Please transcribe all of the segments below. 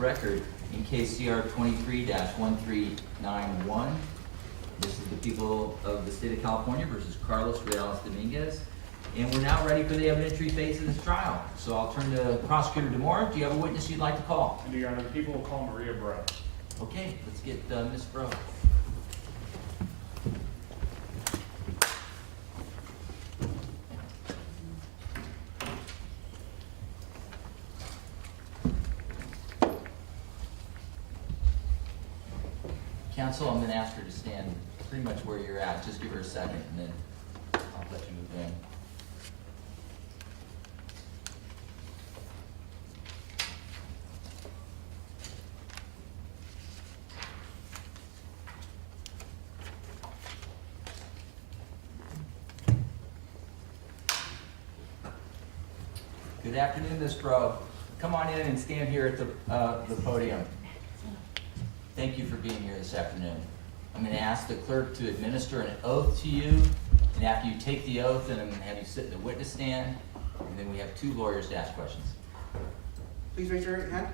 record in case CR 23-1391. This is the people of the state of California versus Carlos Dominguez. And we're now ready for the evidentiary phase of this trial. So I'll turn to Prosecutor DeMora. Do you have a witness you'd like to call? I do, Your Honor. The people will call Maria Bro. Okay, let's get Ms. Bro. Counsel, I'm going to ask her to stand pretty much where you're at. Just give her a second, and then I'll let you move in. Good afternoon, Ms. Bro. Come on in and stand here at the podium. Thank you for being here this afternoon. I'm going to ask the clerk to administer an oath to you, and after you take the oath, then I'm going to have you sit in the witness stand, and then we have two lawyers to ask questions. Please raise your right hand.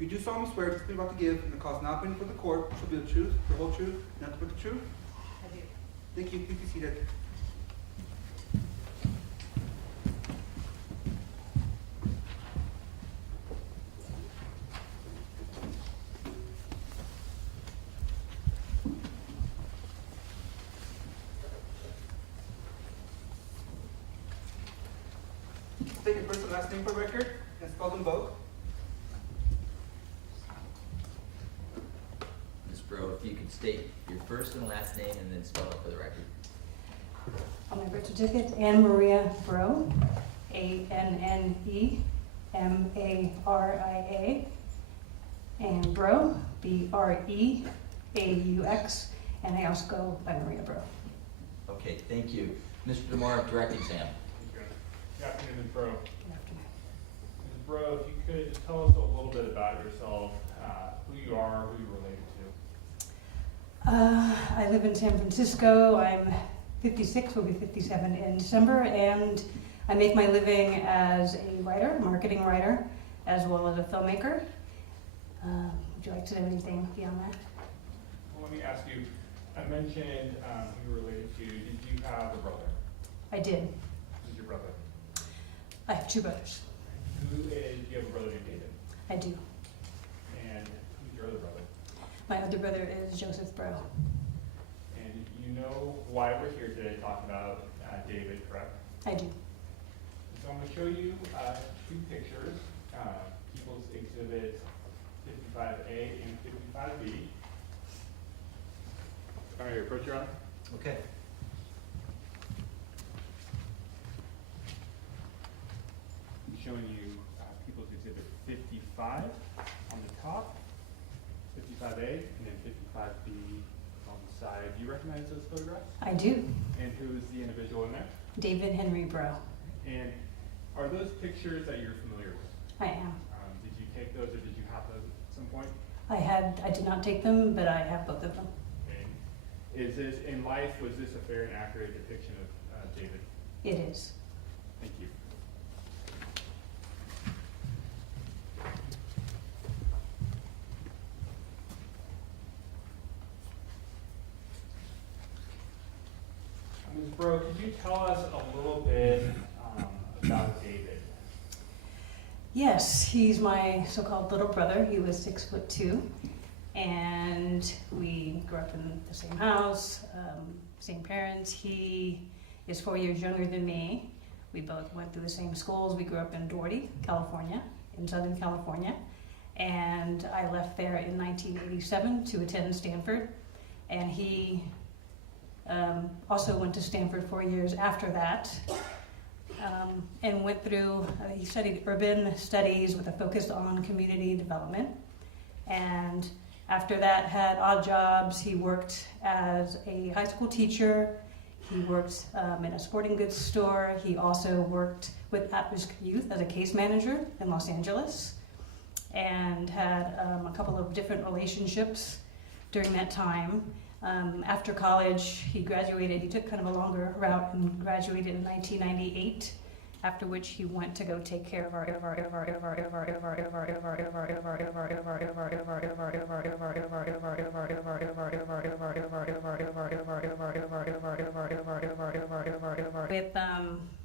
You do solemnly swear that you're about to give and the cause not been for the court shall be the truth, the whole truth, nothing but the truth? I do. Thank you. Please be seated. State your first and last name for record and spell them both. Ms. Bro, if you could state your first and last name and then spell it for the record. On my birth certificate, Anne Maria Bro, ANNEMARIA, and Bro, BREAUX, and I also go by Maria Bro. Okay, thank you. Mr. DeMora, direct exam. Good afternoon, Ms. Bro. Good afternoon. Ms. Bro, if you could just tell us a little bit about yourself, who you are, who you're related to. I live in San Francisco. I'm 56, will be 57 in December, and I make my living as a writer, marketing writer, as well as a filmmaker. Would you like to know anything beyond that? Well, let me ask you, I mentioned who you're related to. Did you have a brother? I did. Who's your brother? I have two brothers. Do you have a brother named David? I do. And who's your other brother? My other brother is Joseph Bro. And you know why we're here today talking about David, correct? I do. So I'm going to show you two pictures, People's Exhibit 55A and 55B. All right, approach, Your Honor. Okay. I'm showing you People's Exhibit 55 on the top, 55A, and then 55B on the side. Do you recognize those photographs? I do. And who is the individual in there? David Henry Bro. And are those pictures that you're familiar with? I am. Did you take those or did you have those at some point? I did not take them, but I have both of them. And is this, in life, was this a fair and accurate depiction of David? It is. Thank you. Ms. Bro, could you tell us a little bit about David? Yes, he's my so-called little brother. He was 6'2", and we grew up in the same house, same parents. He is 4 years younger than me. We both went through the same schools. We grew up in Doherty, California, in Southern California, and I left there in 1987 to attend Stanford, and he also went to Stanford 4 years after that, and went through, he studied urban studies with a focus on community development, and after that had odd jobs. He worked as a high school teacher, he worked in a sporting goods store, he also worked with at-risk youth as a case manager in Los Angeles, and had a couple of different relationships during that time. After college, he graduated. He took kind of a longer route and graduated in 1998 after which he went to go take care of with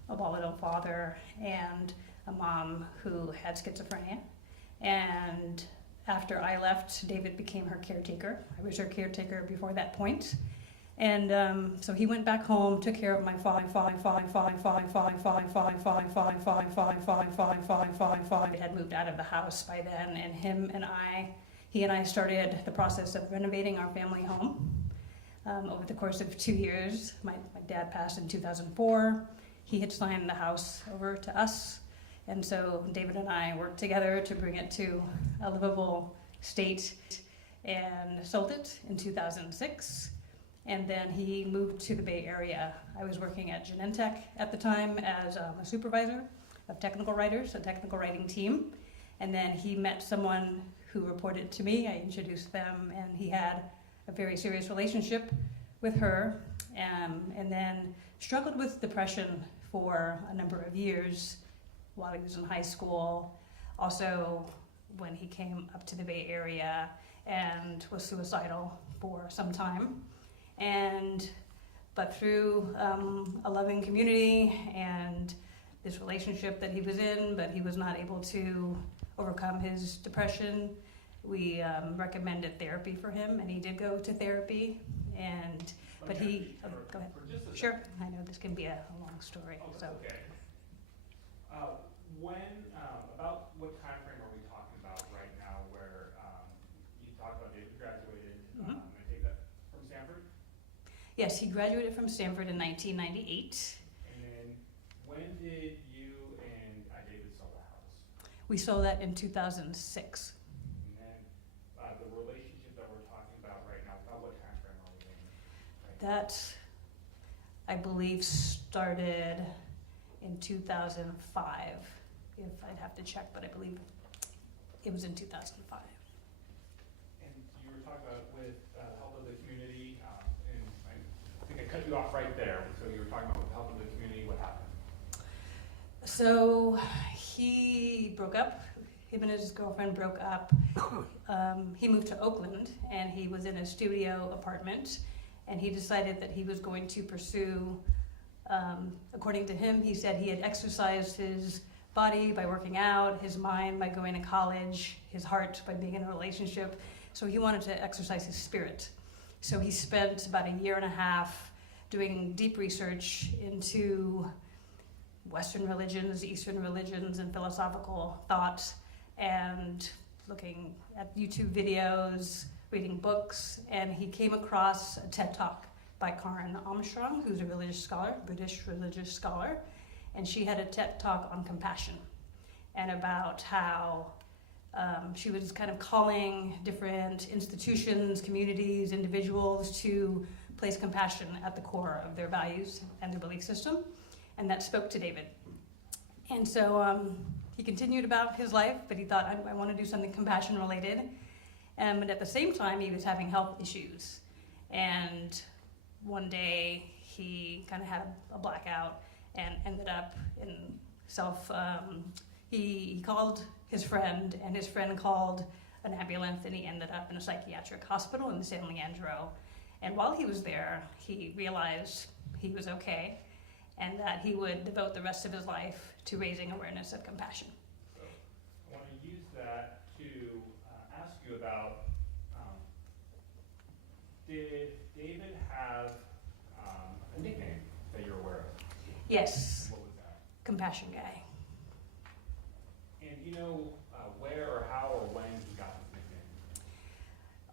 a volatile father and a mom who had schizophrenia. And after I left, David became her caretaker. I was her caretaker before that point. And so he went back home, took care of my father. Had moved out of the house by then, and he and I started the process of renovating our family home. Over the course of 2 years, my dad passed in 2004. He had signed the house over to us, and so David and I worked together to bring it to a livable state, and sold it in 2006. And then he moved to the Bay Area. I was working at Genentech at the time as a supervisor of technical writers, a technical writing team. And then he met someone who reported to me. I introduced them, and he had a very serious relationship with her, and then struggled with depression for a number of years while he was in high school. Also, when he came up to the Bay Area, and was suicidal for some time. But through a loving community and this relationship that he was in, but he was not able to overcome his depression, we recommended therapy for him, and he did go to therapy. But he, go ahead. Sure, I know this can be a long story. Oh, So. okay. About what time frame are we talking about right now where you talked about David graduated, I take that from Stanford? Yes, he graduated from Stanford in 1998. And then when did you and David sell the house? We sold that in 2006. And then the relationship that we're talking about right now, about what time frame are we in? Right now? That, I believe, started in 2005. If I'd have to check, but I believe it was in 2005. And you were talking about with help of the community, and I think I cut you off right there. So you were talking about with the help of the community, what happened? So he broke up. Him and his girlfriend broke up. He moved to Oakland, and he was in a studio apartment, and he decided that he was going to pursue, according to him, he said he had exercised his body by working out, his mind by going to college, his heart by being in a relationship. So he wanted to exercise his spirit. So he spent about a year and a half doing deep research into Western religions, Eastern religions, and philosophical thought, and looking at YouTube videos, reading books, and he came across a TED Talk by Karen Armstrong, who's a religious scholar, British religious scholar, and she had a TED Talk on compassion, and about how she was kind of calling different institutions, communities, individuals to place compassion at the core of their values and their belief system, and that spoke to David. And so he continued about his life, but he thought, I want to do something compassion related. But at the same time, he was having health issues. And one day he kind of had a blackout and ended up in he called his friend, and his friend called an ambulance, and he ended up in a psychiatric hospital in San Leandro. And while he was there, he realized he was okay, and that he would devote the rest of his life to raising awareness of compassion. So I want to use that to ask you about, did David have a nickname that you're aware of? Yes, What was that? compassion guy. And do you know where or how or when he got his nickname?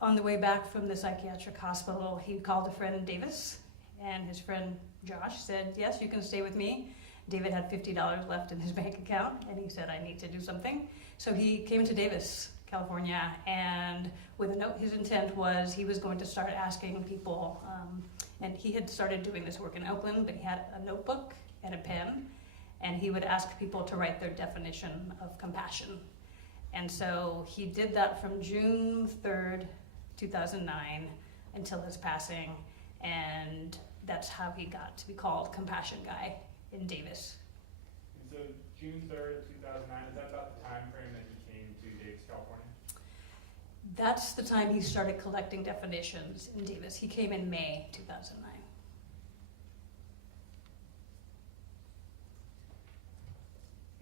On the way back from the psychiatric hospital, he called a friend, Davis, and his friend Josh said, yes, you can stay with me. David had $50 left in his bank account, and he said, I need to do something. So he came to Davis, California, and with a note, his intent was he was going to start asking people, and he had started doing this work in Oakland, but he had a notebook and a pen, and he would ask people to write their definition of compassion. And so he did that from June 3rd, 2009 until his passing, and that's how he got to be called Compassion Guy in Davis. And And so June 3rd of 2009, is that about the time frame that he came to Davis, California? That's the time he started collecting definitions in Davis. He came in May 2009.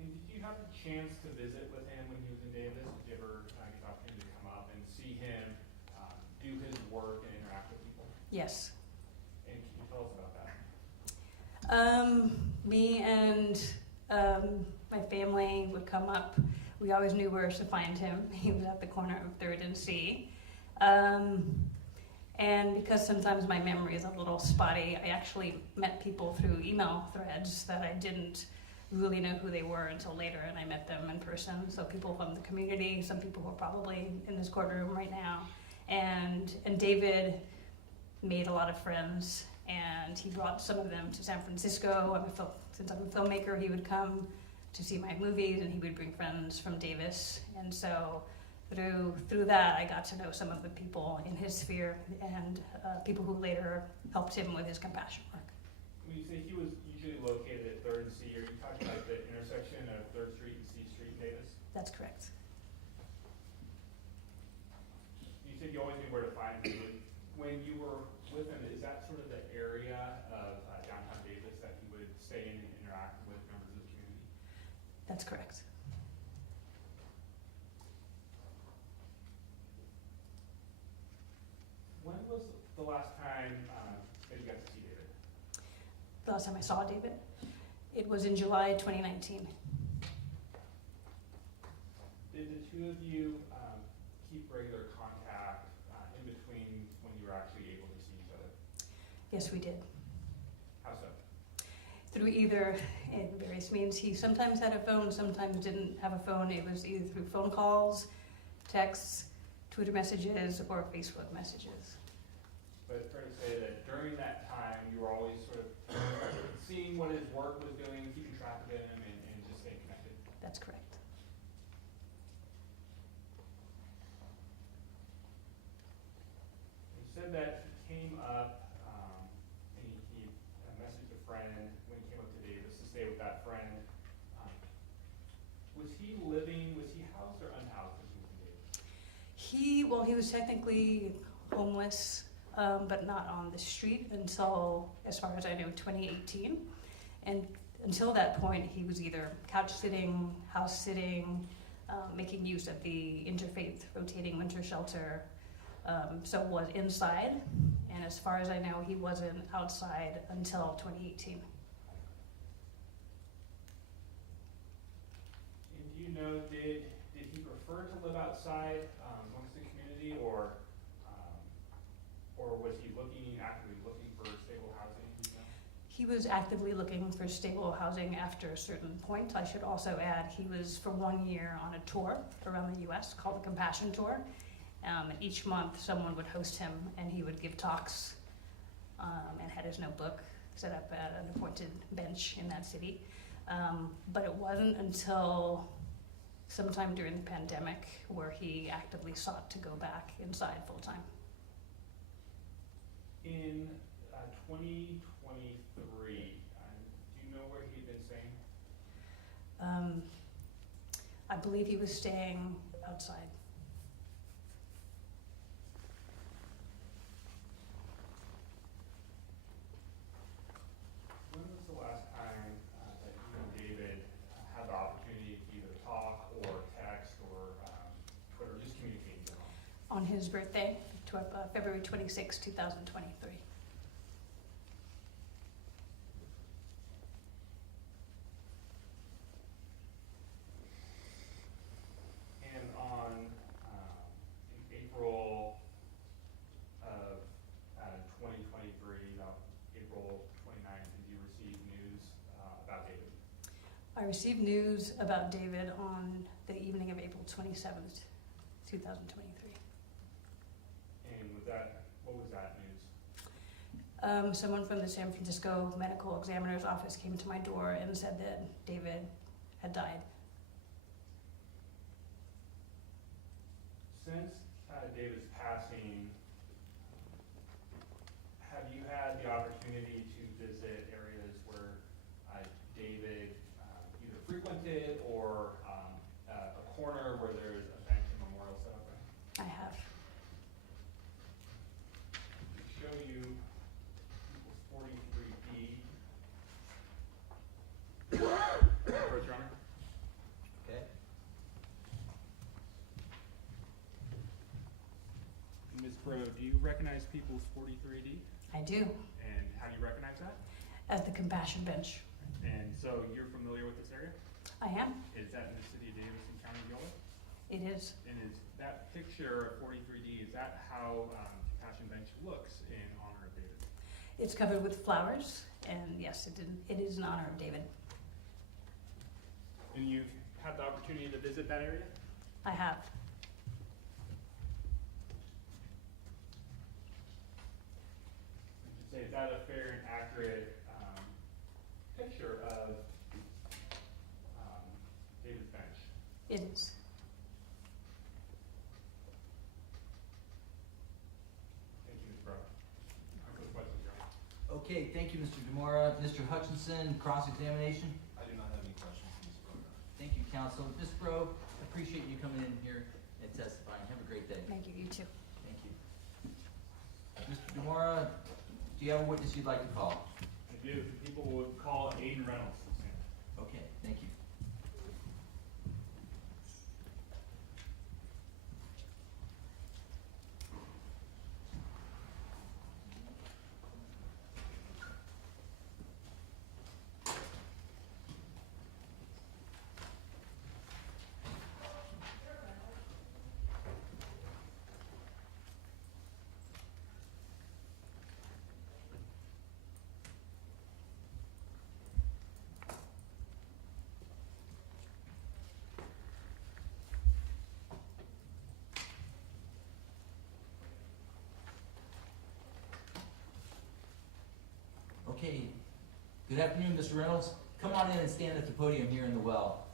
And did you have the chance to visit with him when he was in Davis? Did you ever get the opportunity to come up and see him do his work and interact with people? Yes. And can you tell us about that? Me and my family would come up. We always knew where to find him. He was at the corner of 3rd and C. And because sometimes my memory is a little spotty, I actually met people through email threads that I didn't really know who they were until later, and I met them in person. So people from the community, some people who are probably in this courtroom right now. And David made a lot of friends, and he brought some of them to San Francisco. Since I'm a filmmaker, he would come to see my movies, and he would bring friends from Davis. And so through that, I got to know some of the people in his sphere, and people who later helped him with his compassion work. When you say he was usually located at 3rd and C, are you talking about the intersection of 3rd Street and C Street in Davis? That's correct. You said you always knew where to find him. When you were with him, is that sort of the area of downtown Davis that he would stay in and interact with members of the community? That's correct. When was the last time that you got to see David? The last time I saw David, it was in July 2019. Did the two of you keep regular contact in between when you were actually able to see each other? Yes, we did. How so? Through either, in various means, he sometimes had a phone, sometimes didn't have a phone. It was either through phone calls, texts, Twitter messages, or Facebook messages. But it's fair to say that during that time, you were always sort of seeing what his work was doing, keeping track of him, and just staying connected. That's correct. You said that he came up and he messaged a friend when he came up to Davis to stay with that friend. Was he housed or unhoused when he was in Davis? He was technically homeless, but not on the street until, as far as I know, 2018. And until that point, he was either couch sitting, house sitting, making use of the interfaith rotating winter shelter. So was inside, and as far as I know, he wasn't outside until 2018. And do you know, did he prefer to live outside amongst the community, or was he actively looking for stable housing? Do you know? He was actively looking for stable housing after a certain point. I should also add he was for 1 year on a tour around the U.S. called the Compassion Tour. And each month someone would host him, and he would give talks and had his notebook set up at an appointed bench in that city. But it wasn't until sometime during the pandemic where he actively sought to go back inside full time. In 2023, do you know where he'd been staying? I believe he was staying outside. When was the last time that you and David had the opportunity to either talk or text or just communicate in general? On his birthday, February 26, 2023. And on in April of 2023, about April 29th, did you receive news about David? I received news about David on the evening of April 27th, 2023. And what was that news? Someone from the San Francisco Medical Examiner's Office came to my door and said that David had died. Since David's passing, have you had the opportunity to visit areas where David either recognize People's 43D? I do, And how do you recognize that? at the compassion bench. And so you're familiar with this area? I am, Is that in the city of Davis and County of Yolo? it is. And is that picture of 43D, is that how Compassion Bench looks in honor of David? It's covered with flowers, and yes, it is in honor of David. And you've had the opportunity to visit that area? I have. Say, is that a fair and accurate picture of David's bench? It is. Thank you, Ms. Brown. No further questions, Your Honor. Okay, thank you, Mr. Demora. Mr. Hutchinson, cross-examination. I do not have any questions for Ms. Brogan. Thank you, counsel. Ms. Bro, appreciate you coming in here and testifying. Have a great day. Thank you, you too. Thank you. Mr. Demora, do you have a witness you'd like to call? I do. People would call Aiden Reynolds. Okay, thank you. Okay, good afternoon, Mr. Reynolds. Come on in and stand at the podium here in the well.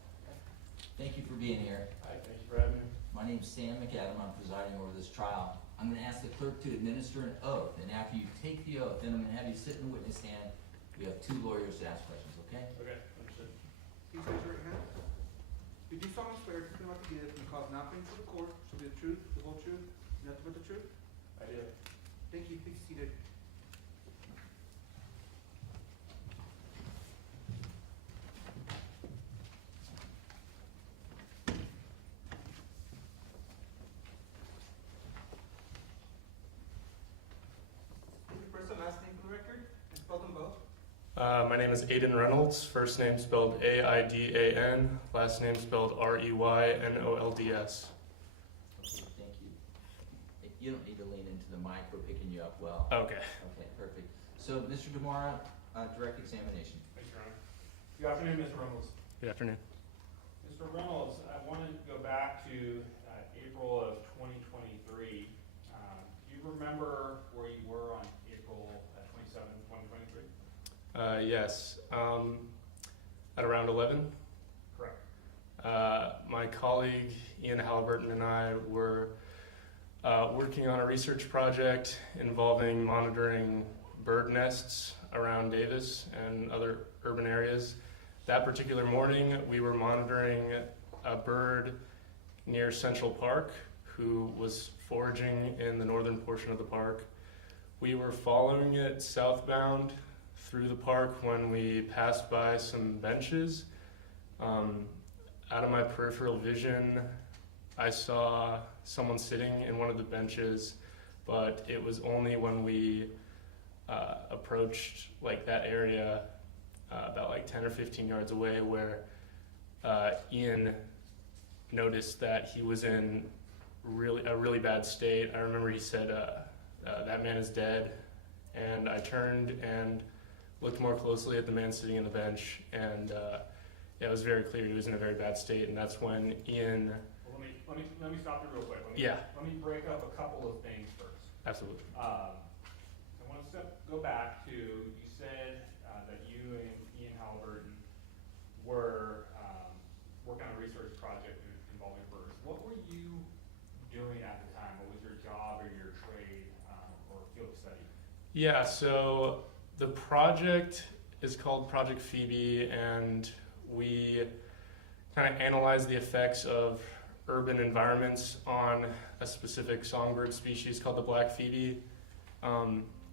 Thank you for being here. Hi, thank you for having me. My name's Sam McAdam. I'm presiding over this trial. I'm going to ask the clerk to administer an oath, and after you take the oath, then I'm going to have you sit in the witness stand. We have 2 lawyers to ask questions, okay? Okay, understood. Please raise your right hand. You do solemnly swear to the about to give and the cause not being for the court shall be the truth, the whole truth, and nothing but the truth? I do. Thank you. Please be seated. First and last name for the record, and spell them both. My name is Aiden Reynolds, first name spelled A-I-D-A-N, last name spelled R-E-Y-N-O-L-D-S. Okay, thank you. You don't need to lean into the mic. We're picking you up well. Okay. Okay, perfect. So, Mr. Demora, direct examination. Thank you, Your Honor. Good afternoon, Mr. Reynolds. Good afternoon. Mr. Reynolds, I want to go back to April of 2023. Do you remember where you were on April 27, 2023? Yes, at around 11, Correct. my colleague Ian Hallebertton and I were working on a research project involving monitoring bird nests around Davis and other urban areas. That particular morning, we were monitoring a bird near Central Park who was foraging in the northern portion of the park. We were following it southbound through the park when we passed by some benches. Out of my peripheral vision, I saw someone sitting in one of the benches, but it was only when we approached like that area about like 10 or 15 yards away where Ian noticed that he was in a really bad state. I remember he said, that man is dead. And I turned and looked more closely at the man sitting in the bench, and yeah, it was very clear he was in a very bad state. And that's when Ian. Well, let me stop you real quick. Let me break up a couple of things first. Absolutely. I want to go back to, you said that you and Ian Hallebertton were working on a research project involving birds. What were you doing at the time? What was your job or your trade or field of study? Yeah, so the project is called Project Phoebe, and we kind of analyze the effects of urban environments on a specific songbird species called the black phoebe.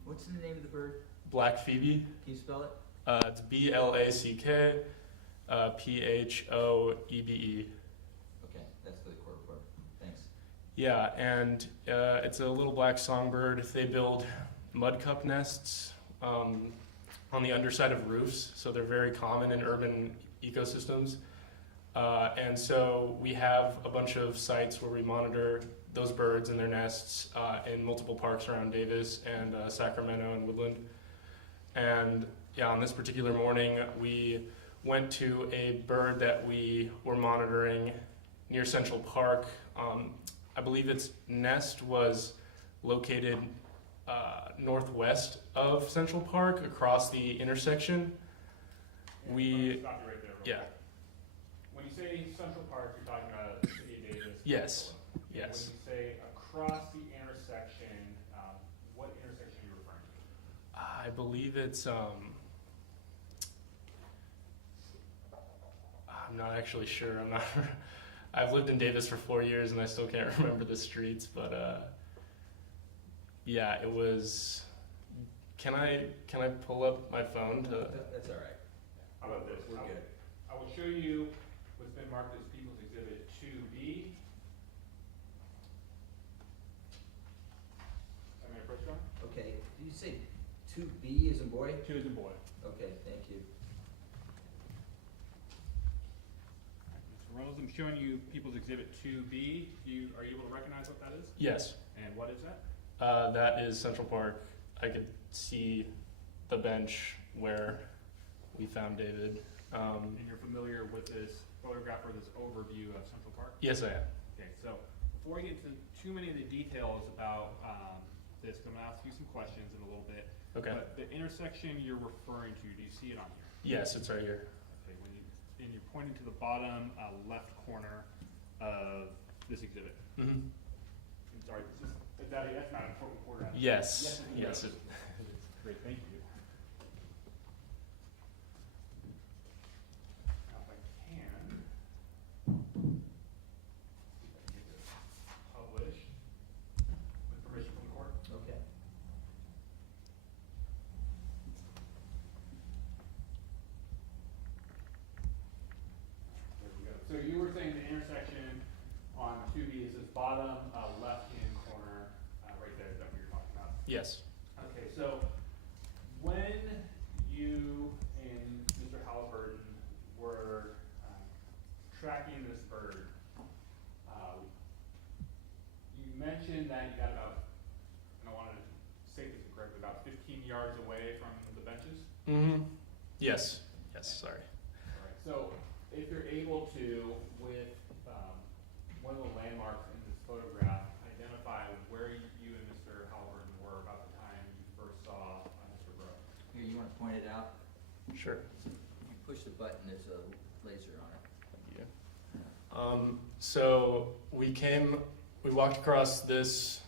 What's the name of the bird? Black phoebe. Can you spell it? It's B-L-A-C-K P-H-O-E-B-E. Okay, that's for the court reporter. Thanks. Yeah, and it's a little black songbird. They build mud cup nests on the underside of roofs, so they're very common in urban ecosystems. And so we have a bunch of sites where we monitor those birds and their nests in multiple parks around Davis and Sacramento and Woodland. And yeah, on this particular morning, we went to a bird that we were monitoring near Central Park. I believe its nest was located northwest of Central Park across the intersection. Let We, me stop you right there. real yeah, quick. When you say Central Park, you're talking about the city of Davis. yes, And yes. when you say across the intersection, what intersection are you referring to? I believe it's, I'm not actually sure. I'm not, I've lived in Davis for 4 years and I still can't remember the streets, but yeah, it was, can I pull up my phone to, That's all right. How about this? We're good. I will show you what's been marked as People's Exhibit 2B. Am I approach John? Okay, do you say 2B as in boy? 2 is a boy. Okay, thank you. Mr. Reynolds, I'm showing you People's Exhibit 2B. Are you able to recognize what that is? yes, And what is that? that is Central Park. I could see the bench where we found David. And you're familiar with this photograph or this overview of Central Park? Yes, I am. Okay, so before we get into too many of the details about this, I'm going to ask you some questions in a little bit. Okay. But the intersection you're referring to, do you see it on here? Yes, it's right here. Okay, and you're pointing to the bottom left corner of this exhibit. Mm-hmm. I'm sorry, that's not an important quarter. Yes, Yes, yes. it is. Great, thank you. Now, if I can, see if I can get this published with permission from the court. Okay. There we go. So you were saying the intersection on 2B is this bottom left-hand corner right there. Is that what you're talking about? Yes. Okay, so when you and Mr. Hallebertton were tracking this bird, you mentioned that you got about, and I want to say this correctly, about 15 yards away from the benches. Mm-hmm. Yes. Yes, sorry. All right, so if you're able to, with one of the landmarks in this photograph, identify where you and Mr. Hallebertton were about the time you first saw Mr. Bro. Here, you want to point it out? Sure. You push the button, there's a laser on it. Yeah. So we walked across this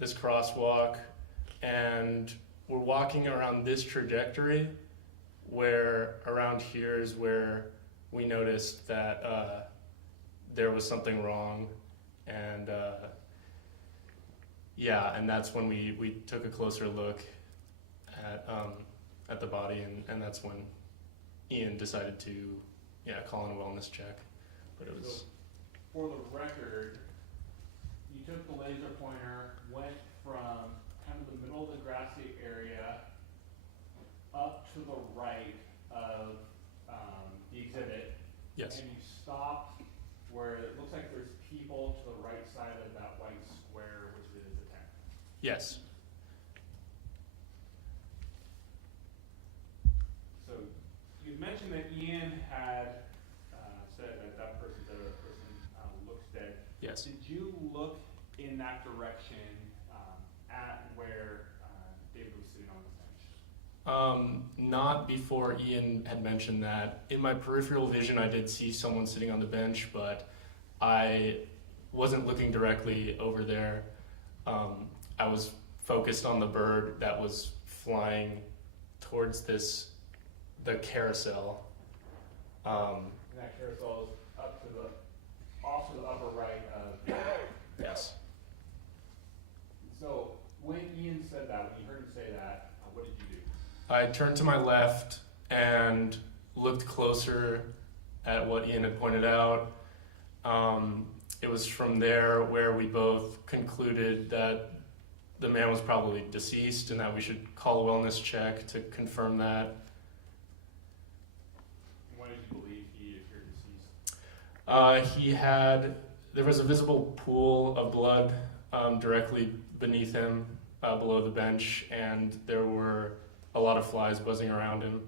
crosswalk, and we're walking around this trajectory, where around here is where we noticed that there was something wrong, and yeah, and that's when we took a closer look at the body, and that's when Ian decided to call in a wellness check. But it was So, for the record, you took the laser pointer, went from kind of the middle of the grassy area up to the right of the exhibit. yes, And you stopped where it looks like there's people to the right side of that white square, which is a tent. yes, So you mentioned that Ian had said that that person looks dead. yes. Did you look in that direction at where David was sitting on the bench? Not before Ian had mentioned that. In my peripheral vision, I did see someone sitting on the bench, but I wasn't looking directly over there. I was focused on the bird that was flying towards the carousel. And that carousel is off to the upper right of. Yes. So when Ian said that, when you heard him say that, what did you do? I turned to my left and looked closer at what Ian had pointed out. it was from there where we both concluded that the man was probably deceased and that we should call a wellness check to confirm that. When did you believe he appeared deceased? There was a visible pool of blood directly beneath him, below the bench, and there were a lot of flies buzzing around him.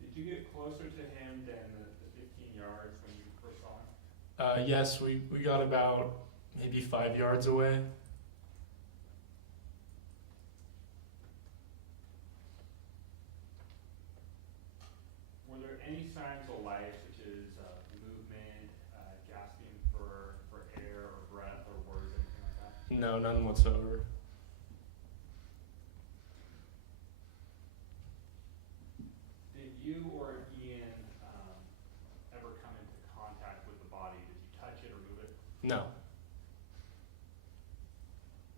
Did you get closer to him than the 15 yards when you first saw him? Yes, we got about maybe 5 yards away. Were there any signs of life, such as movement, gasping for air or breath or words, anything like that? No, none whatsoever. Did you or Ian ever come into contact with the body? Did you touch it or move it? No,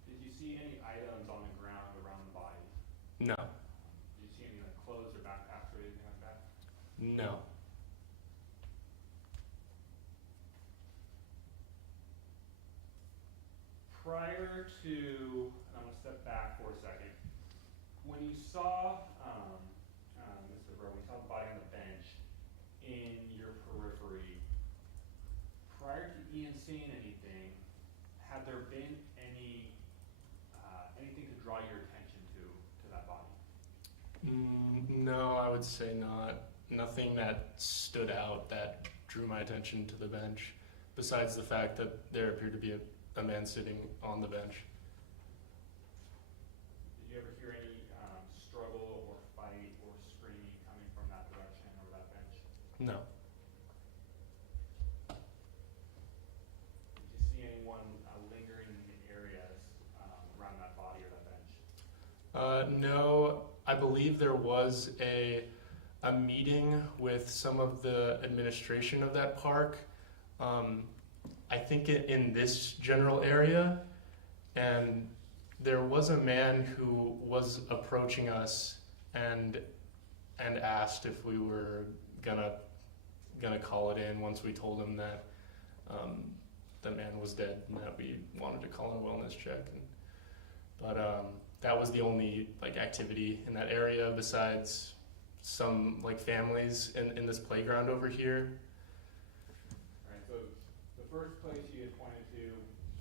Did you see any items on the ground around the body? no, Did you see any like clothes or backpacks or anything like that? no. Prior to, and I'm gonna step back for a second. When you saw, Mr. Burrow, when you saw the body on the bench in your periphery, prior to Ian seeing anything, had there been anything to draw your attention to that body? No, I would say not. Nothing that stood out that drew my attention to the bench, besides the fact that there appeared to be a man sitting on the bench. Did you ever hear any struggle or fight or screaming coming from that direction or that bench? No, Did you see anyone lingering in the areas around that body or that bench? no. I believe there was a meeting with some of the administration of that park. I think in this general area, and there was a man who was approaching us and asked if we were gonna call it in once we told him that the man was dead and that we wanted to call in a wellness check. But that was the only like activity in that area besides some like families in this playground over here. Right, so the first place you had pointed to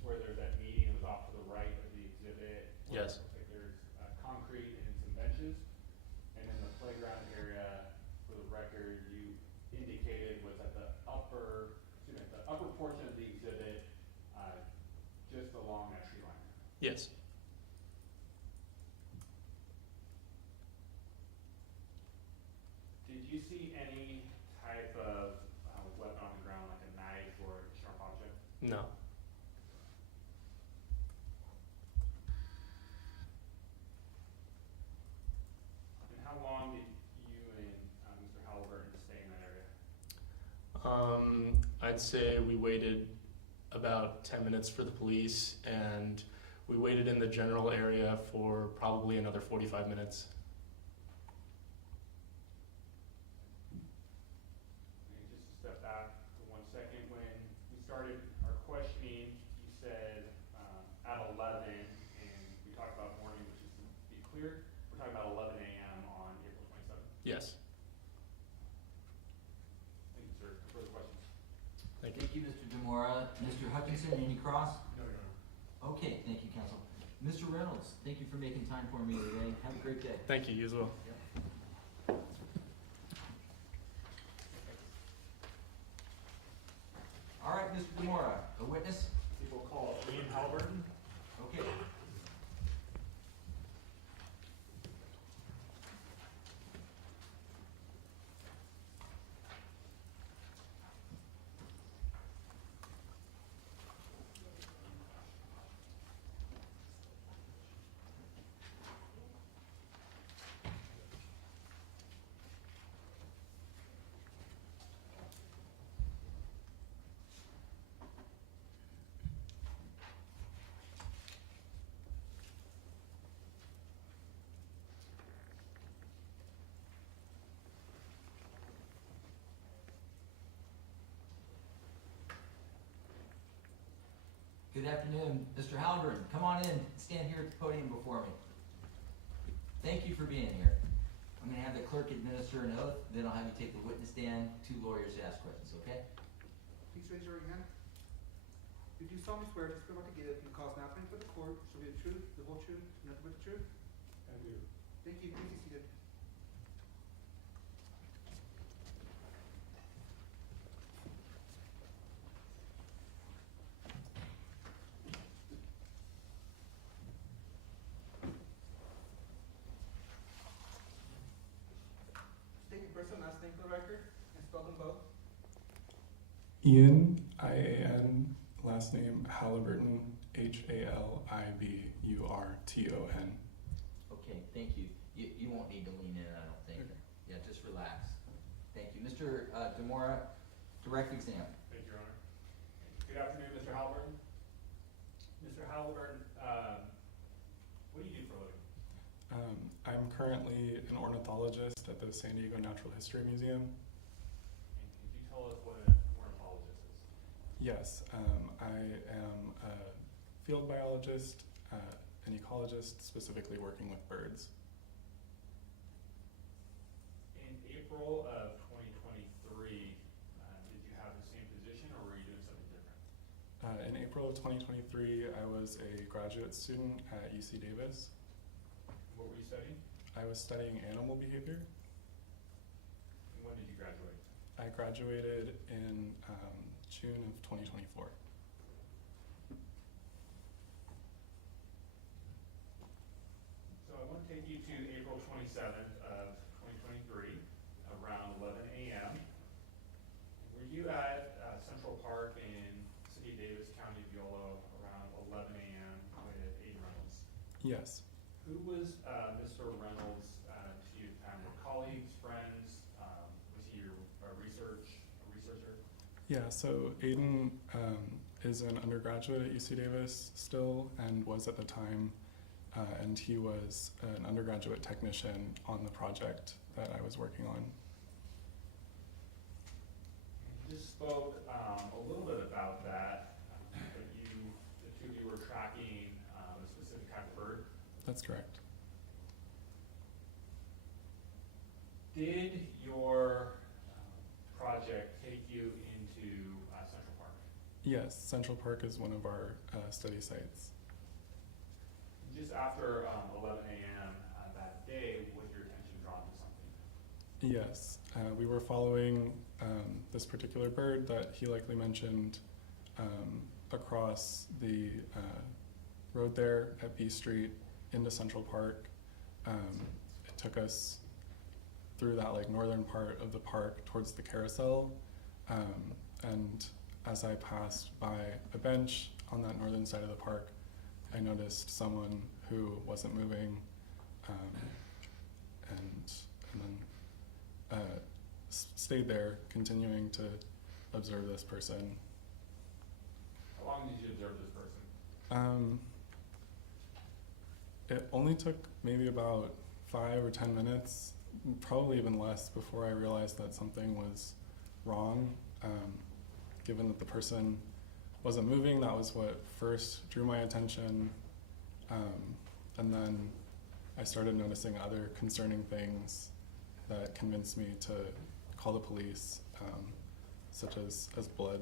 where there's that meeting was off to the right of the exhibit. Where Yes. it looks like there's concrete and some benches. And in the playground area, for the record, you indicated was at the upper portion of the exhibit, just along that tree line. Yes. Did you see any type of weapon on the ground, like a knife or a sharp object? No. And how long did you and Mr. Hallebertton stay in that area? I'd say we waited about 10 minutes for the police, and we waited in the general area for probably another 45 minutes. And just to step back for 1 second, when we started our questioning, you said at 11, and we talked about morning, which is to be clear, we're talking about 11 a.m. on April 27th. Yes. Thank you, sir. No further questions? Thank you. Thank you, Mr. Demora. Mr. Hutchinson, any cross? No, Your Honor. Okay, thank you, counsel. Mr. Reynolds, thank you for making time for me today. Have a great day. Thank you, you as well. All right, Mr. Demora, a witness? People call Ian Hallebertton. Okay. Good afternoon, Mr. Hallebertton. Come on in, stand here at the podium before me. Thank you for being here. I'm gonna have the clerk administer an oath, then I'll have you take the witness stand, 2 lawyers to ask questions, okay? Please raise your right hand. You do solemnly swear that the testimony about to give and the cause now pending for the court shall be the truth, the whole truth, and nothing but the truth? I do. Thank you. Please be seated. State your first and last name for the record and spell them both. Ian, I-A-N, last name Halleberton, H-A-L-I-B-U-R-T-O-N. Okay, thank you. You won't need to lean in, I don't think. Yeah, just relax. Thank you. Mr. Demora, direct exam. Thank you, Your Honor. Good afternoon, Mr. Hallebertton. Mr. Hallebertton, what do you do for a living? I'm currently an ornithologist at the San Diego Natural History Museum. And could you tell us what an ornithologist is? Yes, I am a field biologist, an ecologist, specifically working with birds. In April of 2023, did you have the same position or were you doing something different? In April of 2023, I was a graduate student at UC Davis. What were you studying? I was studying animal behavior. And when did you graduate? I graduated in June of 2024. So I want to take you to April 27th of 2023, around 11 a.m. Were you at Central Park in City of Davis, County of Yolo, around 11 a.m. with Aiden Reynolds? Yes. Who was Mr. Reynolds to you at the time? Were colleagues, friends? Was he your researcher? Yeah, so Aiden is an undergraduate at UC Davis still and was at the time, and he was an undergraduate technician on the project that I was working on. You just spoke a little bit about that, but the two of you were tracking a specific type of bird. That's correct. Did your project take you into Central Park? Yes, Central Park is one of our study sites. Just after 11 a.m. That day, was your attention drawn to something? Yes, we were following this particular bird that he likely mentioned across the road there at B Street into Central Park. It took us through that like northern part of the park towards the carousel, and as I passed by a bench on that northern side of the park, I noticed someone who wasn't moving, and then stayed there, continuing to observe this person. How long did you observe this person? It only took maybe about 5 or 10 minutes, probably even less, before I realized that something was wrong. Given that the person wasn't moving, that was what first drew my attention. And then I started noticing other concerning things that convinced me to call the police, such as blood.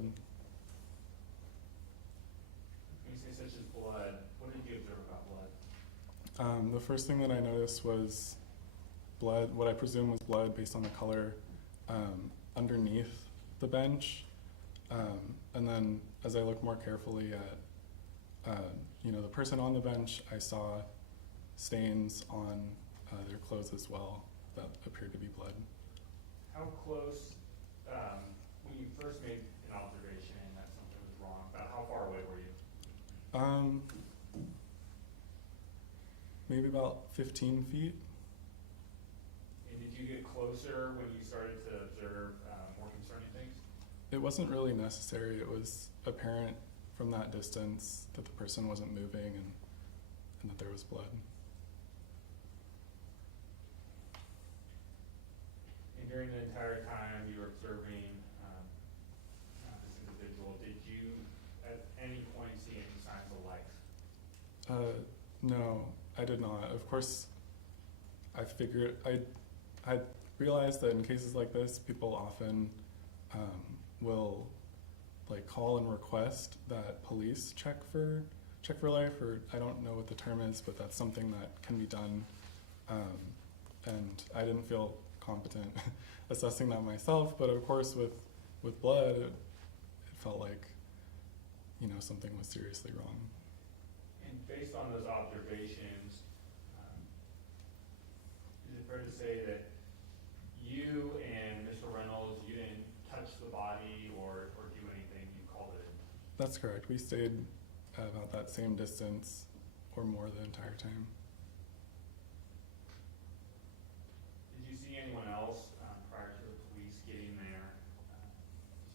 When you say such as blood, what did you observe about blood? The first thing that I noticed was blood, what I presume was blood based on the color, underneath the bench. And then as I looked more carefully at the person on the bench, I saw stains on their clothes as well that appeared to be blood. How close, when you first made an observation that something was wrong, about how far away were you? Maybe about 15 feet. And did you get closer when you started to observe more concerning things? It wasn't really necessary. It was apparent from that distance that the person wasn't moving and that there was blood. And during the entire time you were observing this individual, did you at any point see any signs No, I did not. Of course, I realized that in cases like this, people often will like call and request that police check for life, or I don't know what the term is, but that's something that can be done. And I didn't feel competent assessing that myself, but of course with blood, it felt like, you know, something was seriously wrong. And based on those observations, is it fair to say that you and Mr. Reynolds, you didn't touch the body or do anything, you called it? That's correct. We stayed at about that same distance or more the entire time. Did you see anyone else prior to the police getting there?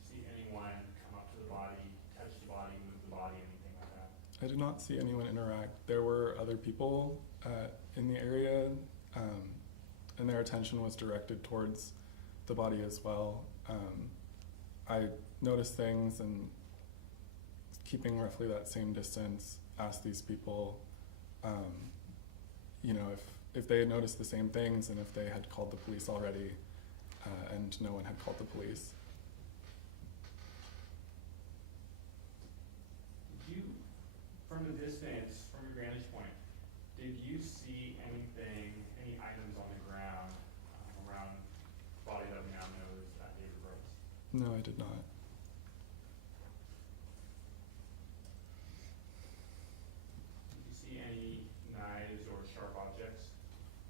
Did you see anyone come up to the body, touch the body, move the body, anything like that? I did not see anyone interact. There were other people in the area, and their attention was directed towards the body as well. I noticed things and keeping roughly that same distance, asked these people, you know, if they had noticed the same things and if they had called the police already, and no one had called the police. Did you, from the distance, from your vantage point, did you see anything, any items on the ground around the body that we now know is David Rose? No, I did not. Did you see any knives or sharp objects?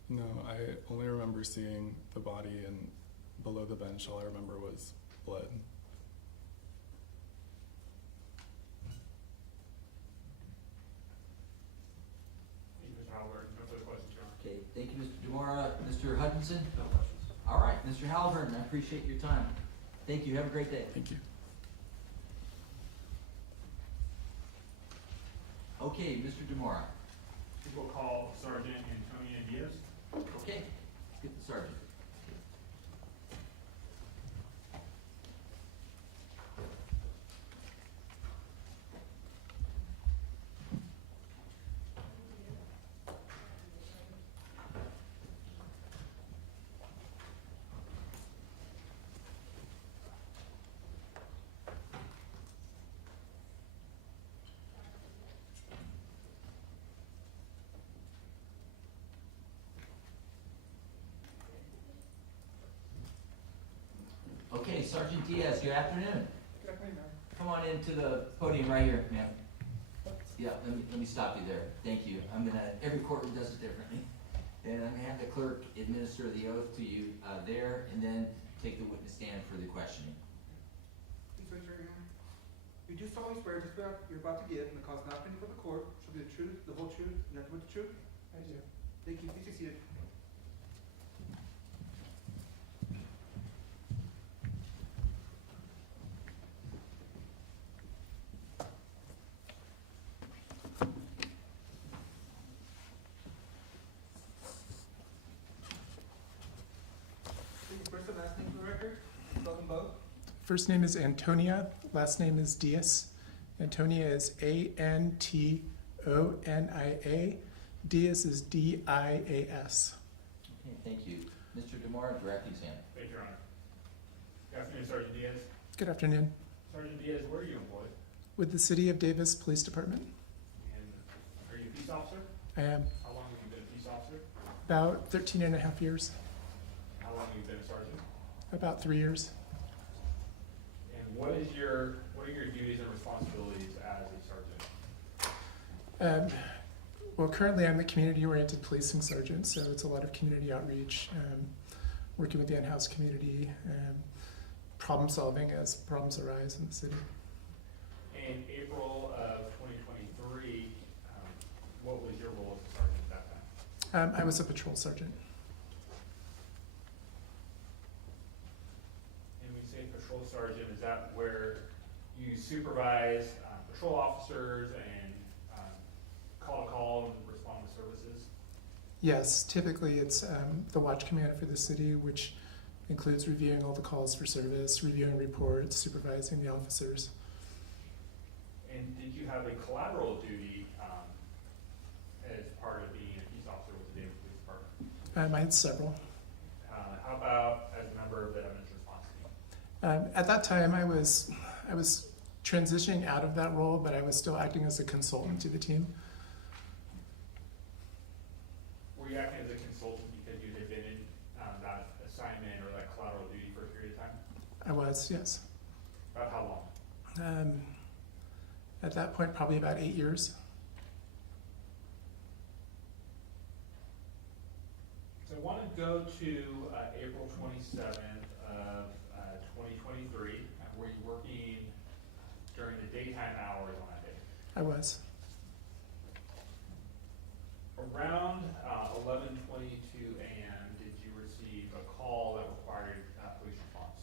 No, I only remember seeing the body, and below the bench all I remember was blood. Thank you, Mr. Hallebertton. No further questions, Your Honor. Okay, thank you, Mr. Demora. Mr. Hutchinson? No questions. All right, Mr. Hallebertton, I appreciate your time. Thank you, have a great day. Thank you. Okay, Mr. Demora. We'll call Sergeant Antonia Diaz. Okay, let's get the sergeant. Okay, Sergeant Diaz, good afternoon. Good afternoon, ma'am. Come on into the podium right here, ma'am. Yeah, let me stop you there. Thank you. Every courtroom does it differently. And I'm gonna have the clerk administer the oath to you there, and then take the witness stand for the questioning. Please raise your right hand. You do solemnly swear this you're about to give and the cause not pending before the court shall be the truth, the whole truth, and nothing but the truth? I do. Thank you. Please be seated. Please first and last name for the record. Spell them both. First name is Antonia, last name is Diaz. Antonia is A-N-T-O-N-I-A. Diaz is D-I-A-S. Okay, thank you. Mr. Demora, direct exam. Thank you, Your Honor. Good afternoon, Sergeant Diaz. Good afternoon. Sergeant Diaz, where are you employed? With the City of Davis Police Department. And are you a peace officer? I am How long have you been a peace officer? about 13 and a half years, How long have you been a sergeant? about 3 years. And what are your duties and responsibilities as a sergeant? Well, currently I'm the community-oriented policing sergeant, so it's a lot of community outreach, working with the in-house community, problem solving as problems arise in the city. In April of 2023, what was your role as a sergeant at that time? I was a patrol sergeant. And when you say patrol sergeant, is that where you supervise patrol officers and call and respond to services? Yes, typically it's the watch commander for the city, which includes reviewing all the calls for service, reviewing reports, supervising the officers. And did you have a collateral duty I had several. How about as a member of the evidence response team? At that time, I was transitioning out of that role, but I was still acting as a consultant to the team. Were you acting as a consultant because you had been in that assignment or that collateral duty for a period of time? I was, yes. About how long? At that point, probably about 8 years. So I want to go to April 27th of 2023. Were you working during the daytime hours on that day? I was. Around 11:22 a.m., did you receive a call that required police response?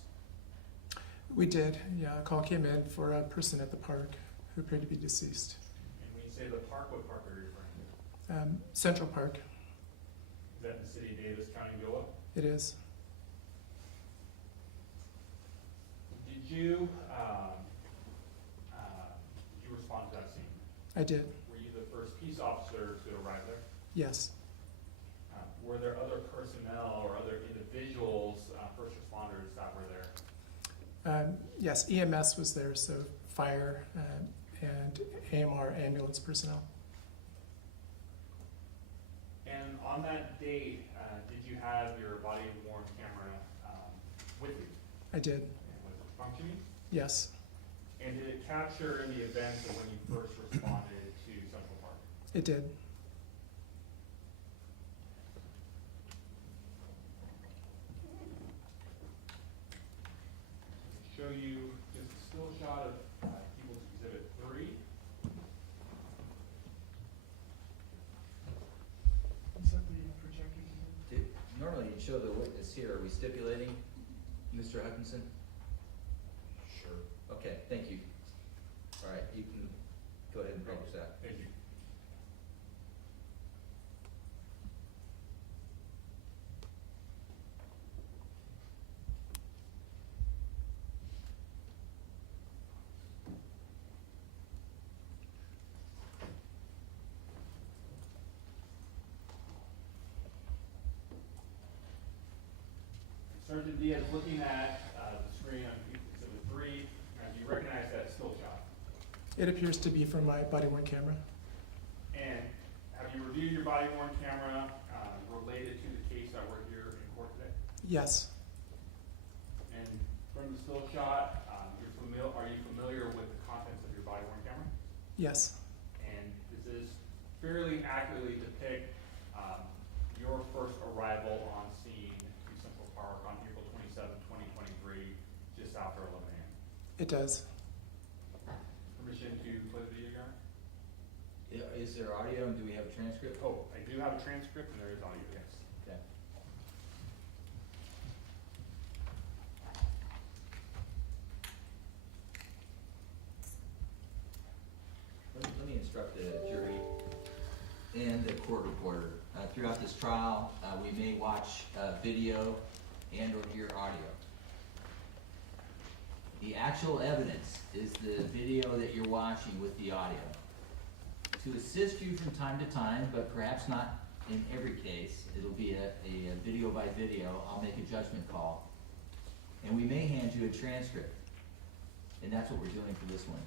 We did, yeah. A call came in for a person at the park who appeared to be deceased. And when you say the park, what park are you referring to? Central Park, Is that in the city of Davis, County of Iowa? it is. Did you respond to that scene? I did, Were you the first peace officer to arrive there? yes. Were there other personnel or other individuals, first responders that were there? Yes, EMS was there, so fire and AMR ambulance personnel. And on that date, did you have your body-worn camera with you? I did, And was it functioning? yes. And did it capture the events of when you first responded to Central Park? It did. Show you just a still shot of People's Exhibit 3. Normally you'd show the witness here. Are we stipulating, Mr. Hutchinson? Sure. Okay, thank you. All right, you can go ahead and publish that. Thank you. Sergeant Diaz, looking at the screen on Exhibit 3, do you recognize that still shot? It appears to be from my body-worn camera. And have you reviewed your body-worn camera related to the case that we're here in court today? Yes, And from the still shot, are you familiar with the contents of your body-worn camera? yes, And does this fairly accurately depict your first arrival on scene to Central Park on April 27, 2023, just after 11 a.m.? it does. Permission to play the video, Your Honor? Is there audio and do we have a transcript? Oh, I do have a transcript and there is audio, yes. Okay. Let me instruct the jury and the court reporter. Throughout this trial, we may watch video and or hear audio. The actual evidence is the video that you're watching with the audio. To assist you from time to time, but perhaps not in every case, it'll be a video by video, I'll make a judgment call. And we may hand you a transcript. And that's what we're doing for this one.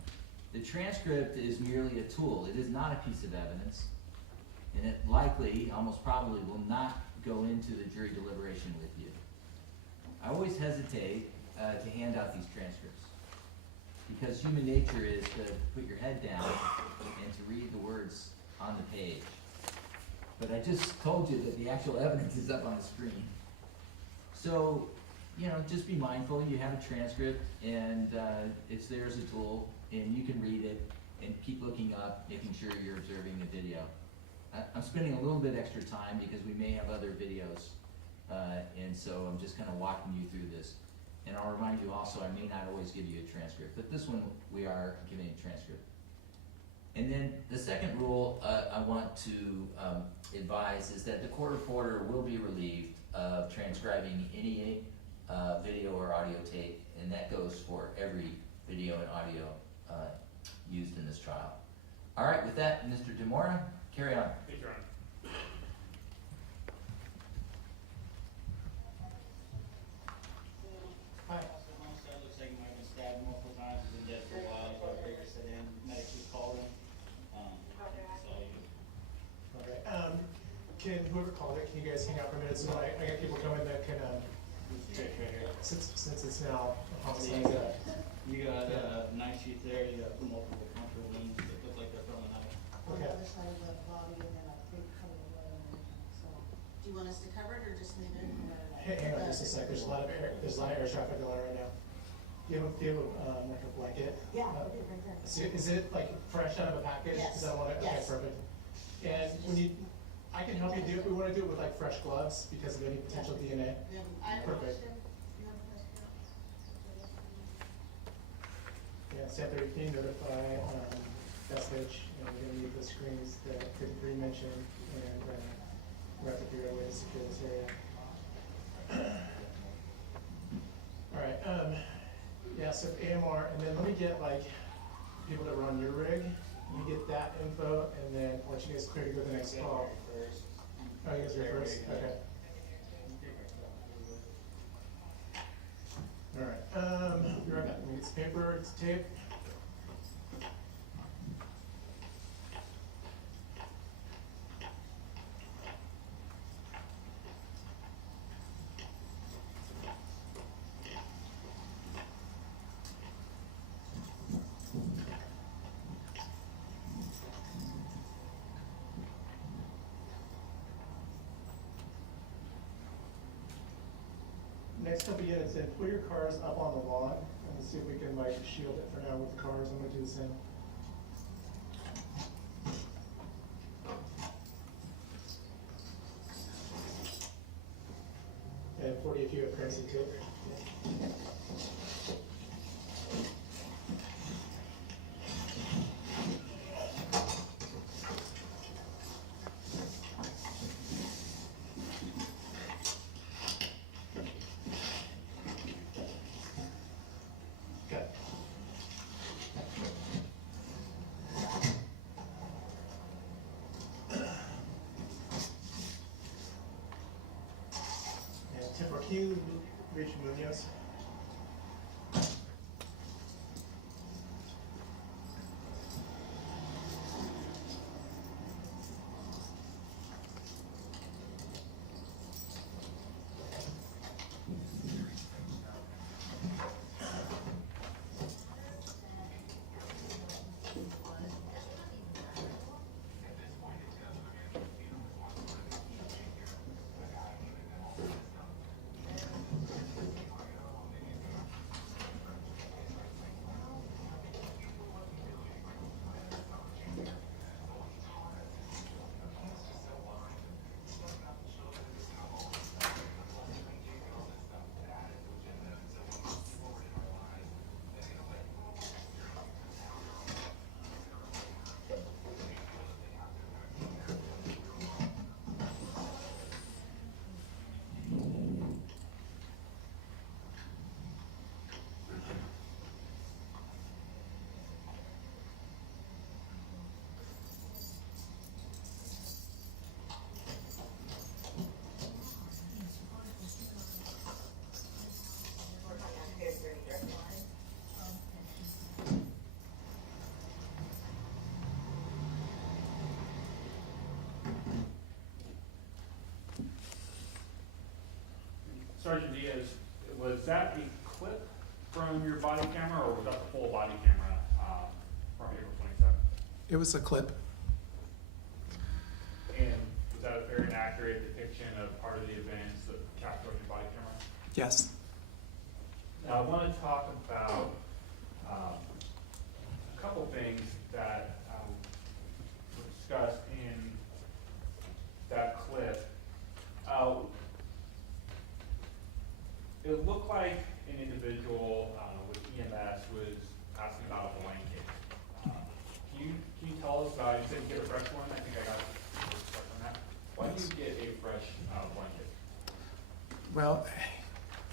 The transcript is merely a tool. It is not a piece of evidence. And it likely, almost probably, will not go into the jury deliberation with you. I always hesitate to hand out these transcripts because human nature is to put your head down and to read the words on the page. But I just told you that the actual evidence is up on the screen. So, just be mindful. You have a transcript and it's there as a tool and you can read it and keep looking up, making sure you're observing the video. I'm spending a little bit extra time because we may have other videos, and so I'm just kind of walking you through this. And I'll remind you also, I may not always give you a transcript, but this one we are giving a transcript. And then the second rule I want to advise is that the court reporter will be relieved of transcribing any video or audio tape, and that goes for every video and audio used in this trial. All right, with that, Mr. DeMora, carry on. Thank you, Your Honor. can whoever called it, can you guys hang out for a minute? So I got people coming that can, since it's now a So homicide. you got a nice sheet there, you got multiple contour limbs that look like they're from a knife. On the Okay. other side of the body, and then I think cover the blood and everything, so. Do you want us to cover it or just leave it? Hang on just a sec, there's a lot of air traffic going on right now. Do you have like a blanket? Yeah, I did right there. Is it like fresh out of a package? Yes, Is that what okay, yes. perfect. And when you, I can help you do it, we wanna do it with like fresh gloves because of any potential DNA. I have a Perfect. question. You have a question? Yeah, Sam, can you notify, Bethpage, we're gonna need the screens that 53 mentioned, and, we're have to figure out a way to secure this area. All right, yeah, so AMR, and then let me get like people that were on your rig, you get that info, and then I'll let you guys clear to go to the next call. Oh, you guys are first, okay. All right, be right back, let me get some paper, some tape. Next up again, it said, put your cars up on the lawn, and let's see if we can like shield it for now with the cars. I'm gonna do the same. And 40 if you have crazy too. Okay. And Timber, can you reach Munoz? Sergeant Diaz, was that a clip from your body camera, or was that the full body camera from April 27th? It was a clip. And was that a fair and accurate depiction of part of the events that captured on your body camera? Yes. Now, I want to talk about a couple things that were discussed in that clip. It looked like an individual with EMS was asking about a blanket. Can you tell us about, you said you get a fresh one? I think I got a start on that. Why do you get a fresh blanket? Well,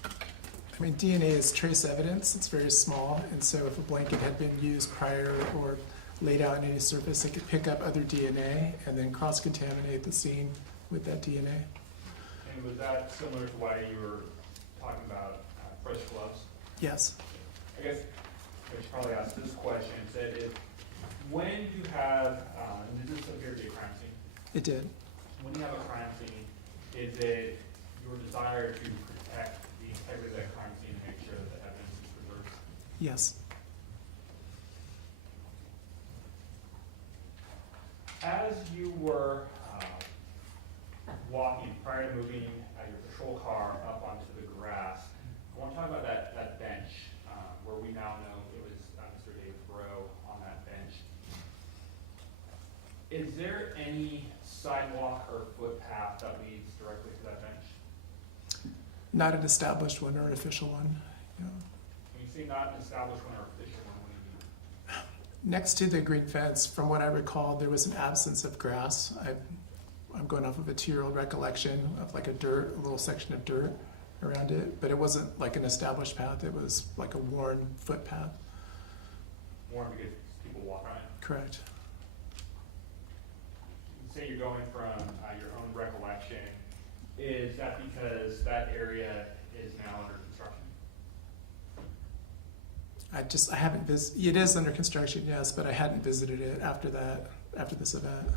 I mean, DNA is trace evidence. It's very small, and so if a blanket had been used prior or laid out on any surface, it could pick up other DNA and then cross-contaminate the scene with that DNA. And was that similar to why you were talking about fresh gloves? Yes. I guess I should probably ask this question. It said, when you have, and did this appear to be a crime scene? It did. when you have a crime scene, is it your desire to protect the integrity of that crime scene and make sure that the evidence is preserved? Yes. As you were walking prior to moving your patrol car up onto the grass, I want to talk about that bench where we now know it was Mr. David Breaux on that bench. Is there any sidewalk or footpath that leads directly to that bench? Not an established one or an official one. Yeah. When you say not an established one or official one, what do you mean? Next to the green fence, from what I recall, there was an absence of grass. I'm going off of a 2-year-old recollection of like a little section of dirt around it, but it wasn't like an established path. It was like a worn footpath. Worn because people walk on it? Correct. You say you're going from your own recollection. Is that because that area is now under construction? I haven't visited. It is under construction, yes, but I hadn't visited it after this event.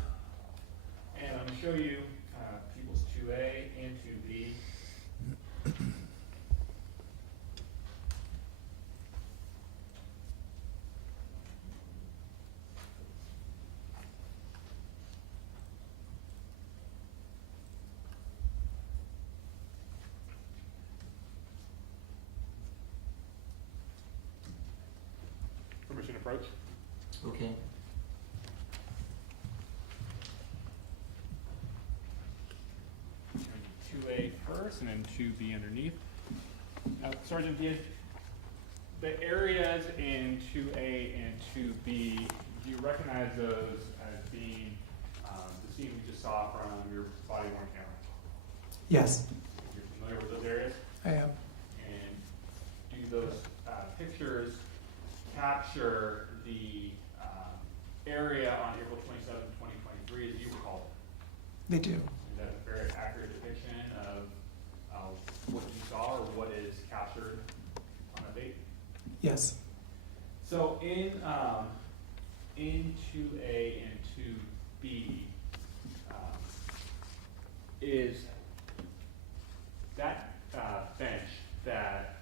And I'm going to show you Peoples 2A and 2B. Permission to approach. Okay. Two A first and then 2B underneath. Now, Sergeant Diaz, the areas in 2A and 2B, do you recognize those as being the scene we just saw from your body worn camera? Yes, You're familiar with those areas? I am. And do those pictures capture the area on April 27, 2023 as you recall? They do. Is that a very accurate depiction of what you saw or what is captured on that date? Yes. So in 2A and 2B, is that bench that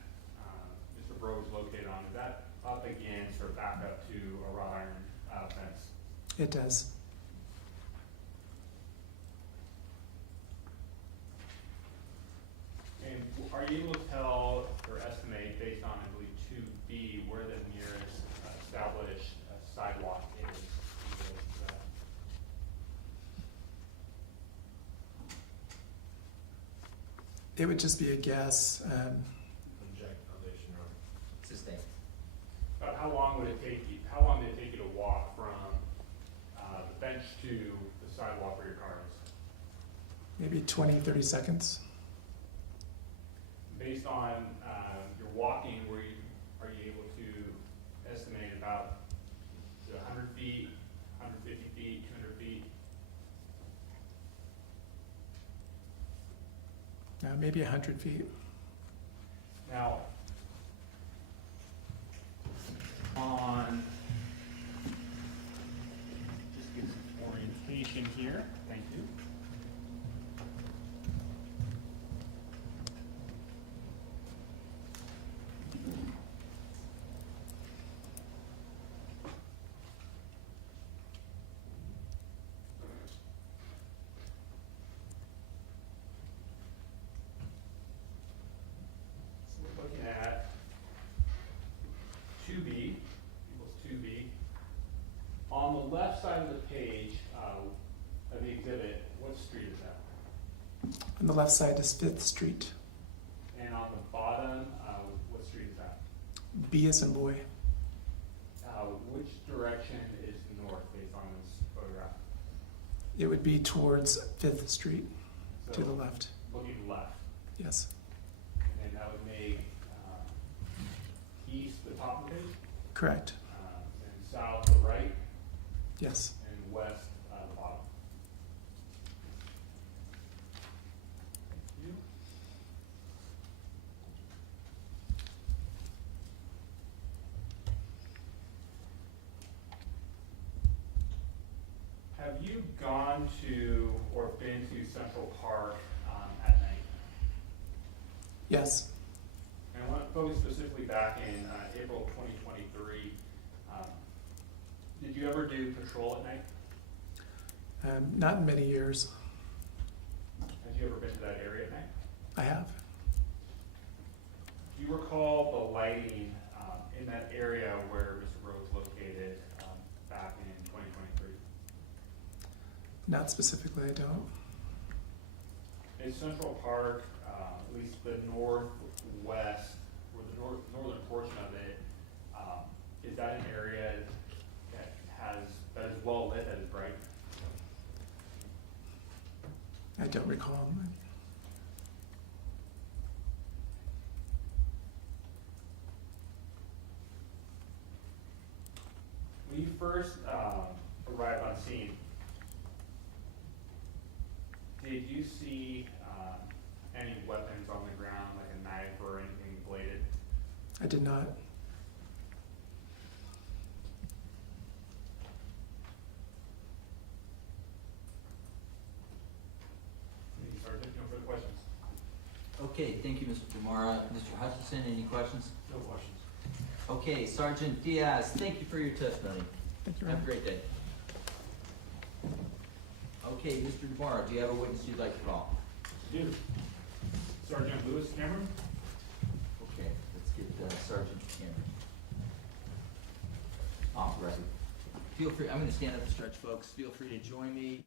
Mr. Breaux is located on, is that up against or back up to a wrought iron fence? It does. And are you able to tell or estimate based on, I believe, 2B, where the nearest established sidewalk is? It would just be a guess. Sustained. About how long would it take you? How long did it take you to walk from the bench to the sidewalk where your car is? Maybe 20, 30 seconds. Based on your walking, are you able to estimate about 100 feet, 150 feet, 200 feet? Maybe 100 feet. Now, just get some orientation here. Thank you. So we're looking at 2B, equals 2B. On the left side of the page of the exhibit, what street is that? On the left side is 5th Street. And on the bottom, what street is that? B as in boy. Which direction is north based on this photograph? It would be towards 5th Street, So to the left. looking left. Yes. And then that would make east the top of the page, Correct. and south the right, Yes. and west the bottom. Thank you. Have you gone to or been to Central Park at night? Yes. And I want to focus specifically back in April of 2023. Did you ever do patrol at night? Not in many years. Have you ever been to that area at night? I have. Do you recall the lighting in that area where Mr. Rhodes located back in 2023? Not specifically, I don't. In Central Park, at least the northwest, or the northern portion of it, is that an area that is well lit, that is bright? I don't recall. When you first arrived on scene, did you see any weapons on the ground, like a knife or anything bladed? I did not. Thank you, Sergeant. No further questions? Okay, thank you, Mr. Demara. Mr. Hutchinson, any questions? No questions. Okay, Sergeant Diaz, thank you for your testimony. Thank you. Have a great day. Okay, Mr. Demara, do you have a witness you'd like to call? I do. Sergeant Lewis Cameron? Okay, let's get Sergeant Cameron off the record. Feel free, I'm gonna stand up and stretch, folks. Feel free to join me.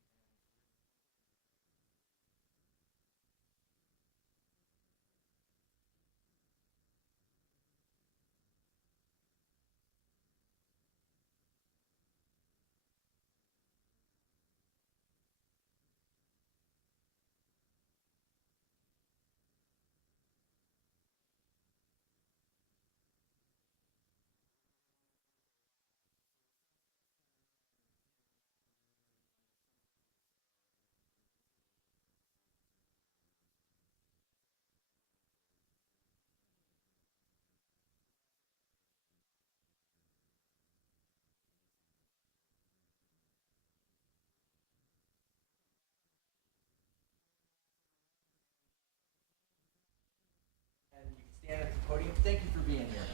And you can stand at the podium. Thank you for being here.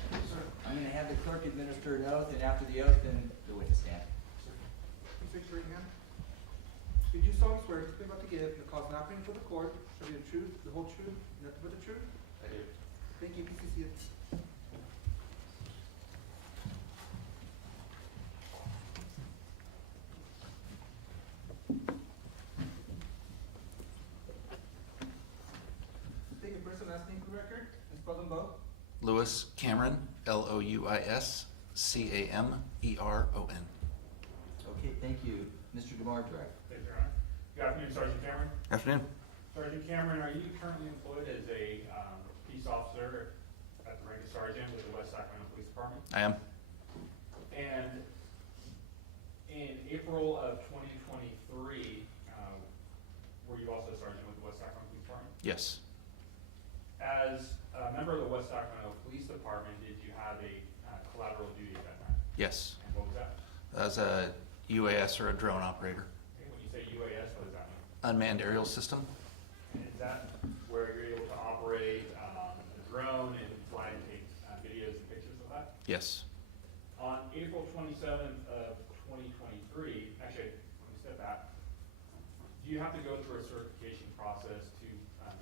I'm gonna have the clerk administer an oath, and after the oath, then the witness stand. Please raise your right hand. You do solemnly swear that you're about to give the cause not being for the court shall be the truth, the whole truth, and nothing but the truth? I do. Thank you. Please be seated. Take your first and last name for the record and spell them both. Lewis Cameron, Louis Cameron. Okay, thank you. Mr. DeMar, direct. Thank you, Your Honor. Good afternoon, Sergeant Cameron. Afternoon. Sergeant Cameron, are you currently employed as a peace officer at the rank of sergeant with the West Sacramento Police Department? I am. And in April of 2023, were you also a sergeant with the West Sacramento Police Department? Yes. As a member of the West Sacramento Police Department, did you have a collateral duty at that time? Yes. And what was that? As a UAS or a drone operator. Okay, when you say UAS, what does that mean? Unmanned aerial system. And is that where you're able to operate a drone and fly and take videos and pictures of that? Yes. On April 27th of 2023, actually, let me step back. Do you have to go through a certification process to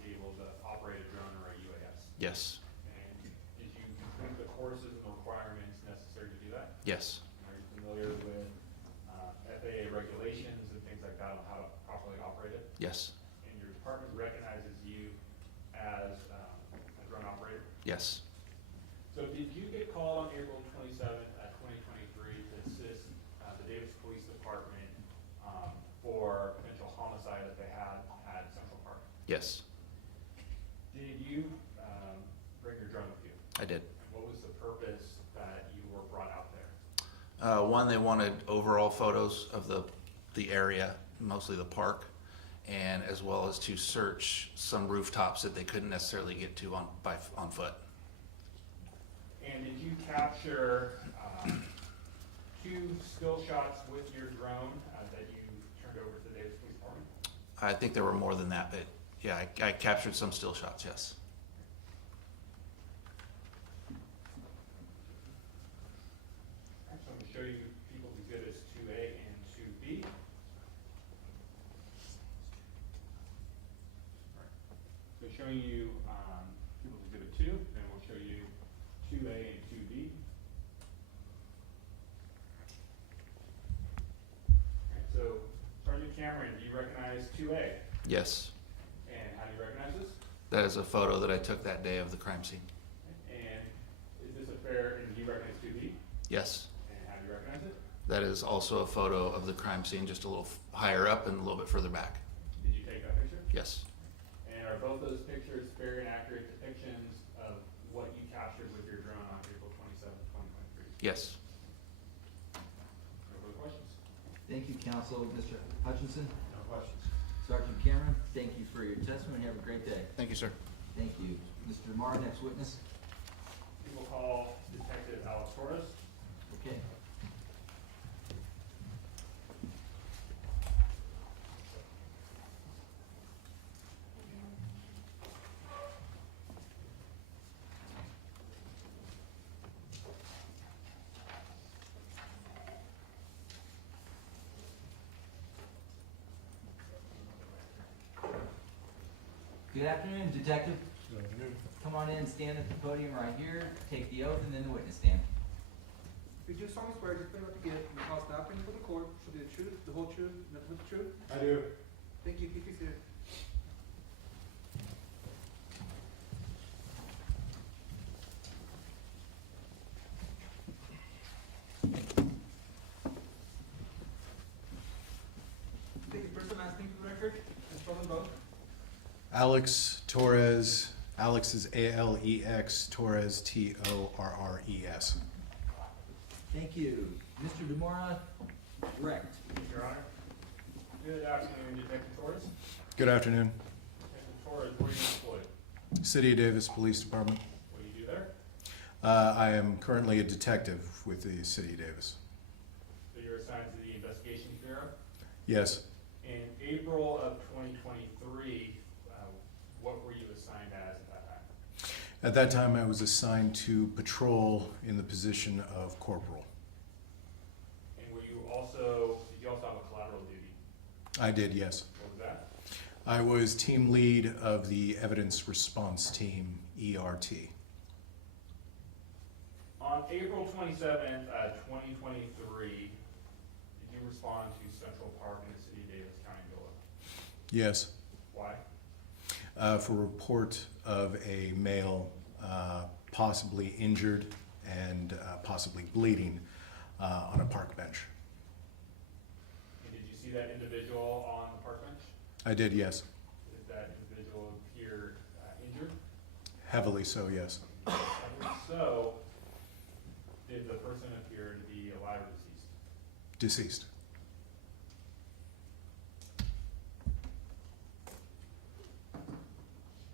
be able to operate a drone or a UAS? Yes. And did you complete the courses and the requirements necessary to do that? Yes. Are you familiar with FAA regulations and things like that on how to properly operate it? Yes. And your department recognizes you as a drone operator? Yes. So did you get called on April 27th, 2023 to assist the Davis Police Department for potential homicide that they had at Central Park? Yes. Did you bring your drone with you? I did. And what was the purpose that you were brought out there? One, they wanted overall photos of the area, mostly the park, and as well as to search some rooftops that they couldn't necessarily get to on foot. And did you capture 2 still shots with your drone that you turned over to the Davis Police Department? I think there were more than that, but yeah, I captured some still shots, yes. So I'm gonna show you people's exhibits 2A and 2B. So showing you people's exhibit 2, and we'll show you 2A and 2B. Alright, so Sergeant Cameron, do you recognize 2A? Yes, And how do you recognize this? that is a photo that I took that day of the crime scene. And is this a fair, and do you recognize 2B? Yes, And how do you recognize it? that is also a photo of the crime scene, just a little higher up and a little bit further back. Did you take that picture? Yes, And are both those pictures fair and accurate depictions of what you captured with your drone on April 27th, 2023? yes. No further questions? Thank you, counsel. Mr. Hutchinson? No questions. Sergeant Cameron, thank you for your testimony. Have a great day. Thank you, sir. Thank you. Mr. DeMar, next witness. We will call Detective Alex Torres. Okay. Good afternoon, Detective. Good afternoon. Come on in, stand at the podium right here, take the oath, and then the witness stand. If you do solemnly swear, just what to give, and the cause nothing for the court, shall be the truth, the whole truth, nothing but the truth? I do. Thank you, keep seated. Take your first and last name for the record, and spell them both. Alex Torres. Alex is A-L-E-X, Torres, T-O-R-R-E-S. Thank you. Mr. DeMora, correct. Your Honor. Good afternoon, Detective Torres. Good afternoon. Detective Torres, where are you employed? City of Davis Police Department. What do you do there? I am currently a detective with the City of Davis. So you're assigned to the Investigations Bureau. Yes. In April of 2023, what were you assigned as at that time? At that time, I was assigned to patrol in the position of corporal. And did you also have a collateral duty? I did, yes. What was that? I was team lead of the Evidence Response Team, ERT. On April 27th, 2023, did you respond to Central Park in the city of Davis, County Villa? Yes. Why? For a report of a male possibly injured and possibly bleeding on a park bench. And did you see that individual on the park bench? I did, yes. Did that individual appear injured? Heavily so, yes. If so, did the person appear to be alive or deceased? Deceased.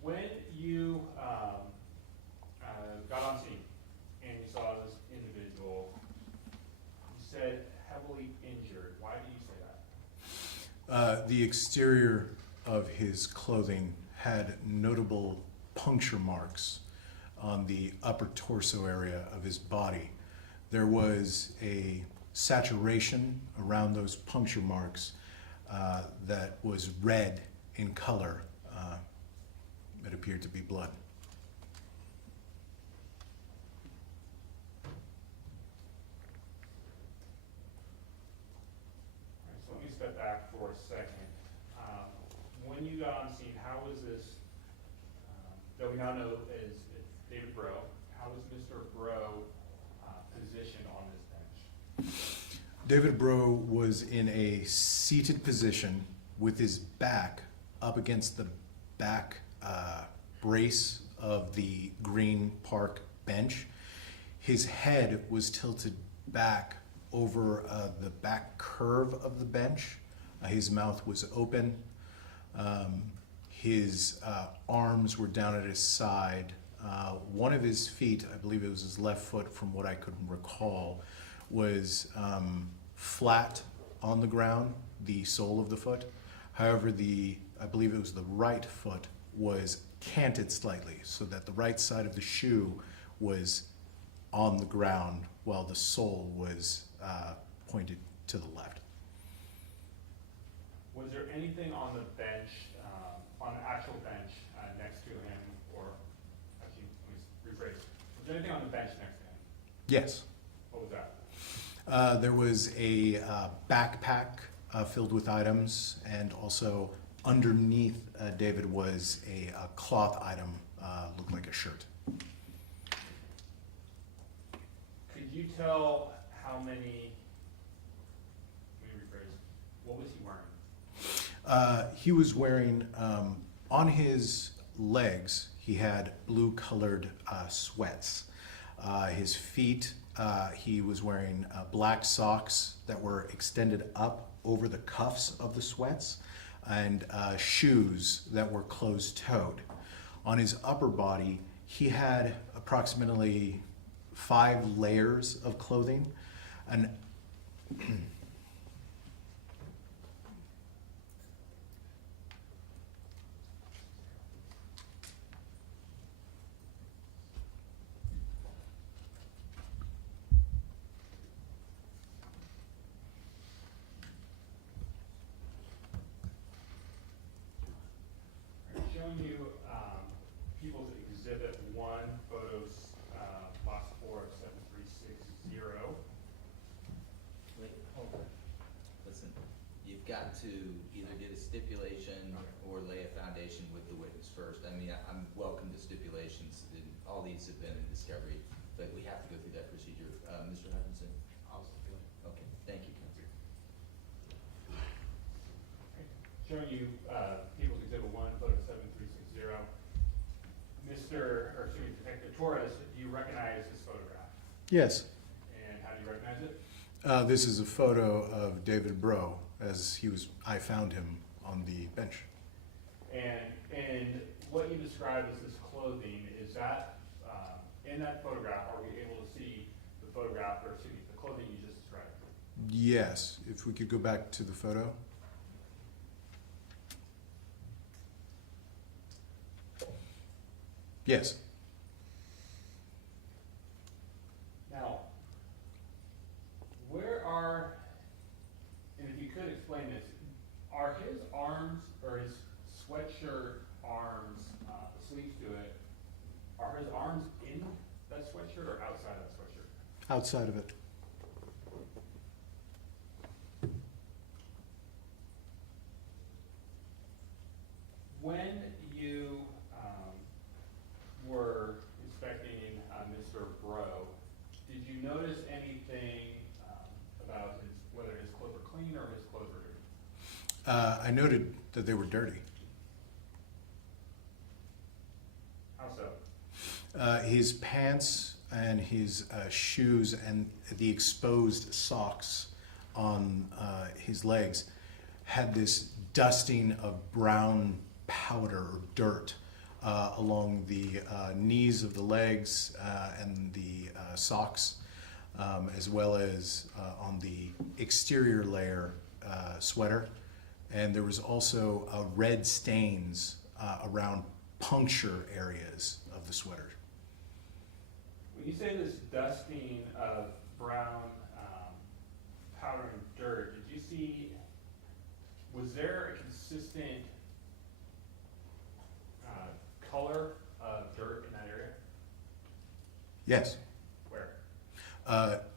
When you got on scene and you saw this individual, you said heavily injured. Why do you say that? The exterior of his clothing had notable puncture marks on the upper torso area of his body. There was a saturation around those puncture marks that was red in color. It appeared to be blood. All right, so let me step back for a second. When you got on scene, how was this, that we now know as David Bro, how was Mr. Bro positioned on this bench? David Bro was in a seated position with his back up against the back brace of the green park bench. His head was tilted back over the back curve of the bench. His mouth was open. His arms were down at his side. One of his feet, I believe it was his left foot from what I could recall, was flat on the ground, the sole of the foot. However, I believe it was the right foot was canted slightly so that the right side of the shoe was on the ground while the sole was pointed to the left. Was there anything on the bench, on the actual bench next to him, or actually, let me rephrase. Was there anything on the bench next to him? Yes. What was that? There was a backpack filled with items, and also underneath David was a cloth item, looked like a shirt. Could you tell how many, let me rephrase, what was he wearing? He was wearing, on his legs, he had blue colored sweats. His feet, he was wearing black socks that were extended up over the cuffs of the sweats, and shoes that were closed-toed. On his upper body, he had approximately 5 layers of clothing, and I've shown you People's Exhibit 1, photos box 4 of 7360. Wait, hold on. Listen, you've got to either get a stipulation or lay a foundation with the witness first. I mean, I'm welcome to stipulations, and all these have been in discovery, but we have to go through that procedure. Mr. Hutchinson? I'll stipulate. Okay, thank you, Counselor. Showing you People's Exhibit 1, photo 7360. Detective Torres, do you recognize this photograph? yes, And how do you recognize it? this is a photo of David Bro as I found him on the bench. And what you described as this clothing, is that, in that photograph, are we able to see the photograph, or excuse me, the clothing you just described? Yes, if we could go back to the photo. Yes. Now, where are, and if you could explain this, are his arms, or his sweatshirt arms, the sleeves to it, are his arms in that sweatshirt or outside of that sweatshirt? Outside of it. When you were inspecting Mr. Bro, did you notice anything about whether his clothes were clean or his clothes were dirty? I noted that they were dirty. How so? His pants and his shoes and the exposed socks on his legs had this dusting of brown powder or dirt along the knees of the legs and the socks, as well as on the exterior layer sweater. And there was also red stains around puncture areas of the sweater. When you say this dusting of brown powder and dirt, did you see, was there a consistent color of dirt in that area? Yes. Where?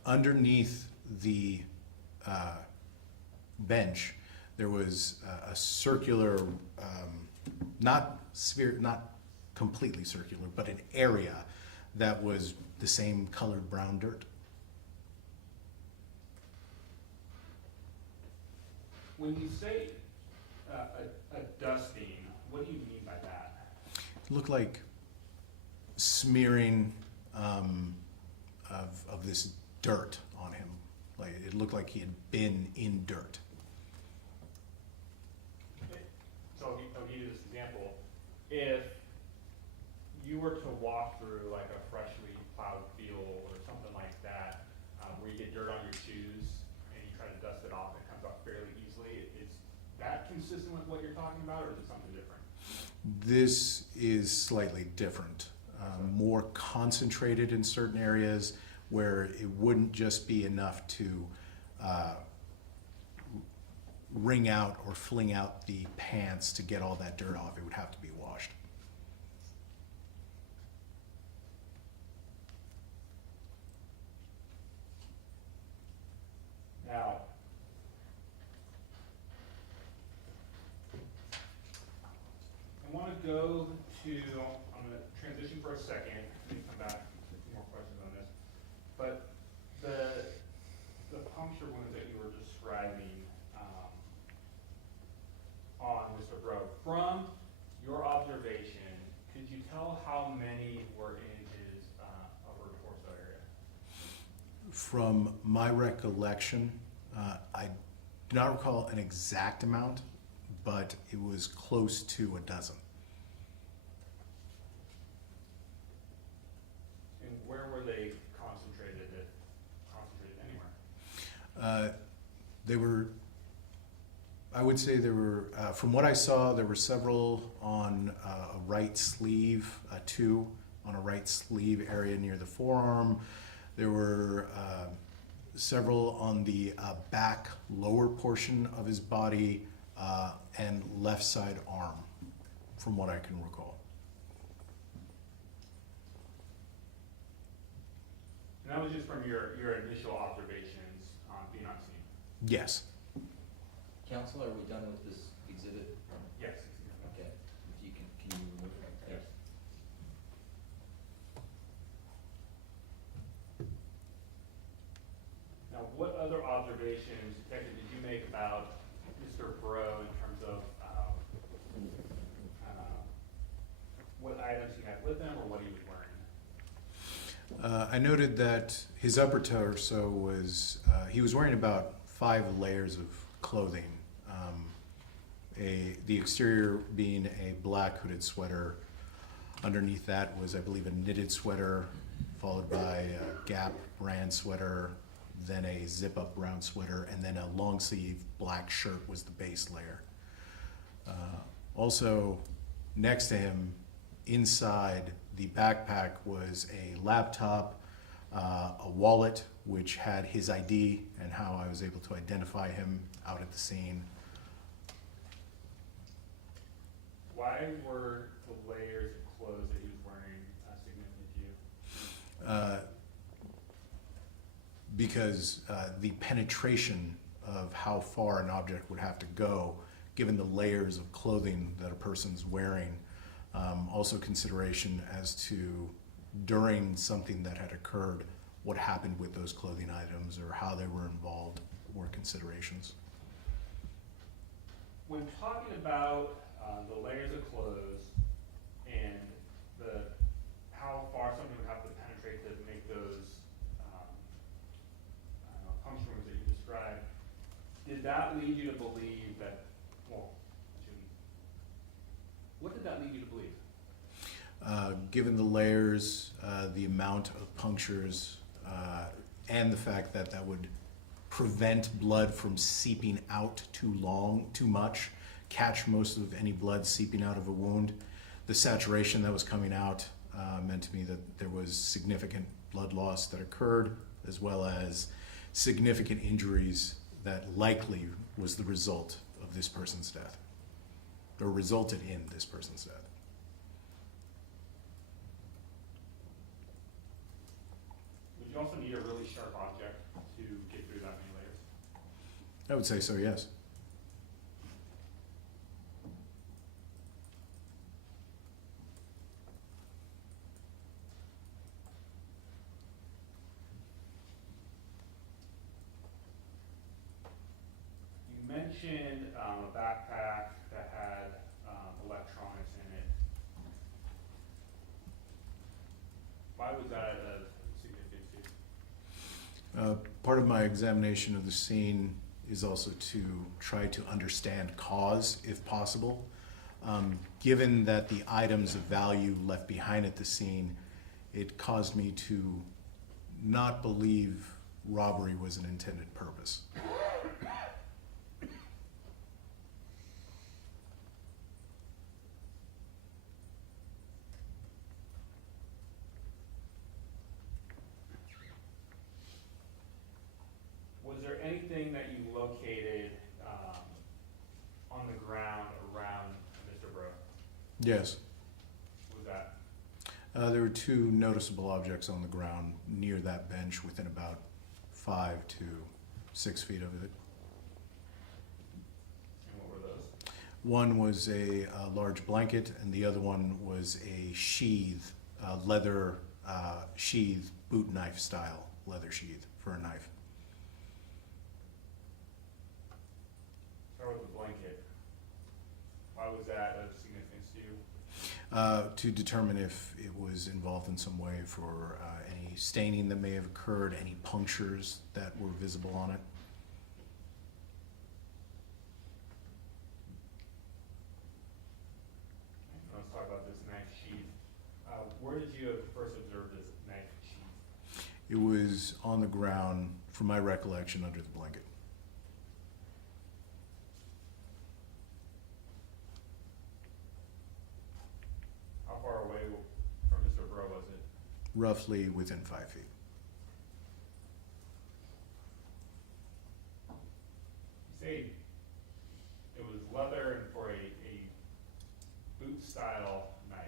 Underneath the bench, there was a circular, not completely circular, but an area that was the same colored brown dirt. When you say a dusting, what do you mean by that? It looked like smearing of this dirt on him. Like it looked like he had been in dirt. So I'll give you this example. If you were to walk through like a freshly plowed field or something like that, where you get dirt on your shoes and you try to dust it off, and it comes off fairly easily, is that consistent with what you're talking about, or is it something different? This is slightly different, more concentrated in certain areas where it wouldn't just be enough to wring out or fling out the pants to get all that dirt off. It would have to be washed. Now, I want to go to, I'm going to transition for a second, and come back with a few more questions on this. But the puncture wounds that you were describing on Mr. Bro, from your observation, could you tell how many were in his upper torso area? From my recollection, I do not recall an exact amount, but it was close to a dozen. And where were they concentrated anywhere? They were, I would say there were, from what I saw, there were several on a right sleeve, two on a right sleeve area near the forearm. There were several on the back lower portion of his body and left side arm, from what I can recall. And that was just from your initial observations on being on scene? Yes. Counsel, are we done with this exhibit? Yes. Okay, if you can you remove it? Yes. Now, what other observations, Detective, did you make about Mr. Bro in terms of what items he had with him or what he was wearing? I noted that his upper torso was, he was wearing about 5 layers of clothing. The exterior being a black hooded sweater. Underneath that was, I believe, a knitted sweater, followed by a Gap brand sweater, then a zip-up brown sweater, and then a long-sleeve black shirt was the base layer. Also, next to him, inside the backpack was a laptop, a wallet, which had his ID and how I was able to identify him out at the scene. Why were the layers of clothes that he was wearing significant to you? Because the penetration of how far an object would have to go, given the layers of clothing that a person's wearing. Also consideration as to, during something that had occurred, what happened with those clothing items or how they were involved were considerations. When talking about the layers of clothes and how far something would have to penetrate to make those puncture wounds that you described, did that lead you to believe that, what did that lead you to believe? Given the layers, the amount of punctures, and the fact that that would prevent blood from seeping out too much, catch most of any blood seeping out of a wound. The saturation that was coming out meant to me that there was significant blood loss that occurred, as well as significant injuries that likely was the result of this person's death, or resulted in this person's death. Would you also need a really sharp object to get through that many layers? I would say so, yes. You mentioned a backpack that had electronics in it. Why was that significant to you? Part of my examination of the scene is also to try to understand cause, if possible. Given that the items of value left behind at the scene, it caused me to not believe robbery was an intended purpose. Yes. What was that? There were two noticeable objects on the ground near that bench within about 5 to 6 feet of it. And what were those? One was a large blanket, and the other one was a sheath, leather sheath, boot knife style leather sheath for a knife. Start with the blanket. Why was that of significance to you? To determine if it was involved in some way for any staining that may have occurred, any punctures that were visible on it. Let's talk about this knife sheath. Where did you first observe this knife sheath? It was on the ground, from my recollection, under the blanket. How far away from Mr. Bro was it? Roughly within 5 feet. You say it was leather and for a boot style knife.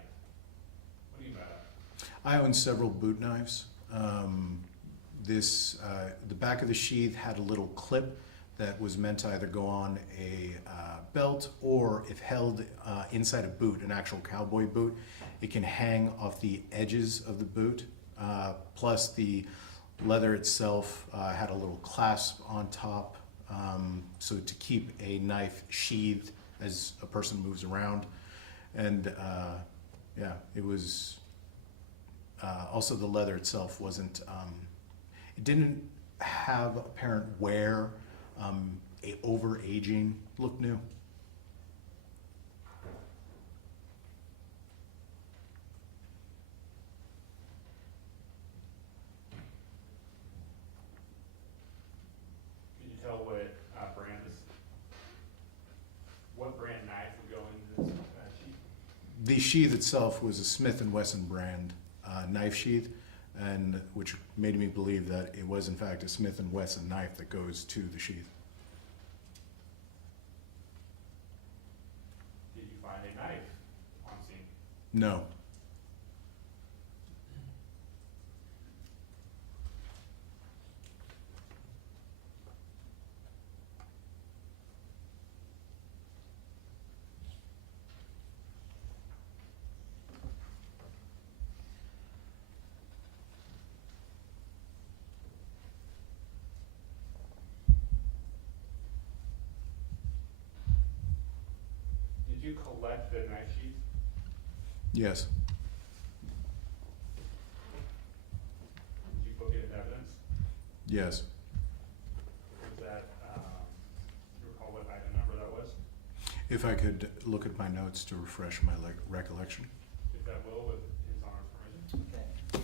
What do you mean by that? I own several boot knives. The back of the sheath had a little clip that was meant to either go on a belt, or if held inside a boot, an actual cowboy boot, it can hang off the edges of the boot. Plus the leather itself had a little clasp on top, so to keep a knife sheathed as a person moves around. And yeah, it was also the leather itself wasn't, it didn't have apparent wear, over-aging, looked new. Can you tell what brand knife would go in this sheath? The sheath itself was a Smith & Wesson brand knife sheath, and which made me believe that it was in fact a Smith & Wesson knife that goes to the sheath. Did you find a knife on scene? No. Did you collect the knife sheath? Yes. Did you book it in evidence? Yes. Was that, do you recall what item number that was? If I could look at my notes to refresh my recollection. If that will, with his honor's permission. Okay.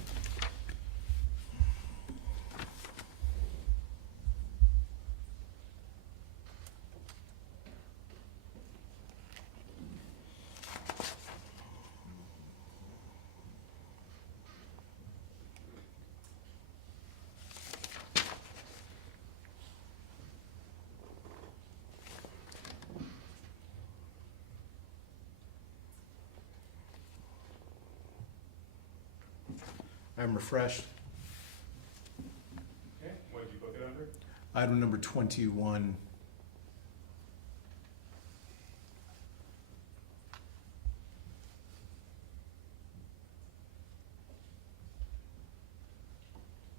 I'm refreshed. Okay, what did you book it under? Item number 21.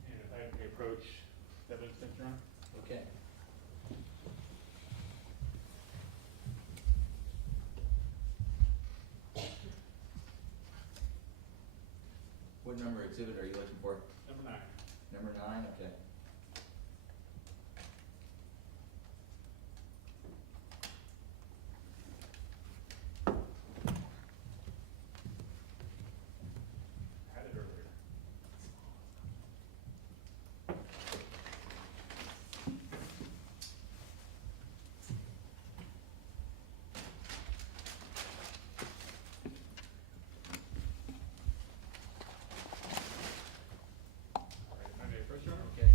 And if I may approach the evidence, Mr. Honor? Okay. What number exhibit are you looking for? Number 9. Number 9, okay. I had it earlier. All right, if I may approach, Your Honor? Okay.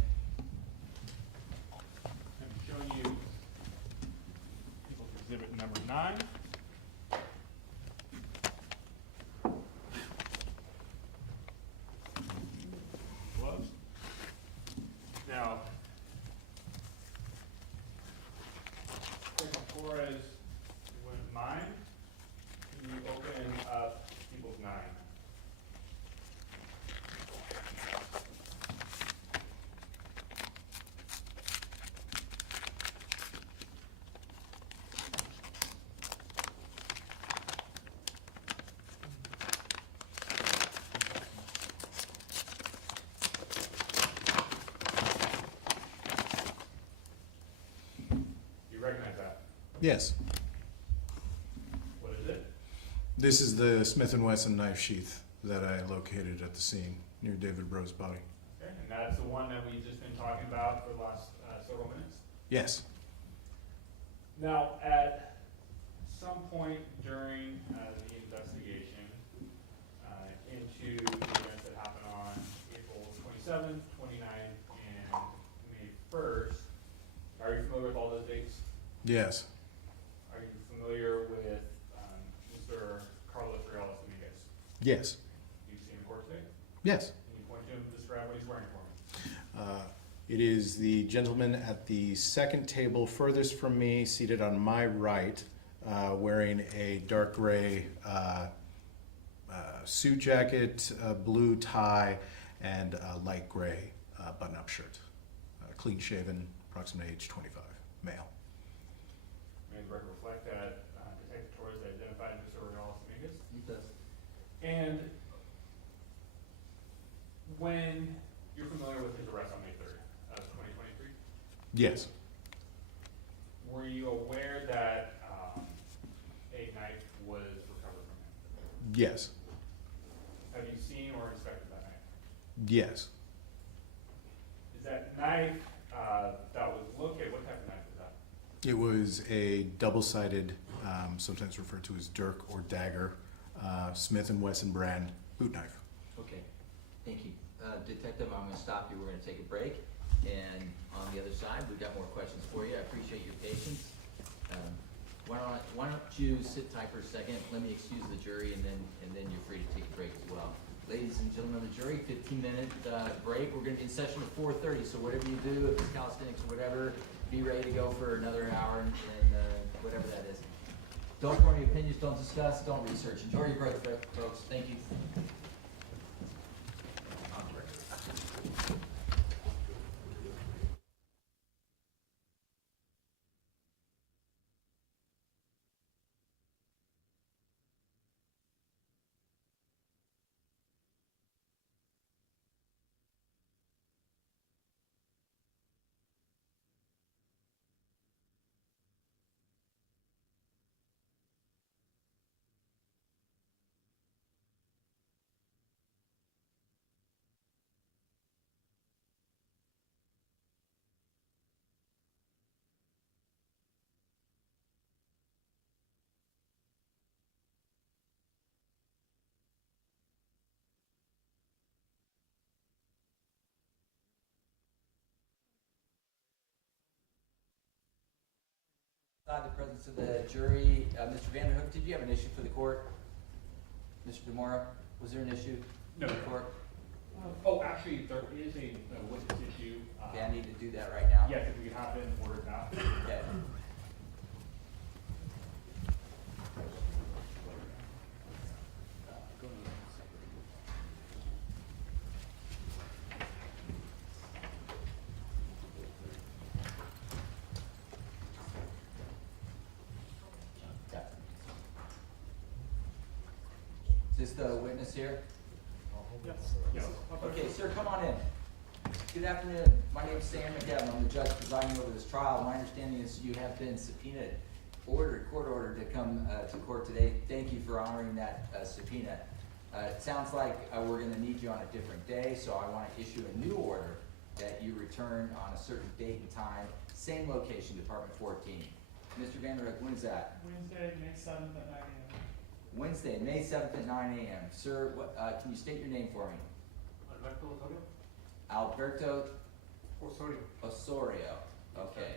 Yes. What is it? This is the Smith & Wesson knife sheath that I located at the scene near David Bro's body. Okay, and that's the one that we've just been talking about for the last several minutes? Yes. Now, at some point during the investigation into the events that happened on April 27th, 29th, and May 1st, are you familiar with all those dates? Yes. Are you familiar with Mr. Carlos Dominguez? Yes. You've seen him in court today? Yes. Can you point to him and describe what he's wearing for me? It is the gentleman at the second table furthest from me, seated on my right, wearing a dark gray suit jacket, blue tie, and a light gray button-up shirt. Clean shaven, approximately age 25, male. May the record reflect that Detective Torres identified Mr. Reynolds Dominguez? He does. And when you're familiar with his arrest on May 3rd of 2023, Yes. were you aware that a knife was recovered from him? Yes. Have you seen or inspected that knife? Yes. Is that knife that was located, what type of knife is that? It was a double-sided, sometimes referred to as dirk or dagger, Smith & Wesson brand boot knife. Okay, thank you. Detective, I'm gonna stop you, we're gonna take a break, and on the other side, we've got more questions for you. I appreciate your patience. Why don't you sit tight for a second, let me excuse the jury, and then you're free to take a break as well. Ladies and gentlemen of the jury, 15-minute break. We're gonna be in session at 4:30, so whatever you do, if it's calisthenics or whatever, be ready to go for another hour and whatever that is. Don't form any opinions, don't discuss, don't research. Enjoy your break, folks. Thank you. The presence of the jury, Mr. Vanderhook, did you have an issue for the court? Mr. DeMora, was there an issue No. for the court? Oh, actually, there is a witness issue. Okay, I need to do that right now. Yes, if we could have it in order now. Okay. Is this the witness here? Yes. Yes. Okay, sir, come on in. Good afternoon. My name is Sam McGavin. I'm the judge presiding over this trial. My understanding is you have been subpoenaed, court ordered to come to court today. Thank you for honoring that subpoena. It sounds like we're going to need you on a different day, so I want to issue a new order that you return on a certain date and time, same location, Department 14. Mr. Vanderhook, when is that? Wednesday, May 7th at 9 a.m. Wednesday, May 7th at 9 a.m. Sir, can you state your name for me? Alberto Osorio. Okay,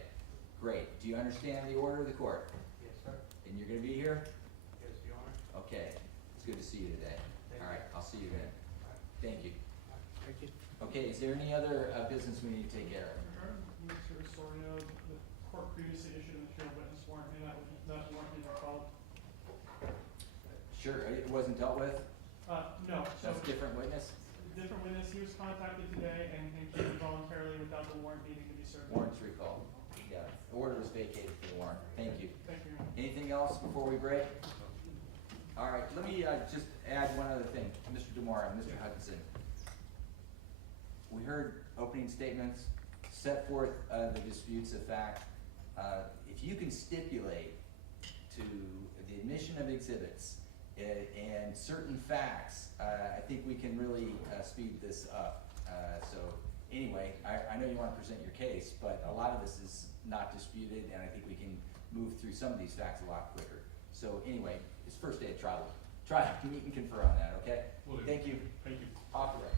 great. Do you understand the order of the court? Yes, sir. And you're going to be here? Yes, Your Honor. Okay, it's good to see you today. All right, I'll see you then. Thank you. Thank you. Okay, is there any other business we need to take care of? Mr. Osorio, the court previously issued a material witness warrant, and that warrant is recalled. Sure, it wasn't dealt with? No, so That's a different witness? different witness, he was contacted today and came voluntarily without the warrant needing to be served. Warrant's recalled. Yeah, the order was vacated for the warrant. Thank you. Thank you, Your Honor. Anything else before we break? All right, let me just add one other thing. Mr. DeMora, Mr. Hudson. We heard opening statements, set forth the disputes of fact. if you can stipulate to the admission of exhibits and certain facts, I think we can really speed this up. So anyway, I know you want to present your case, but a lot of this is not disputed, and I think we can move through some of these facts a lot quicker. So anyway, it's first day of trial. Meet and confer on that, okay? Will do. Thank you. Thank you. Off the record.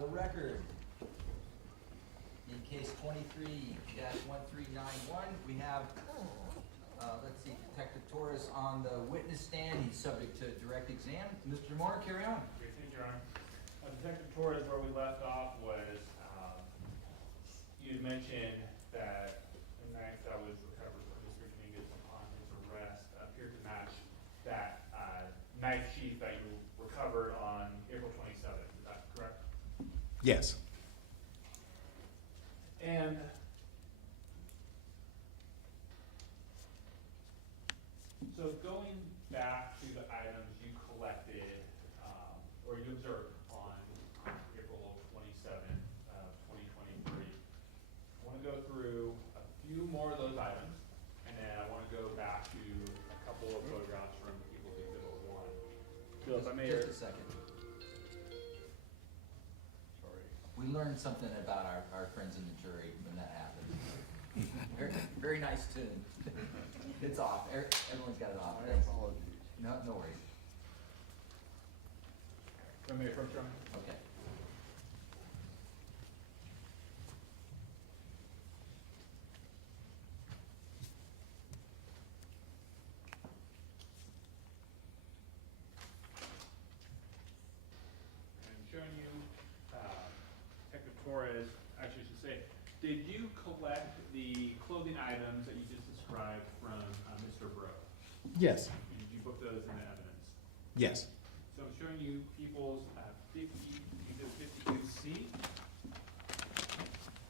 the record. In case 23-1391, we have, let's see, Detective Torres on the witness stand. He's subject to direct exam. Mr. Moore, carry on. Okay, thank you, Your Honor. Detective Torres, where we left off was, you had mentioned that the knife that was recovered from Mr. Dominguez upon his arrest appeared to match that knife sheath that you recovered on April 27th. Is that correct? Yes. And so going back to the items you collected, or you observed on April 27th, 2023, I want to go through a few more of those items, and then I want to go back to a couple of photographs from People's Exhibit 1. So if I may, Just a second. sorry. We learned something about our friends in the jury when that happened. Very, very nice tune. It's off. Everyone's got it off. My Thanks. apologies. No worries. If I may approach, Your Honor? Okay. I'm showing you, Detective Torres, actually I should say, did you collect the clothing items that you just described from Mr. Bro? Yes. Did you book those in the evidence? Yes. So I'm showing you People's 52C.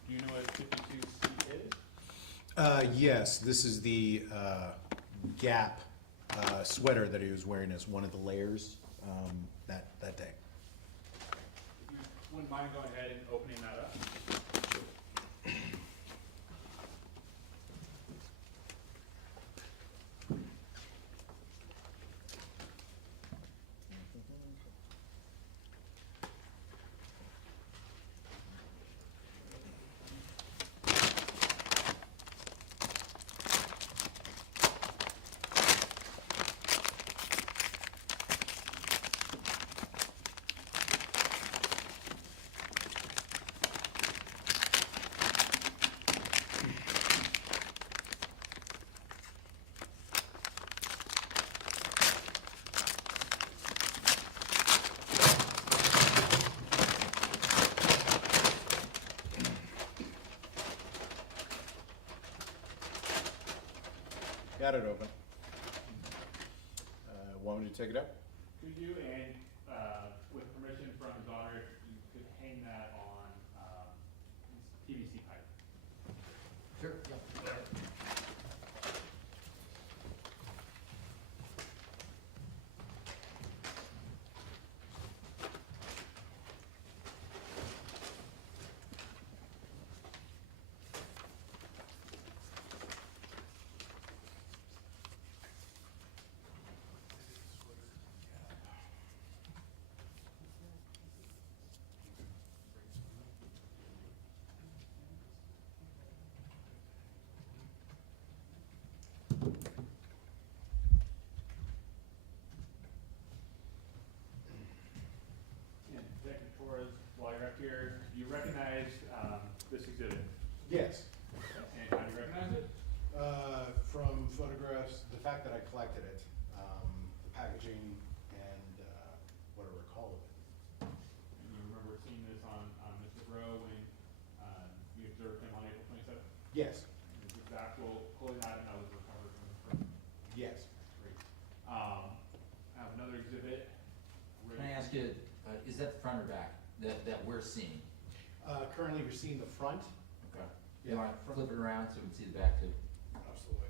Do you know what 52C is? Yes, this is the Gap sweater that he was wearing as one of the layers that day. If you wouldn't mind going ahead and opening that up. Got it open. Want me to take it up? Could you, and with permission from his honor, you could hang that on PVC pipe. Sure. Yeah. Go ahead. And Detective Torres, while you're up here, do you recognize this exhibit? Yes. And how do you recognize it? From photographs, the fact that I collected it, the packaging, and what I recall of it. And you remember seeing this on Mr. Rowe when you observed him on April 27th? Yes. And this is the actual clothing item that was recovered from the person? Yes. Great. I have another exhibit. Can I ask you, is that the front or back that we're seeing? Currently, you're seeing the front. Okay. Yeah. You want to flip it around so we can see the back too? Absolutely.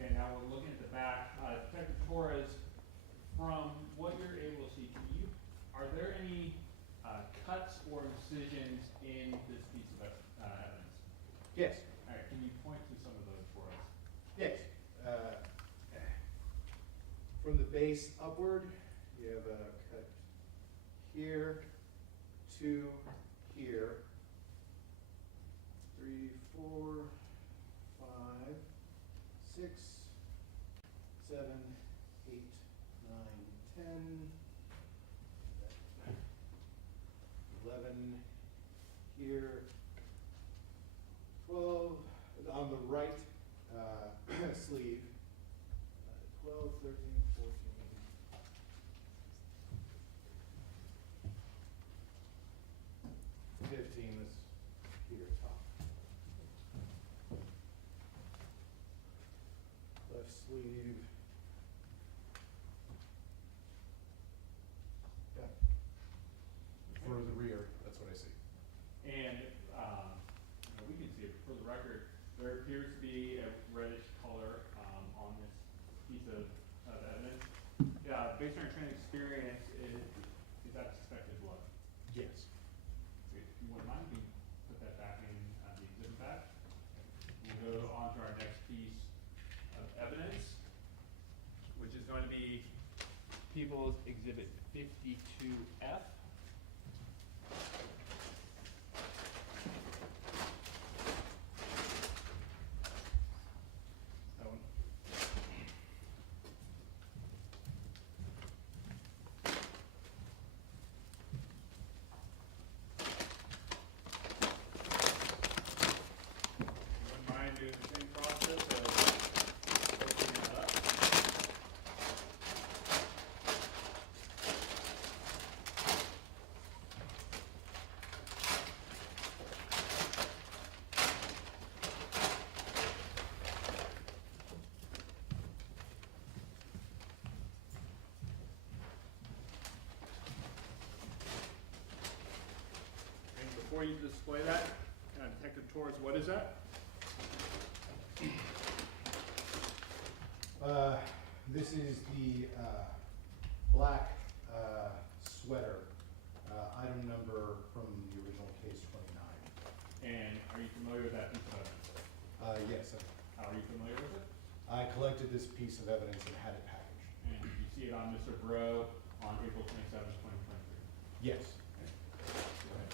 And now we're looking at the back. Detective Torres, from what you're able to see, are there any cuts or incisions in this piece of evidence? Yes. All right, can you point to some of those for us? Yes. From the base upward, you have a cut here, 2 here, 3, 4, 5, 6, the right sleeve, 12, 13, 14, 15 is here top. Left sleeve. Yeah. For the rear, that's what I see. And, we can see it for the record, there appears to be a reddish color, on this piece of evidence. Yeah, based on your training experience, is that suspected blood? Yes. If you wouldn't mind, we can put that back in the exhibit bag. We'll go on to our next piece of evidence, which is going to be People's Exhibit 52F. That one. Wouldn't mind doing the same process of opening it up. And before you display that, Detective Torres, what is that? This is the black sweater, item number from the original case 29. And are you familiar with that piece of evidence? Yes, How are you familiar with it? I collected this piece of evidence and had it packaged. And you see it on Mr. Bro on April 27, 2023. Yes. Go ahead.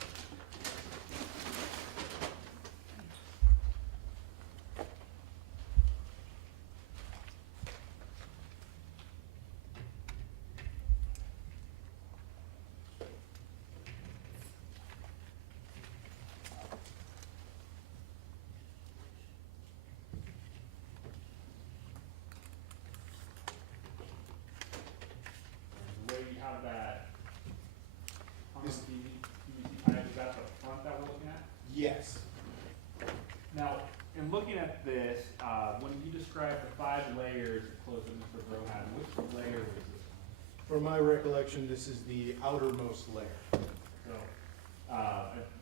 And the way you have that on the Is- PVC pipe, is that the front that we're looking at? Yes. Now, in looking at this, when you describe the 5 layers of clothes that Mr. Bro had, which layer was this? From my recollection, this is the outermost layer. So,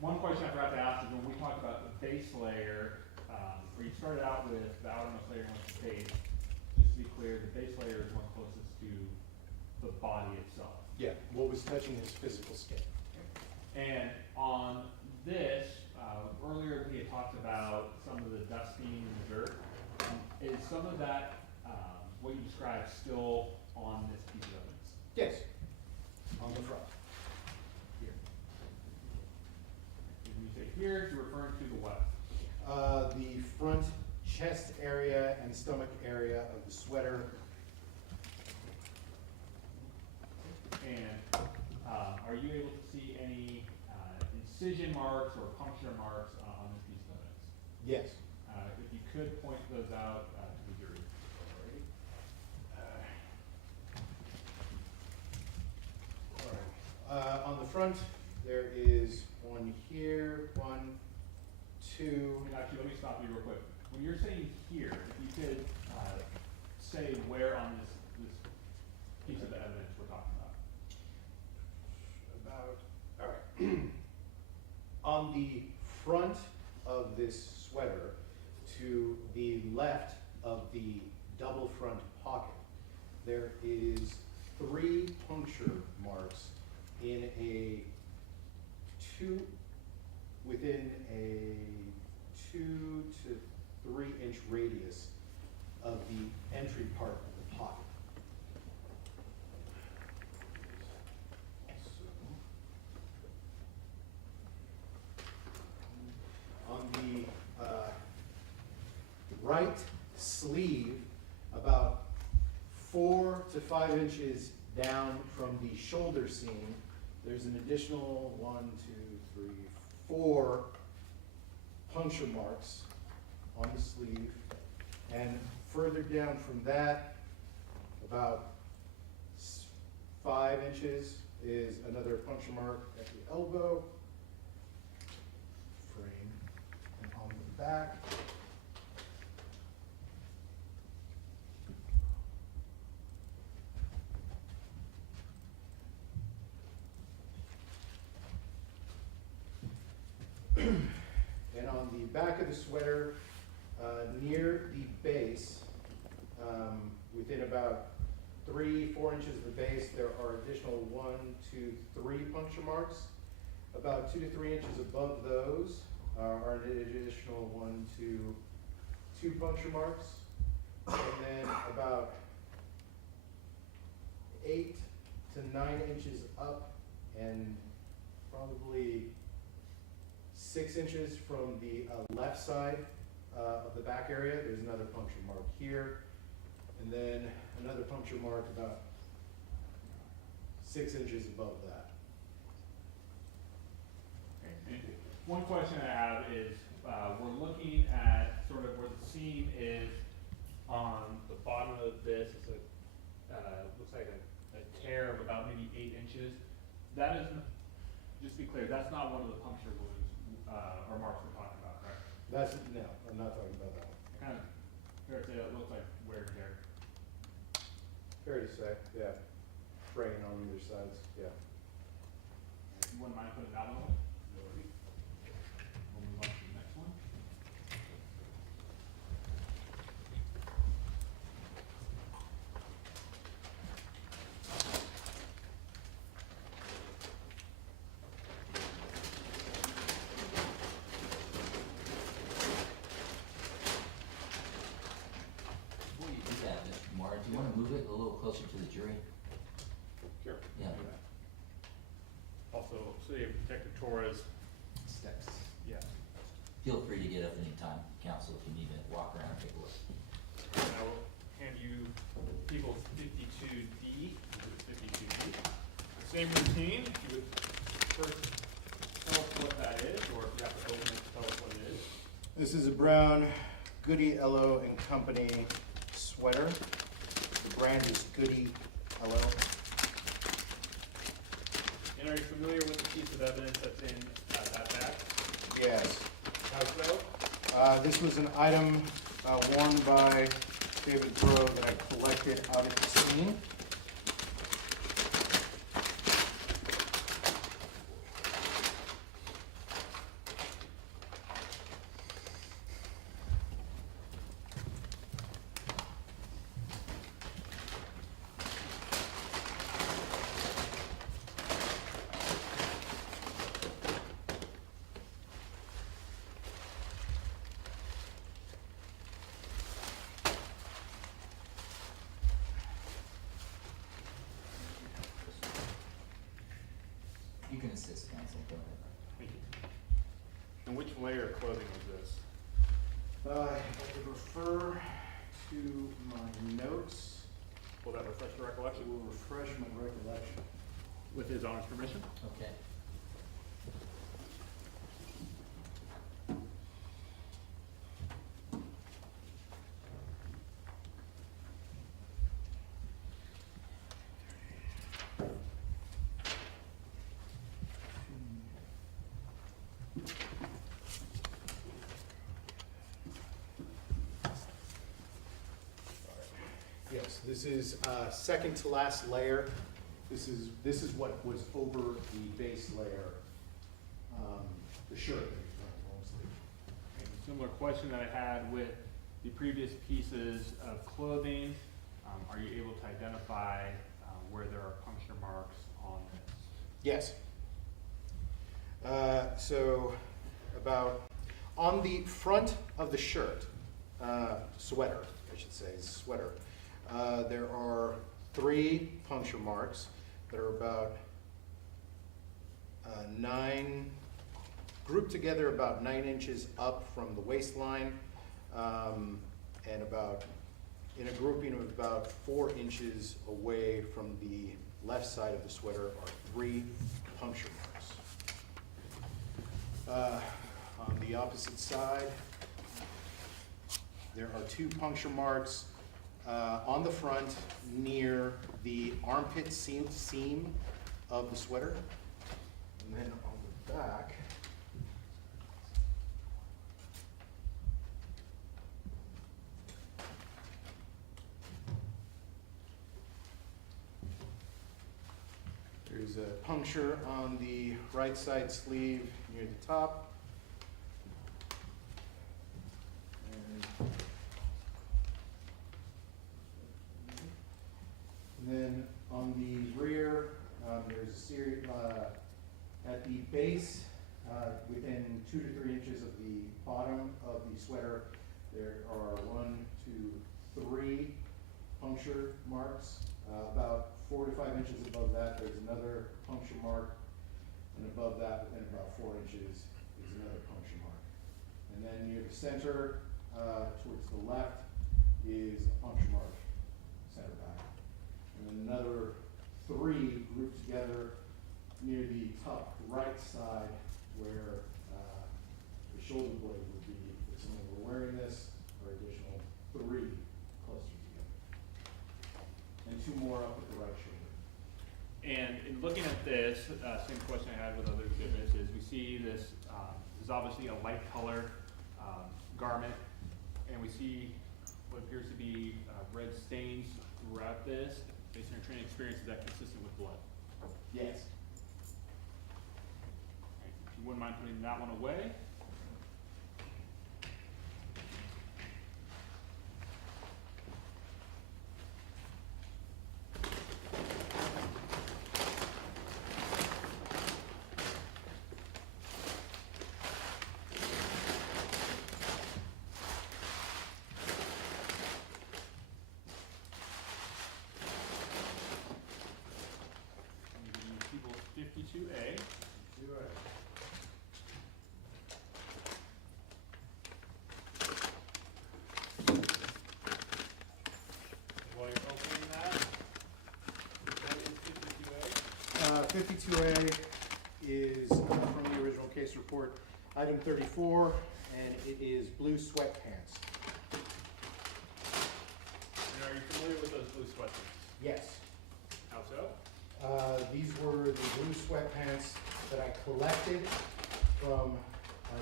one question I forgot to ask is when we talked about the base layer, where you started out with the outermost layer and went to base, just to be clear, the base layer is one closest to the body itself. Yeah, what was touching his physical skin. And on this, earlier we had talked about some of the dusting and the dirt. Is some of that, what you described, still on this piece of evidence? Yes. On the front. Here. When you say here, you're referring to the what? The front chest area and stomach area of the sweater. And are you able to see any incision marks or puncture marks on this piece of evidence? Yes. If you could point those out to the jury. All right. On the front, there is one here, 1, 2. Actually, let me stop you real quick. When you're saying here, if you could say where on this piece of evidence we're talking about. All right. On the front of this sweater, to the left of the double front pocket, there is 3 puncture marks in within a 2 to 3 inch radius of the entry part of the pocket. On the right sleeve, about 4 to 5 inches down from the shoulder seam, there's an additional 1, 2, 3, 4 puncture marks on the sleeve And further down from that, about 5 inches is another puncture mark at the elbow. Frame and on the back. And on the back of the sweater, near the base, within about 3-4 inches of the base, there are additional 1, 2, 3 puncture marks. About 2 to 3 inches above those are an additional 1, 2 puncture marks. And then about 8 to 9 inches up and probably 6 inches from the left side of the back area, there's another puncture mark here. And then another puncture mark about 6 inches above that. Okay. And one question I have is, we're looking at sort of where the seam is on the bottom of this. It's looks like a tear of about maybe 8 inches. That is, just to be clear, that's not one of the puncture wounds or marks we're talking about, correct? No, I'm not talking about that one. Kind of fair to say that looks like wear and tear. Fair to say, yeah. Fraying on either sides, yeah. You wouldn't mind putting that one away? No worries. We'll move on to the next one. Before you do that, Mr. Moore, do you want to move it a little closer to the jury? Sure. Yeah. Also, City Detective Torres. Steps. Yeah. Feel free to get up anytime, counsel, if you need to walk around and take a look. I will hand you people 52D, 52D. Same routine, if you would first tell us what that is, or if you have to open it, tell us what it is. This is a brown Goody Ello and Company sweater. The brand is Goody Ello. And are you familiar with the piece of evidence that's in that bag? Yes. How so? This was an item worn by David Grove that I collected out at the scene. You can assist, counsel, go ahead. Thank you. And which layer of clothing was this? If I could refer to my notes, Will that refresh your it recollection? will refresh my recollection. With his honor's permission? Okay. Yes, this is second to last layer. This is what was over the base layer, the shirt. And a similar question that I had with the previous pieces of clothing, are you able to identify where there are puncture marks on this? Yes. So about on the front of the shirt, sweater, I should say, sweater, there are 3 puncture marks that are about grouped together about 9 inches up from the waistline, and about in a grouping of about 4 inches away from the left side of the sweater are 3 puncture marks. On the opposite side, There are 2 puncture marks on the front near the armpit seam of the sweater. And then on the back, there's a puncture on the right side sleeve near the top. And then on the rear, there's a series, at the base, within 2 to 3 inches of the bottom of the sweater, there are 1, 2, 3 puncture marks. About 4 to 5 inches above that, there's another puncture mark. And above that, within about 4 inches, is another puncture mark. And then near the center, towards the left, is a puncture mark, center back. And then another 3 grouped together near the top right side where the shoulder blade would be. If someone were wearing this, or additional 3 clustered together. And 2 more up at the right shoulder. And in looking at this, same question I had with other exhibits is we see this is obviously a light color garment, and we see what appears to be red stains throughout this. Based on your training experience, is that consistent with blood? Yes. Right, if you wouldn't mind putting that one away. People 52A. While you're opening that, what is 52A? 52A is from the original case report, item 34, and it is blue sweatpants. And are you familiar with those blue sweatpants? Yes. How so? These were the blue sweatpants that I collected from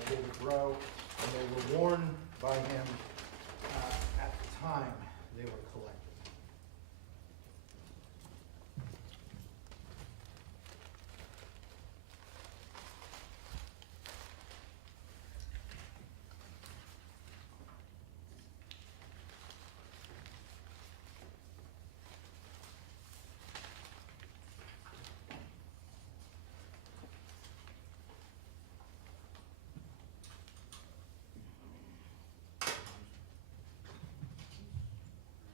David Rowe, and they were worn by him at the time they were collected.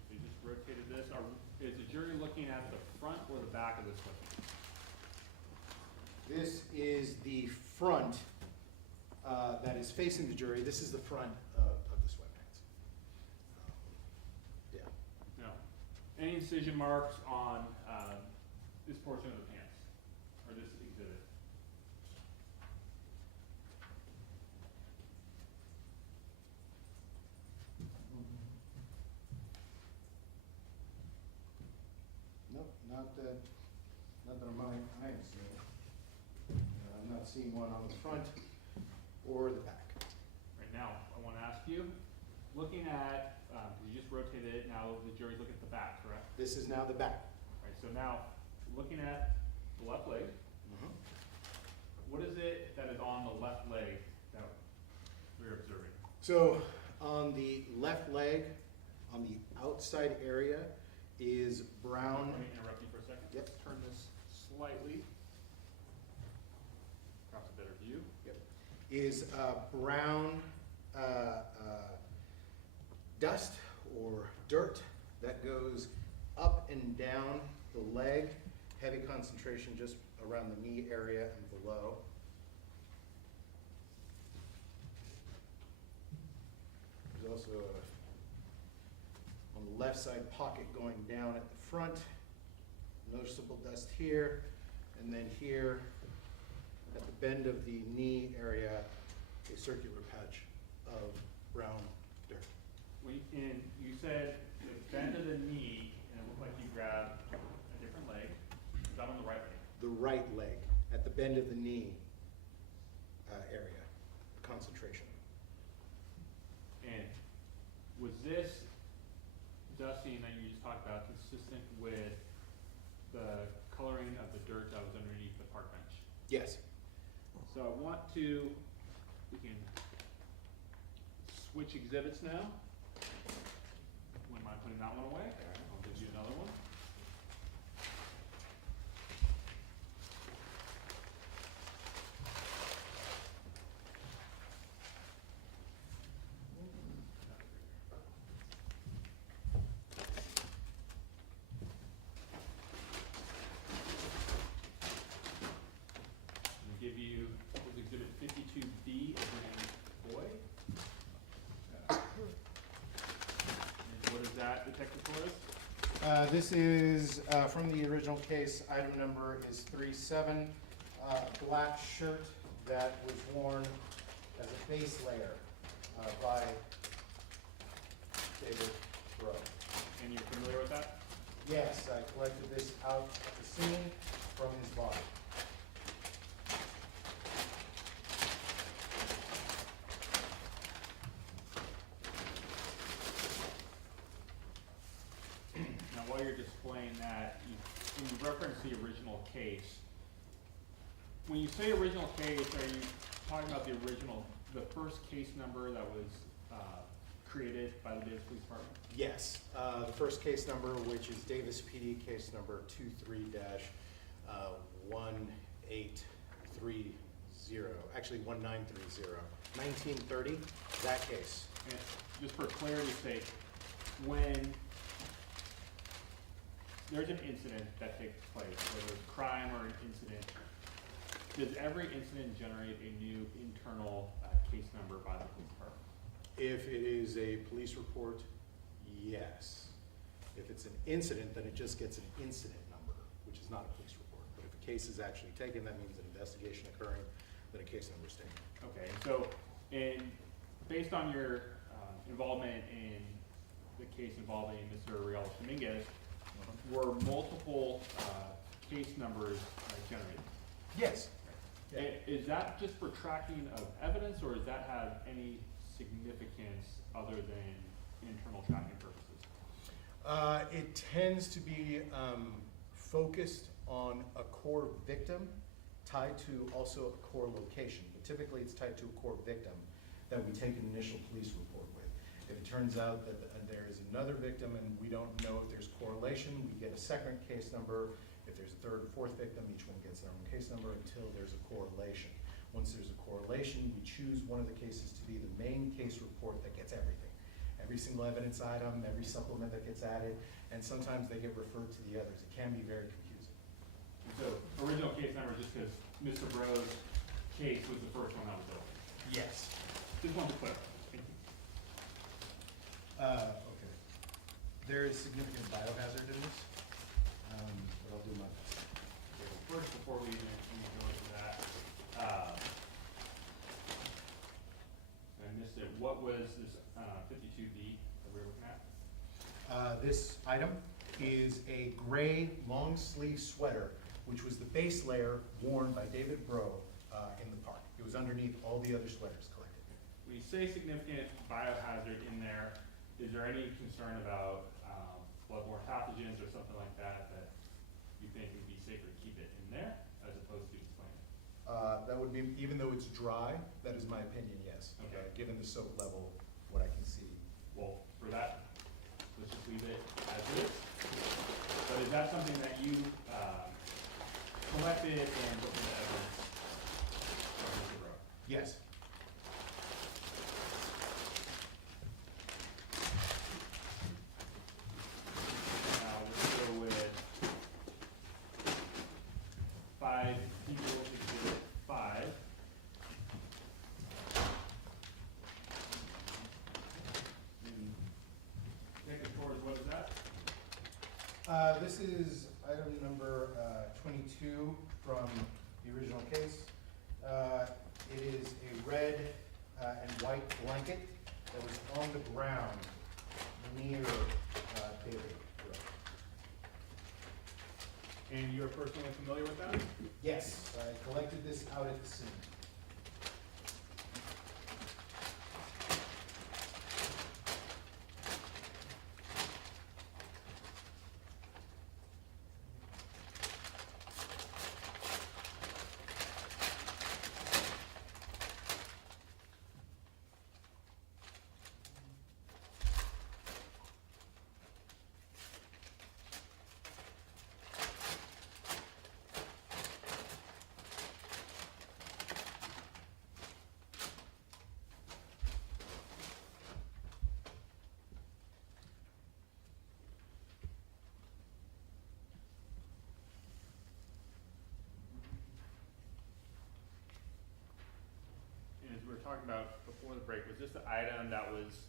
So you just rotated this. Is the jury looking at the front or the back of this sweatpants? This is the front that is facing the jury. This is the front of the sweatpants. Yeah. No. Any incision marks on this portion of the pants or this exhibit? Nope, not that I am seeing. I'm not seeing one on the front or the back. Right now, I want to ask you, looking at, you just rotated it, now the jury's looking at the back, correct? This is now the back. Right, so now, looking at the left leg, what is it that is on the left leg that we're observing? So on the left leg, on the outside area, is brown. Let me interrupt you for a second. Yep. Turn this slightly. Perhaps a better view. Yep. Is brown dust or dirt that goes up and down the leg, heavy concentration just around the knee area and below. There's also on the left side pocket going down at the front, noticeable dust here, and then here at the bend of the knee area, a circular patch of brown dirt. When you said the bend of the knee, and it looked like you grabbed a different leg. Is that on the right leg? The right leg, at the bend of the knee area, concentration. And was this dusting that you just talked about consistent with the coloring of the dirt that was underneath the park bench? Yes. So I want to, we can switch exhibits now. Wouldn't mind putting that one away. I'll give you another one. I'm gonna give you, this is exhibit 52B as in boy. And what is that, Detective Torres? This is from the original case. Item number is 37. Black shirt that was worn as a base layer by David Bro. And you're familiar with that? Yes, I collected this out at the scene from his body. Now, while you're displaying that, when you reference the original case, when you say original case, are you talking about the original, the first case number that was created by the Davis Police Department? Yes, the first case number, which is Davis PD case number 23-1830, actually 1930, 1930, that case. And just for clarity's sake, when there's an incident that takes place, whether it's crime or an incident, does every incident generate a new internal case number by the police department? If it is a police report, yes. If it's an incident, then it just gets an incident number, which is not a police report. But if a case is actually taken, that means an investigation occurring, then a case number is taken. Okay, so based on your involvement in the case involving Mr. Carlos Dominguez, were multiple case numbers generated? Yes. Is that just for tracking of evidence, or does that have any significance other than internal tracking purposes? It tends to be focused on a core victim tied to also a core location. But typically it's tied to a core victim that we take an initial police report with. If it turns out that there is another victim and we don't know if there's correlation, we get a second case number. If there's a third or fourth victim, each one gets their own case number until there's a correlation. Once there's a correlation, we choose one of the cases to be the main case report that gets everything. Every single evidence item, every supplement that gets added, and sometimes they get referred to the others. It can be very confusing. So original case number just because Mr. Bro's case was the first one that was open? Yes. Just wanted to clarify. Thank you. Okay. There is significant biohazard in this, but I'll do my best. Okay, well, first, before we even go into that, I missed it. What was this 52B that we were looking at? This item is a gray long sleeve sweater, which was the base layer worn by David Bro in the park. It was underneath all the other sweaters collected. When you say significant biohazard in there, is there any concern about bloodborne pathogens or something like that that you think would be safer to keep it in there as opposed to displaying it? That would be, even though it's dry, that is my opinion, yes. Okay. Given the soap level, what I can see. Well, for that, let's just leave it as is. But is that something that you collected and looked into evidence from Mr. Bro? Yes. Now, let's go with 5 people exhibit 5. Detective Torres, what is that? This is item number 22 from the original case. It is a red and white blanket that was on the ground near David Road. And you're personally familiar with that? Yes, I collected this out at the scene. And as we were talking about before the break, was this the item that was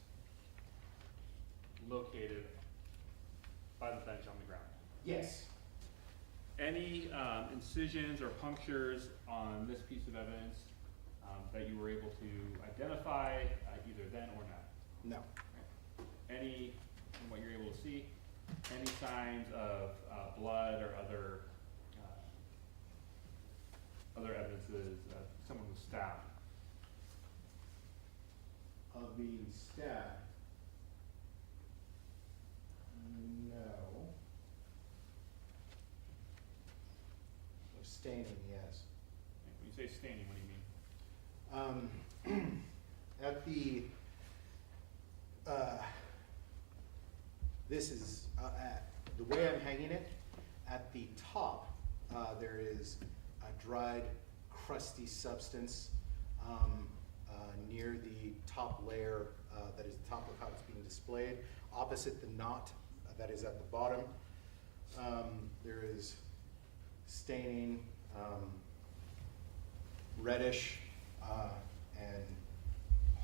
located by the bench on the ground? Yes. Any incisions or punctures on this piece of evidence that you were able to identify either then or now? No. Any, from what you're able to see, any signs of blood or other evidences that someone was stabbed? Of being stabbed? No. Of staining, yes. When you say staining, what do you mean? At the, this is, the way I'm hanging it, at the top, there is a dried, crusty substance near the top layer that is the top of how it's being displayed. Opposite the knot that is at the bottom, there is staining, reddish, and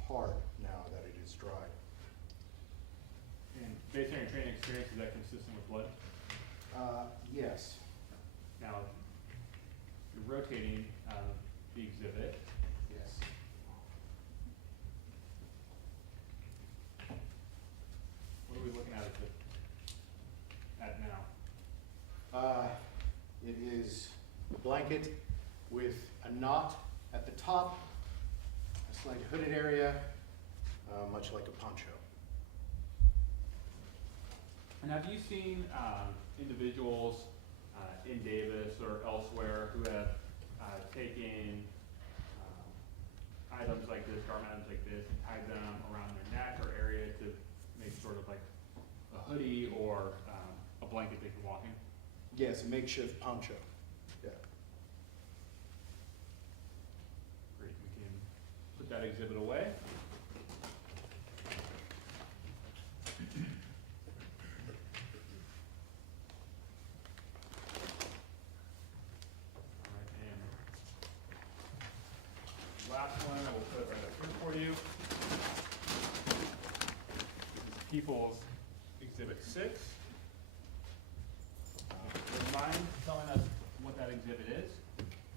hard now that it is dried. And based on your training experience, is that consistent with blood? Yes. Now, you're rotating the exhibit. Yes. What are we looking at now? It is a blanket with a knot at the top, a slight hooded area, much like a poncho. And have you seen individuals in Davis or elsewhere who have taken items like this, garment items like this, and tied them around their neck or area to make sort of like a hoodie or a blanket they can walk in? Yes, a makeshift poncho. Yeah. Great, we can put that exhibit away. Last one I will put right up here for you. This is People's Exhibit 6. Would you mind telling us what that exhibit is?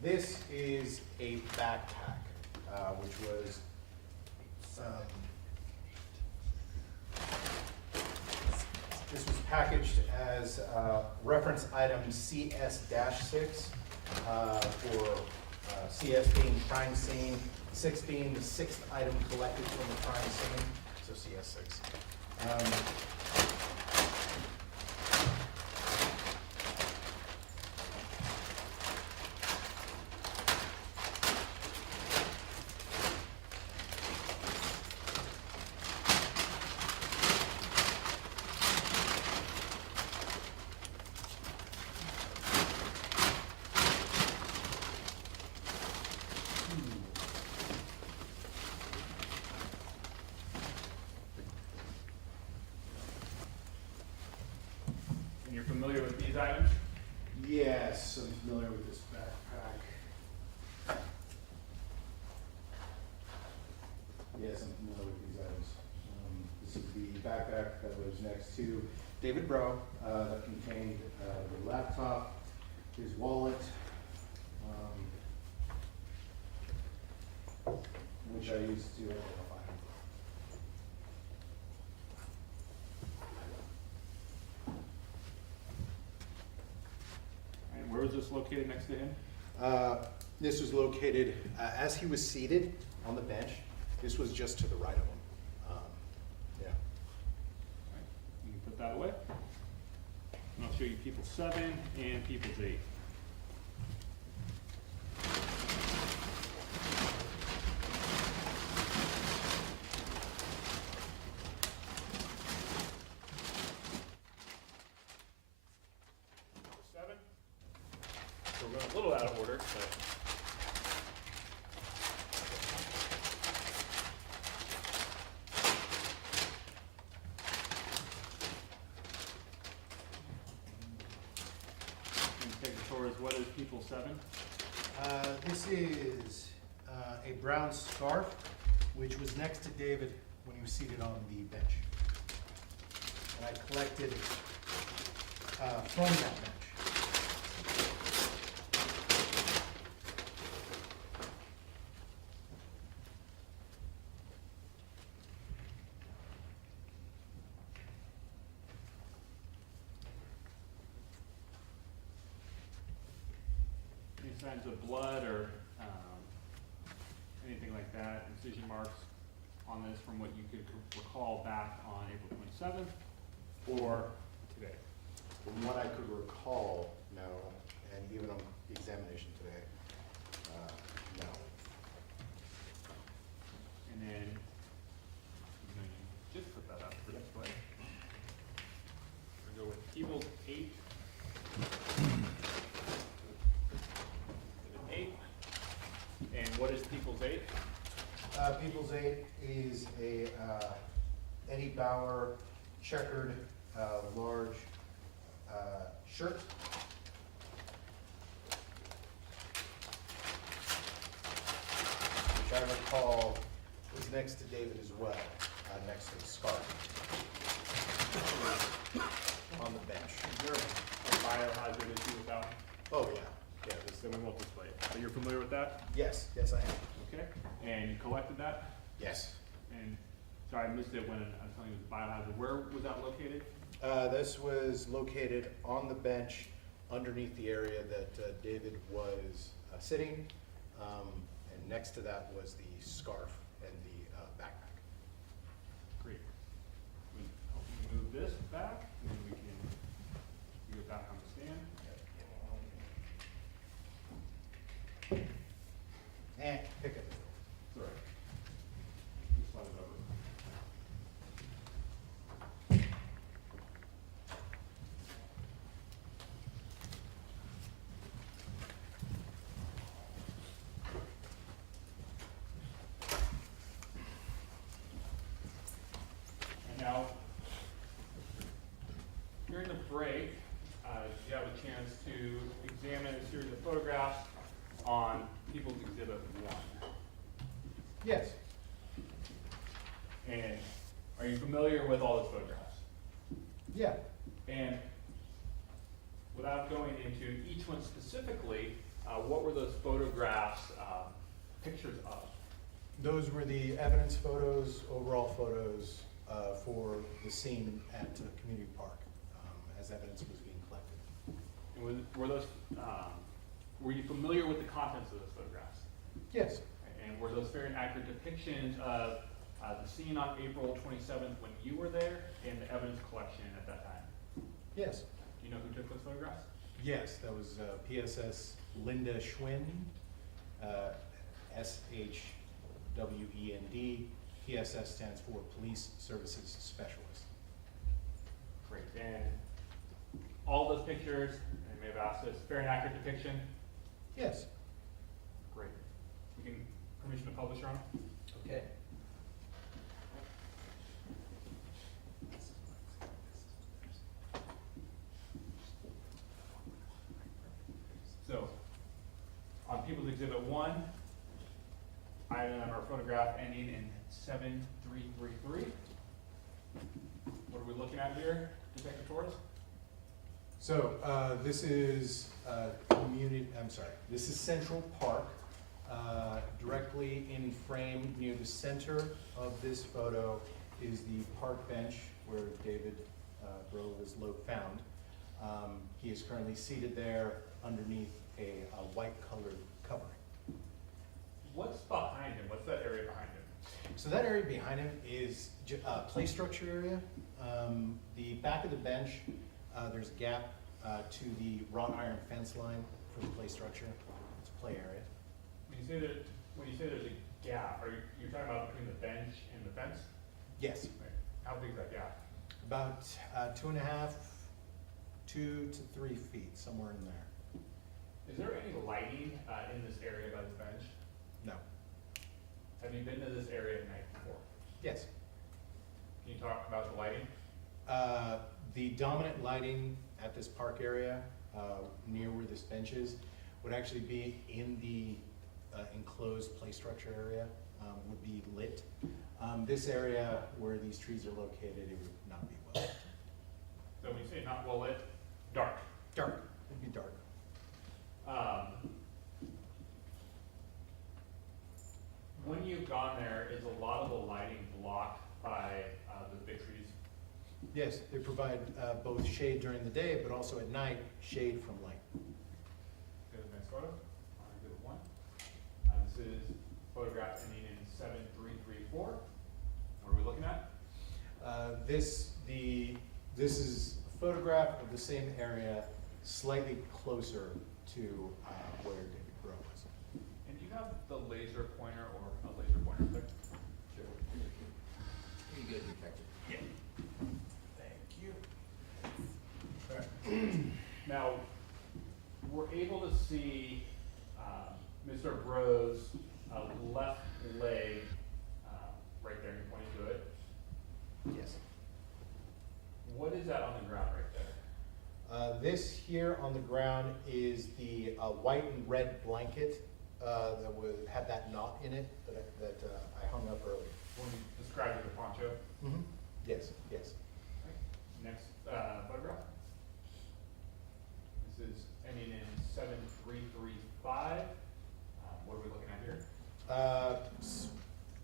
This is a backpack, which was this was packaged as reference item CS-6 for CS being crime scene, 6 being the 6th item collected from the crime scene, so CS-6. And you're familiar with these items? Yes, I'm familiar with this backpack. Yes, I'm familiar with these items. This is the backpack that was next to David Bro, that contained the laptop, his wallet, which I used to identify him. located next to him? This was located, as he was seated on the bench, this was just to the right of him. Yeah. Alright, you can put that away. And I'll show you people 7 and people's 8. So we're going a little out of order, but Torres, what is people 7? This is a brown scarf, which was next to David when he was seated on the bench. And I collected from that bench. Any signs of blood or anything like that, incision marks on this from what you could recall back on April 27th or today? From what I could recall, no, and even on examination today, no. And then, you just put that up for display. We'll go with Peoples 8. 8. And what is Peoples 8? People's 8 is a Eddie Bauer checkered large shirt. Which I recall was next to David as well, next to the scarf on the bench. Is there a biohazard issue with that one? Oh, yeah. Yeah. Then we won't display it. So you're familiar with that? Yes, yes, I am. Okay. And you collected that? Yes. And, sorry, I missed it when I was telling you it was biohazard. Where was that located? This was located on the bench underneath the area that David was sitting, and next to that was the scarf and the backpack. Great. We help you move this back, and then we can go back on the stand. And pick it. Sorry. Just slide it over. And now, during the break, you have a chance to examine a series of photographs on People's Exhibit 1. Yes. And are you familiar with all those photographs? Yeah. And without going into each one specifically, what were those photographs pictures of? Those were the evidence photos, overall photos for the scene at Community Park as evidence was being collected. And were those, were you familiar with the contents of those photographs? Yes. And were those fair and accurate depictions of the scene on April 27th when you were there and the evidence collection at that time? Yes. Do you know who took those photographs? Yes, that was PSS Linda Schwind, SHWEND. PSS stands for Police Services Specialist. Great. And all those pictures, I may have asked this, fair and accurate depiction? Yes. Great. We can, permission to publish, Your Honor? Okay. So, on People's Exhibit 1, item or photograph ending in 7333. What are we looking at here, Detective Torres? So this is this is Central Park. Directly in frame near the center of this photo is the park bench where David Bro was found. He is currently seated there underneath a white colored covering. What's behind him? What's that area behind him? So that area behind him is play structure area. The back of the bench, there's a gap to the wrought iron fence line for the play structure. It's a play area. When you say there's a gap, are you talking about between the bench and the fence? Yes, Right. How big is that gap? about 2.5, 2 to 3 feet, somewhere in there. Is there any lighting in this area by this bench? No. Have you been to this area at night before? Yes. Can you talk about the lighting? The dominant lighting at this park area, near where this bench is, would actually be in the enclosed play structure area, would be lit. This area where these trees are located, it would not be well lit. So when you say not well lit, dark. Dark, it'd be dark. When you've gone there, is a lot of the lighting blocked by the big trees? Yes, they provide both shade during the day, but also at night, shade from light. Go to the next photo. Good one. This is photograph ending in 7334. What are we looking at? This is a photograph of the same area, slightly closer to where David Grow was. And do you have the laser pointer or a laser pointer there? Sure. Pretty good, detective. Yeah. Thank you. Now, we're able to see Mr. Bro's left leg right there. You pointed to it. Yes. What is that on the ground right there? This here on the ground is the white and red blanket that had that knot in it that I hung up earlier. When you described it, the poncho. Mm-hmm. Yes, yes. Next photograph. This is ending in 7335. What are we looking at here?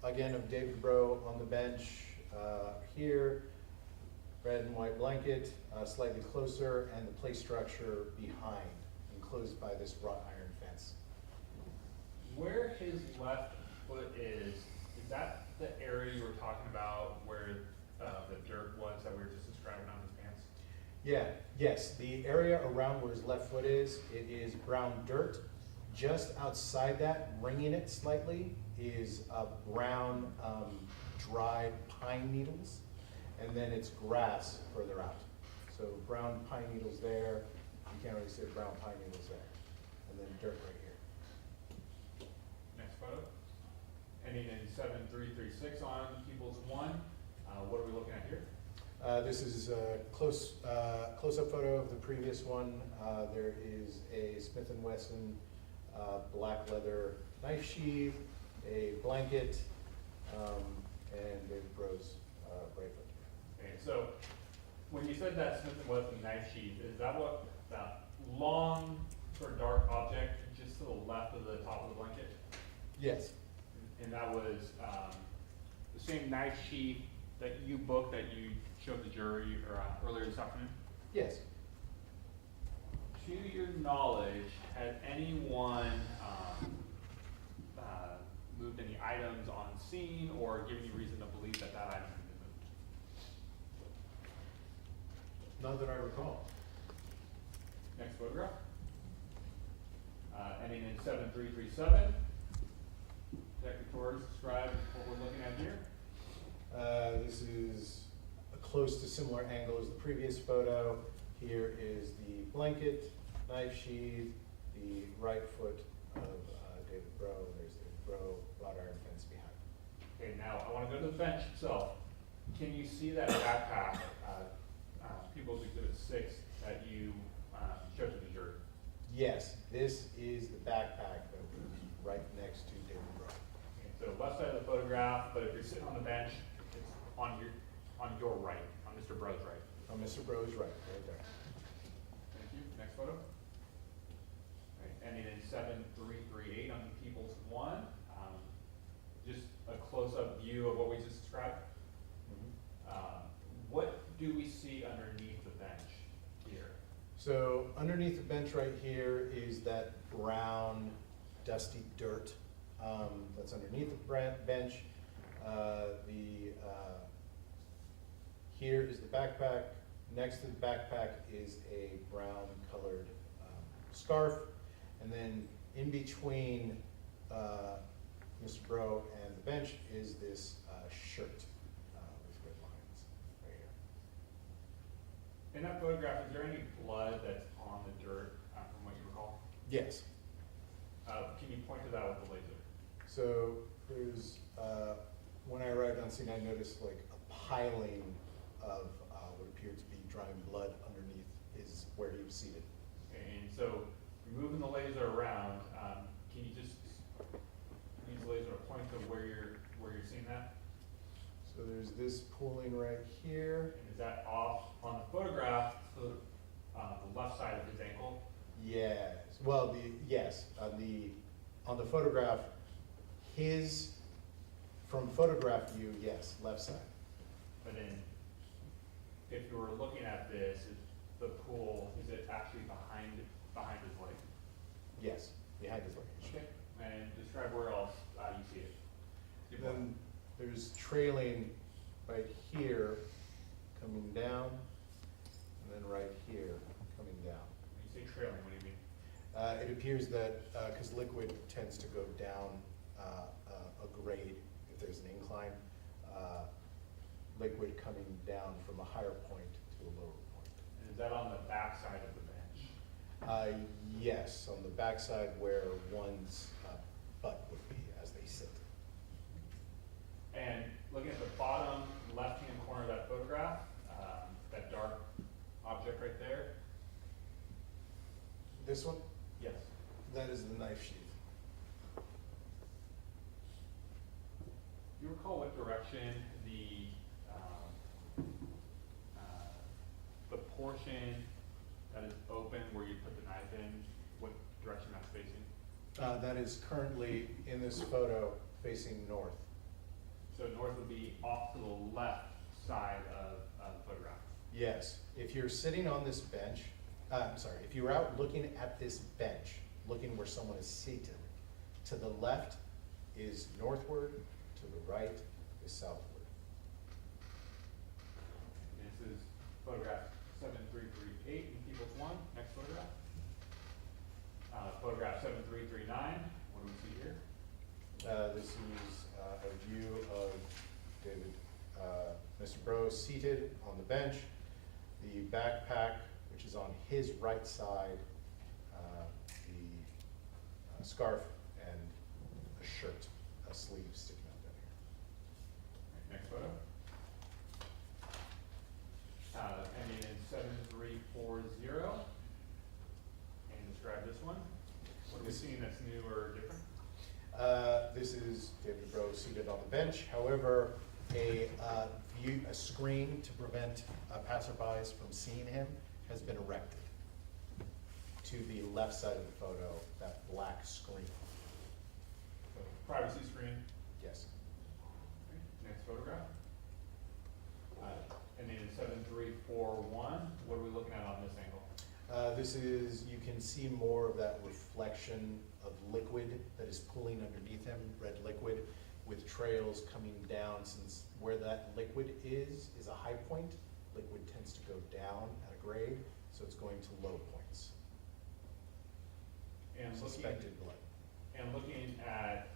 Again, of David Bro on the bench here, red and white blanket, slightly closer, and the play structure behind, enclosed by this wrought iron fence. Where his left foot is that the area you were talking about where the dirt was that we were just describing on his pants? Yeah, yes, the area around where his left foot is, it is brown dirt. Just outside that, ringing it slightly, is brown dry pine needles, and then it's grass further out. So brown pine needles there, you can't really see the brown pine needles there, and then dirt right here. Next photo. Ending in 7336 on Peoples 1. What are we looking at here? This is a close-up photo of the previous one. There is a Smith & Wesson black leather knife sheath, a blanket, and David Bro's right foot. Okay, so when you said that Smith & Wesson knife sheath, is that what that long sort of dark object just to the left of the top of the blanket? Yes. And that was the same knife sheath that you booked that you showed the jury earlier this afternoon? Yes. To your knowledge, had anyone moved any items on scene or given you reason to believe that that item had been moved? Not that I recall. Next photograph. Ending in 7337. Detective Torres, describe what we're looking at here. This is close to similar angle as the previous photo. Here is the blanket, knife sheath, the right foot of David Bro. There's David Bro, wrought iron fence behind. Okay, now I want to go to the bench itself. Can you see that backpack, People's Exhibit 6, that you showed to the jury? Yes, this is the backpack that was right next to David Bro. Okay, so left side of the photograph, but if you're sitting on the bench, it's on your right, on Mr. Bro's right. On Mr. Bro's right there. Thank you. Next photo. Right, ending in 7338 on People's 1. Just a close-up view of what we just described. What do we see underneath the bench here? So So underneath the bench right here is that brown dusty dirt that's underneath the bench. Here is the backpack. Next to the backpack is a brown colored scarf. And then in between Mr. Bro and the bench is this shirt with red lines right here. In that photograph, is there any blood that's on the dirt from what you recall? Yes. Can you point to that with the laser? So there's, when I arrived on scene, I noticed like a piling of what appeared to be drying blood underneath where he was seated. And so, moving the laser around, can you just use the laser to point to where you're seeing that? So there's this pooling right here. And is that off on the photograph to the left side of his ankle? Yes. Well, yes, on the photograph, from photograph view, yes, left side. But then, if you were looking at this, is the pool, is it actually behind his leg? Yes, behind his leg. Okay. And describe where else you see it. Then there's trailing right here, coming down, and then right here, coming down. When you say trailing, what do you mean? It appears that, because liquid tends to go down a grade if there's an incline, liquid coming down from a higher point to a lower point. And is that on the back side of the bench? Yes, on the backside where one's butt would be as they sit. And looking at the bottom left-hand corner of that photograph, that dark object right there. This one, Yes. that is the knife sheath. Do you recall what direction the portion that is open where you put the knife in, what direction that's facing? That is currently in this photo facing north. So north would be off to the left side of the photograph. Yes, if you're sitting on this bench, if you're out looking at this bench, looking where someone is seated, to the left is northward, to the right is southward. This is photograph 7338 in People's One. Next photograph. Photograph 7339. What do we see here? This is a view of David, Mr. Bro seated on the bench, the backpack, which is on his right side, the scarf, and a shirt, a sleeve sticking out down here. Next photo. Ending in 7340. And describe this one. What are we seeing that's new or different? This is David Bro seated on the bench. However, a screen to prevent passerbys from seeing him has been erected to the left side of the photo, that black screen. Privacy screen. Yes. Next photograph. Ending in 7341. What are we looking at on this angle? This is, you can see more of that reflection of liquid that is pooling underneath him, red liquid, with trails coming down. Since where that liquid is a high point, liquid tends to go down at a grade, so it's going to low points. And Suspected blood. And looking at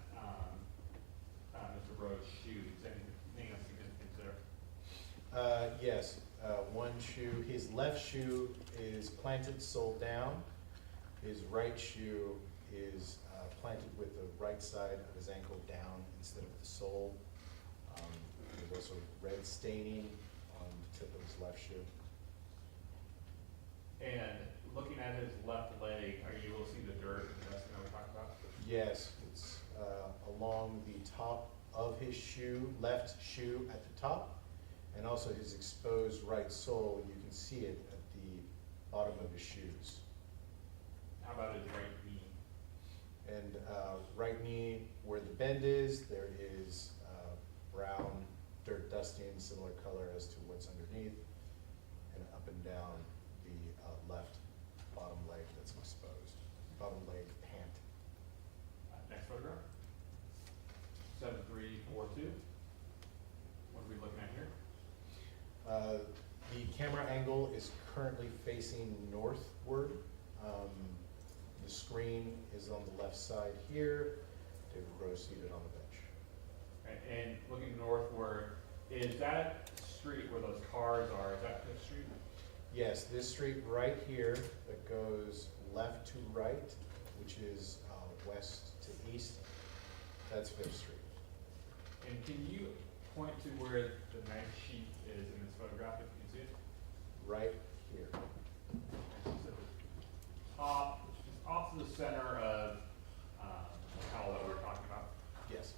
Mr. Bro's shoes, anything else you can consider? Yes, one shoe, his left shoe is planted sole down. His right shoe is planted with the right side of his ankle down instead of the sole. There's also red staining on the tip of his left shoe. And looking at his left leg, are you able to see the dirt and the dust that we talked about? Yes, it's along the top of his shoe, left shoe at the top, and also his exposed right sole. You can see it at the bottom of his shoes. How about his right knee? And right knee, where the bend is, there is brown dirt dusting, similar color as to what's underneath, and up and down the left bottom leg pant. Next photograph. 7342. What are we looking at here? The camera angle is currently facing northward. The screen is on the left side here. David Bro seated on the bench. And looking northward, is that street where those cars are, is that Fifth Street? Yes, this street right here that goes left to right, which is west to east, that's Fifth Street. And can you point to where the knife sheath is in this photograph, if you can see it? Right here. So the top, just off to the center of the towel that we were talking about. Yes.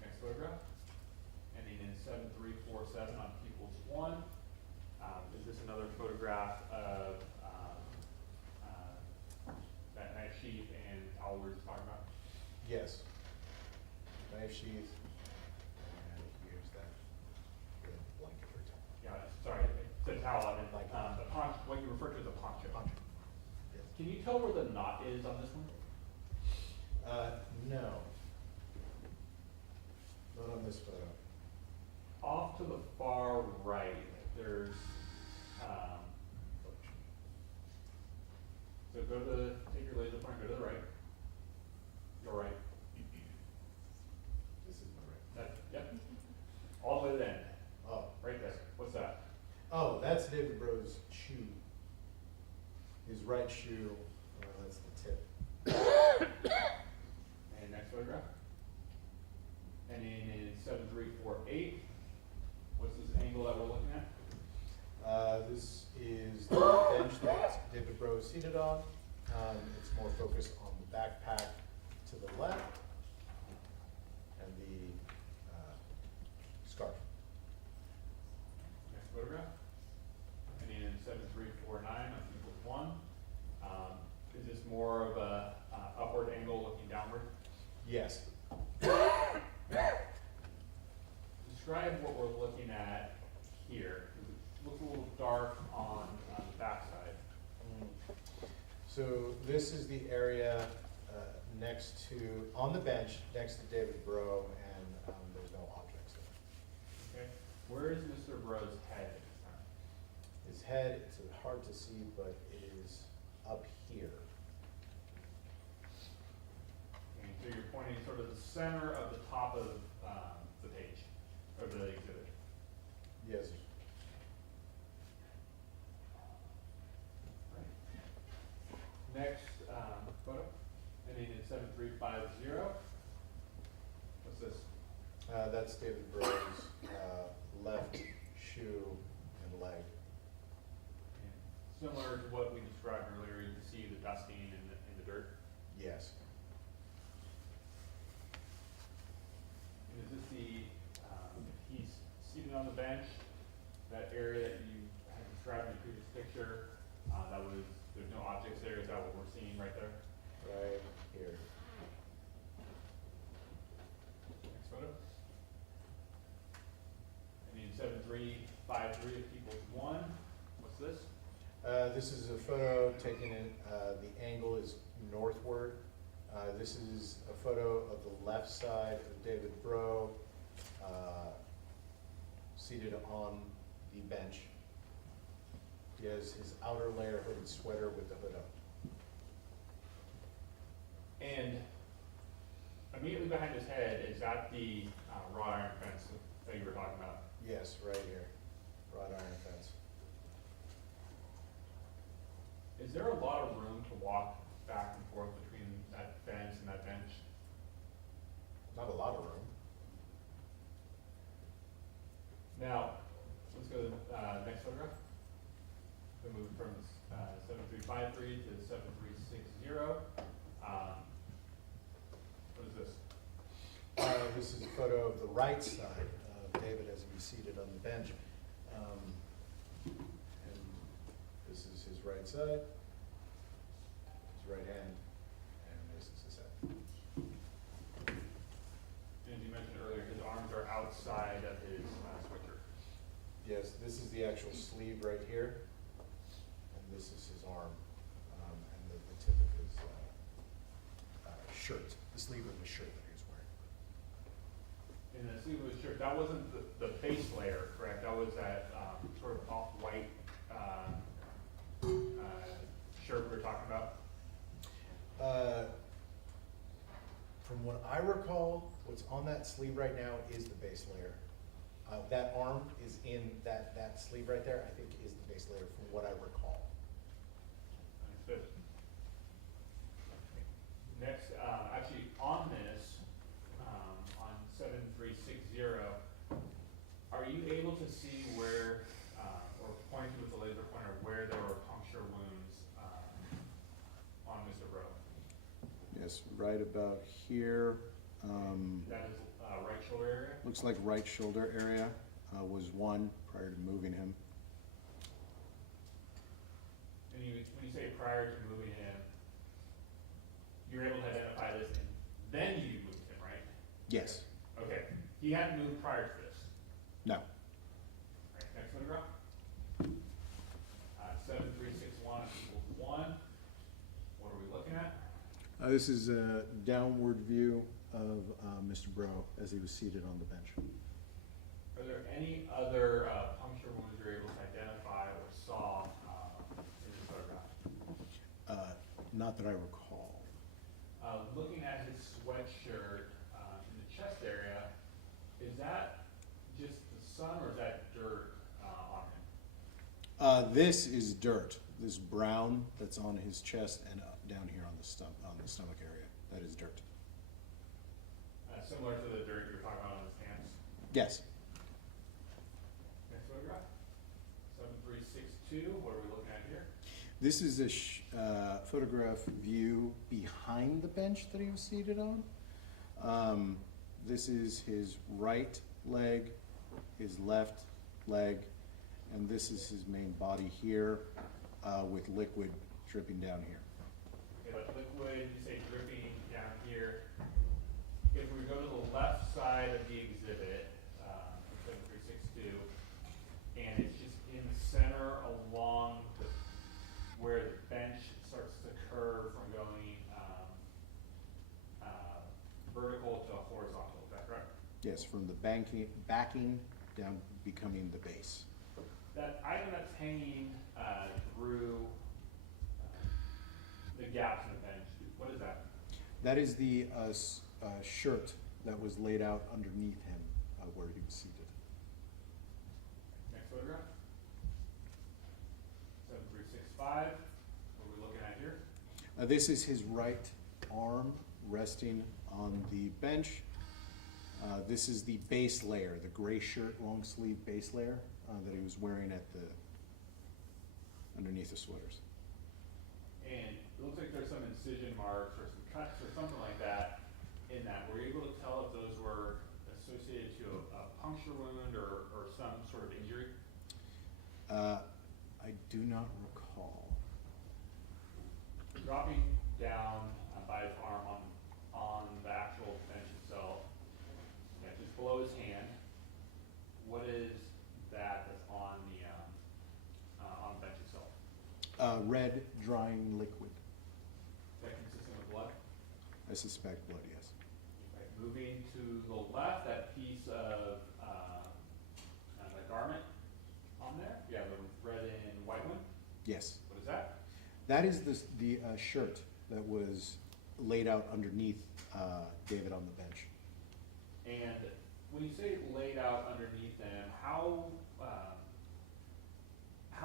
Next photograph. Ending in 7347 on Peoples 1. Is this another photograph of that knife sheath and towel we were just talking about? Yes. Knife sheath, and here's that good blanket for top. Yeah, sorry, it said towel, I meant Like the poncho, what you refer to as a poncho. Yes. Can you tell where the knot is on this one? No. Not on this photo. Off to the far right, there's, so go to the, take your laser point, go to the right. Your right. This is my right. That, yep. All the way to the end, Oh, right there. What's that? oh, that's David Bro's shoe. His right shoe, that's the tip. And next photograph. Ending in 7348. What's this angle that we're looking at? This is the bench that David Bro is seated on. It's more focused on the backpack to the left and the scarf. Next photograph. Ending in 7349 on Peoples 1. Is this more of a upward angle looking downward? Yes. Describe what we're looking at here. It looks a little dark on the backside. So this is the area next to, on the bench, next to David Bro, and there's no objects there. Okay. Where is Mr. Bro's head at this time? His head, it's hard to see, but it is up here. And so you're pointing sort of the center of the top of the page, or the exhibit. Yes. Next photo, ending in 7350. What's this? That's David Bro's left shoe and leg. And similar to what we described earlier, you can see the dusting in the dirt. Yes. And is this the, he's seated on the bench, that area that you had described in the previous picture, that was, there's no objects there, is that what we're seeing right there? Right here. Next photo. Ending in 7353 of Peoples 1. What's this? This is a photo taken in, the angle is northward. This is a photo of the left side of David Bro, seated on the bench. He has his outer layer hooded sweater with the hood up. And immediately behind his head, is that the wrought iron fence that you were talking about? Yes, right here, wrought iron fence. Is there a lot of room to walk back and forth between that fence and that bench? Not a lot of room. Now, let's go to the next photograph. We move from 7353 to 7360. What is this? This is a photo of the right side of David as he's seated on the bench. And this is his right side, his right hand, and this is his head. And as you mentioned earlier, his arms are outside of his sweatshirt. Yes, this is the actual sleeve right here, and this is his arm shirt, the sleeve of his shirt that he was wearing. In the sleeve of his shirt, that wasn't the base layer, correct? That was that sort of off-white shirt we were talking about? From what I recall, what's on that sleeve right now is the base layer. That arm is in that sleeve right there, I think is the base layer from what I recall. Understood. Next, actually on this, on 7360, are you able to see where, or point to with the laser pointer where there were puncture wounds on Mr. Rowe? Yes, right about here. That is right shoulder area? Looks like right shoulder area was one prior to moving him. And when you say prior to moving him, you're able to identify this and then you moved him, right? Yes. Okay. He hadn't moved prior to this. No. All right, next photograph. 7361 equals 1. What are we looking at? This is a downward view of Mr. Bro as he was seated on the bench. Are there any other puncture wounds you're able to identify or saw in this photograph? Not that I recall. Looking at his sweatshirt in the chest area, is that just the sun or is that dirt on him? This is dirt. This brown that's on his chest and down here on the stomach area. That is dirt. Similar to the dirt you were talking about on his hands. Yes. Next photograph. 7362. What are we looking at here? This is a photograph view behind the bench that he was seated on. This is his right leg, his left leg, and this is his main body here with liquid dripping down here. Okay, but liquid, you say dripping down here. If we go to the left side of the exhibit, 7362, and it's just in the center along where the bench starts to curve from going vertical to horizontal, is that correct? Yes, from the backing down becoming the base. That item that's hanging through the gaps in the bench, what is that? That is the shirt that was laid out underneath him where he was seated. Next photograph. 7365. What are we looking at here? This is his right arm resting on the bench. This is the base layer, the gray shirt, long sleeve base layer that he was wearing underneath the sweaters. And it looks like there's some incision marks or some cuts or something like that in that. Were you able to tell if those were associated to a puncture wound or some sort of injury? I do not recall. Dropping down by his arm on the actual bench itself, yeah, just below his hand, what is that that's on the bench itself? Red drying liquid. Is that consistent with blood? I suspect blood, yes. Right, moving to the left, that piece of the garment on there, yeah, the red and white one. Yes. What is that? That is the shirt that was laid out underneath David on the bench. And when you say laid out underneath them, how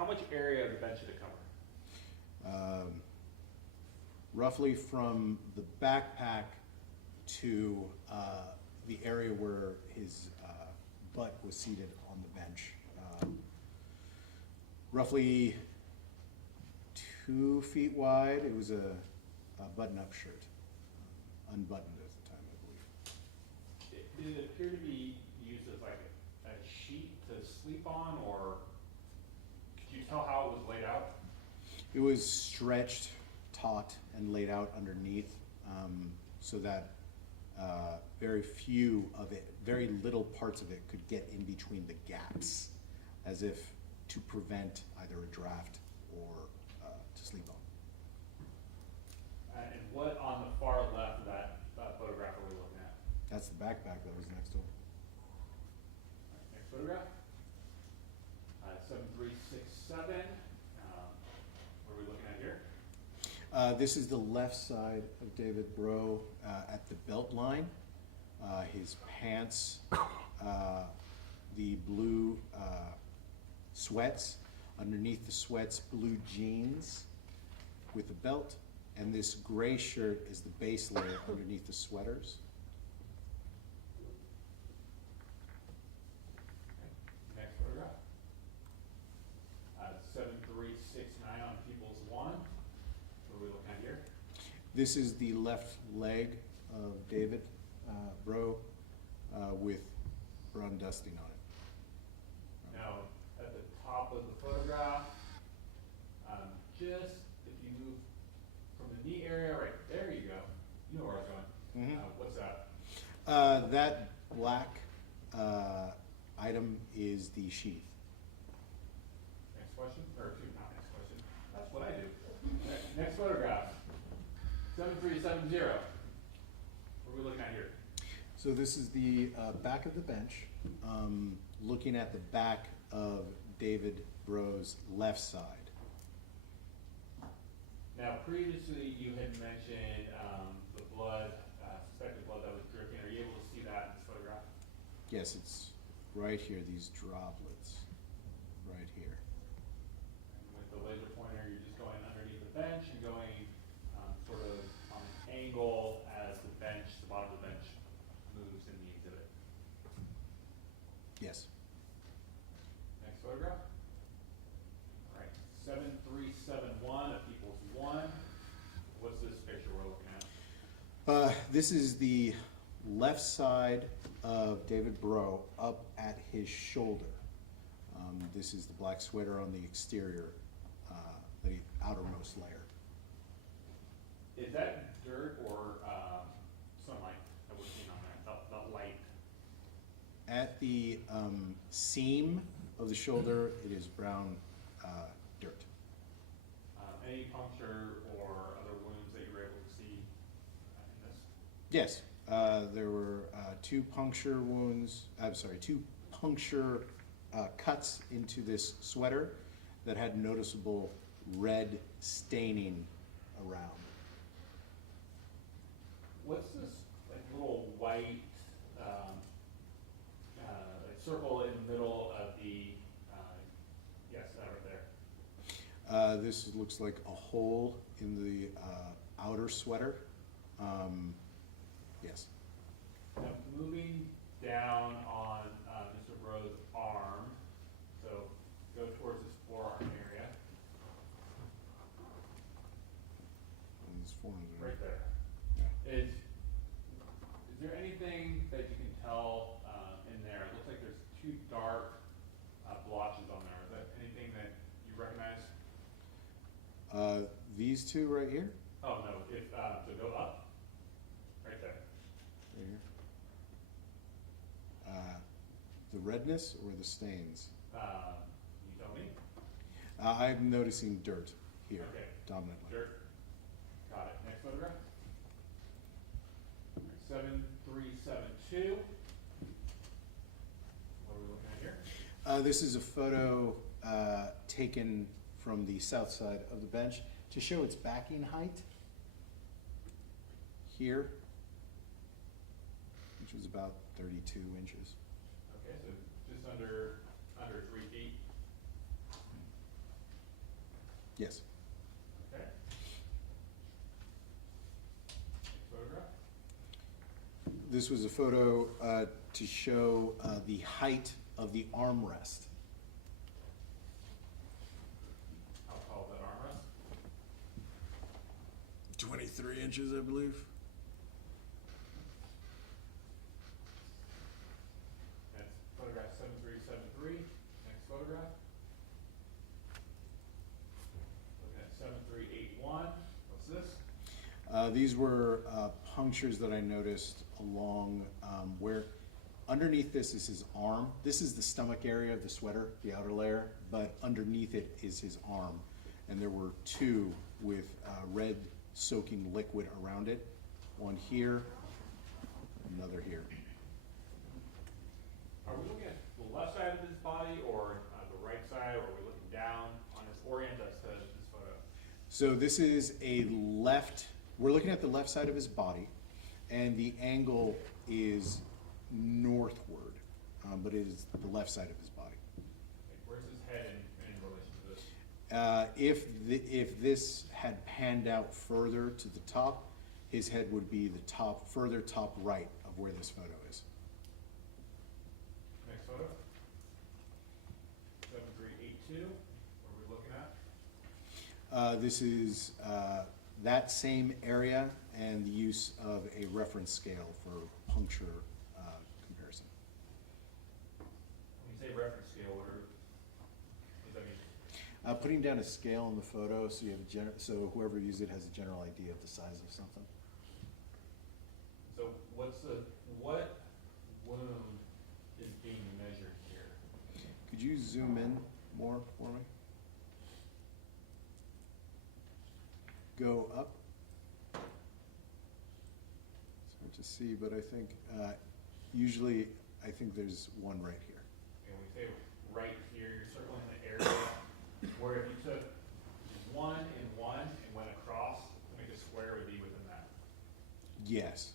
much area of the bench did it cover? Roughly from the backpack to the area where his butt was seated on the bench. Roughly 2 feet wide. It was a button-up shirt, unbuttoned at the time, I believe. Did it appear to be used as like a sheet to sleep on, or could you tell how it was laid out? It was stretched, taut, and laid out underneath so that very little parts of it could get in between the gaps, as if to prevent either a draft or to sleep And what on the far left of that photograph are we looking at? That's the backpack that was next door. Next photograph. 7367. What are we looking at here? This is the left side of David Bro at the belt line. His pants, the blue sweats, underneath the sweats, blue jeans with the belt, and this gray shirt is the base layer underneath the sweaters. Next photograph. 7369 on People's One. What are we looking at here? This is the left leg of David Bro with brown dusting on it. Now, at the top of the photograph, just if you move from the knee area, right there you go. You know where I was going. Mhm. What's that? That black item is the sheath. Next question, or two, not next question. That's what I do. Next photograph. 7370. What are we looking at here? So this is the back of the bench, looking at the back of David Bro's left side. Now, previously you had mentioned the blood, suspected blood that was dripping. Are you able to see that in this photograph? Yes, it's right here, these droplets, right here. And with the laser pointer, you're just going underneath the bench and going sort of on an angle as the bench, the bottom of the bench moves in the exhibit. Yes. Next photograph. All right, 7371 of People's One. What's this picture we're looking at? This is the left side of David Bro up at his shoulder. This is the black sweater on the exterior, the outermost layer. Is that dirt or sunlight that we're seeing on there, the light? At the seam of the shoulder, it is brown dirt. Any puncture or other wounds that you were able to see in this? Yes, there were two puncture wounds, I'm sorry, two puncture cuts into this sweater that had noticeable red staining around. What's this like little white circle in the middle of the, yes, that right there? This looks like a hole in the outer sweater. Yes. Now, moving down on Mr. Bro's arm, so go towards his forearm area, And this forearm there. right there. Yeah. Is there anything that you can tell in there? It looks like there's two dark blotches on there. Is that anything that you recognize? These two right here. Oh, no, if, so go up, right there. Right here. The redness or the stains? You tell me. I'm noticing dirt here, Okay. dominantly. Dirt. Got it. Next photograph. 7372. What are we looking at here? This is a photo taken from the south side of the bench to show its backing height here, which was about 32 inches. Okay, so just under 3 feet. Yes. Okay. Next photograph. This was a photo to show the height of the armrest. How tall is that armrest? 23 inches, I believe. That's photograph 7373. Next photograph. Looking at 7381. What's this? These were punctures that I noticed along where underneath this is his arm. This is the stomach area of the sweater, the outer layer, but underneath it is his arm. And there were two with red soaking liquid around it. One here, another here. Are we looking at the left side of his body or the right side, or are we looking down on his orient us to this photo? So this is a left, we're looking at the left side of his body, and the angle is northward, but it is the left side of his body. Like, where's his head in relation to this? If this had panned out further to the top, his head would be the further top right of where this photo is. Next photo. 7382, what are we looking at? This is that same area and the use of a reference scale for puncture comparison. When you say reference scale, what does that mean? Putting down a scale in the photo so you have so whoever used it has a general idea of the size of something. So what wound is being measured here? Could you zoom in more for me? Go up. It's hard to see, but I think usually I think there's one right here. And when you say right here, you're circling the area where if you took one and went across to make a square, would be within that. Yes.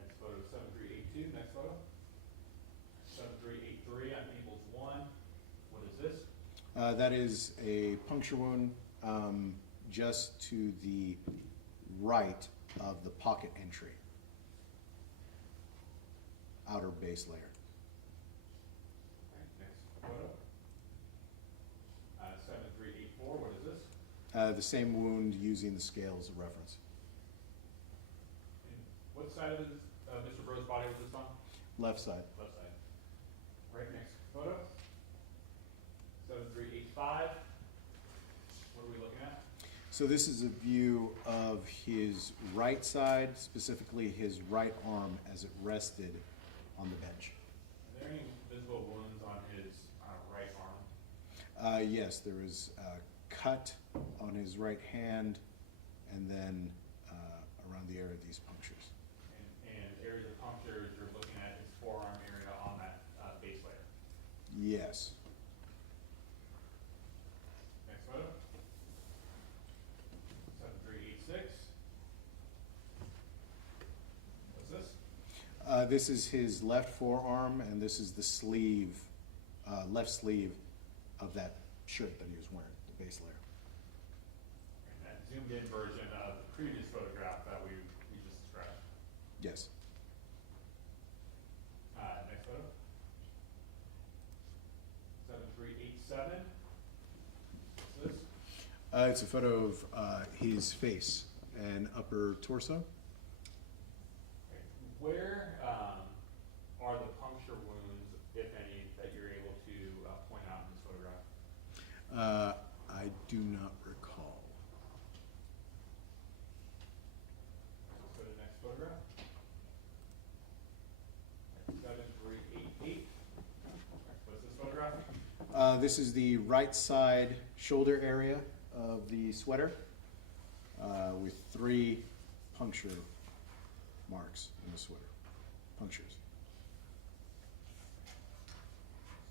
Next photo, 7382, next photo. 7383 on Peoples 1. What is this? That is a puncture wound just to the right of the pocket entry, outer base layer. Right, next photo. 7384, what is this? The same wound using the scale as a reference. And what side of Mr. Bro's body was this on? Left side. Left side. Right, next photo. 7385. What are we looking at? So this is a view of his right side, specifically his right arm as it rested on the bench. Are there any visible wounds on his right arm? Yes, there was a cut on his right hand and then around the area of these punctures. And areas of punctures, you're looking at his forearm area on that base layer. Yes. Next photo. 7386. What's this? This is his left forearm, and this is the sleeve, left sleeve of that shirt that he was wearing, the base layer. And that zoomed in version of the previous photograph that we just described. Yes. Next photo. 7387. What's this? It's a photo of his face and upper torso. Okay. Where are the puncture wounds, if any, that you're able to point out in this photograph? I do not recall. Let's go to the next photograph. 7388. What's this photograph? This is the right side shoulder area of the sweater with 3 puncture marks in the sweater. Punctures.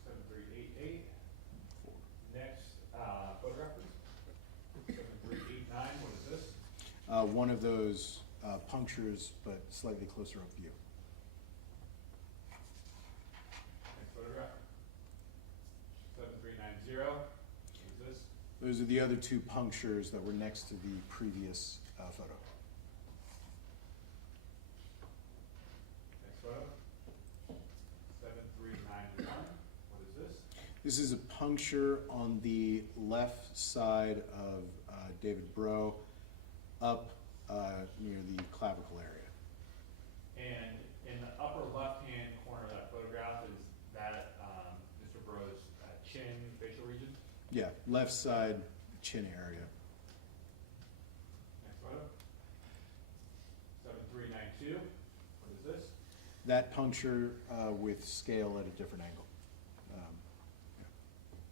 7388. Next photograph, please. 7389. What is this? One of those punctures, but slightly closer up view. Next photograph. 7390. What is this? Those are the other 2 punctures that were next to the previous photo. Next photo. 7391. What is this? This is a puncture on the left side of David Bro, up near the clavicle area. And in the upper left-hand corner of that photograph, is that Mr. Bro's chin, facial region? Yeah, left side chin area. Next photo. 7392. What is this? That puncture with scale at a different angle.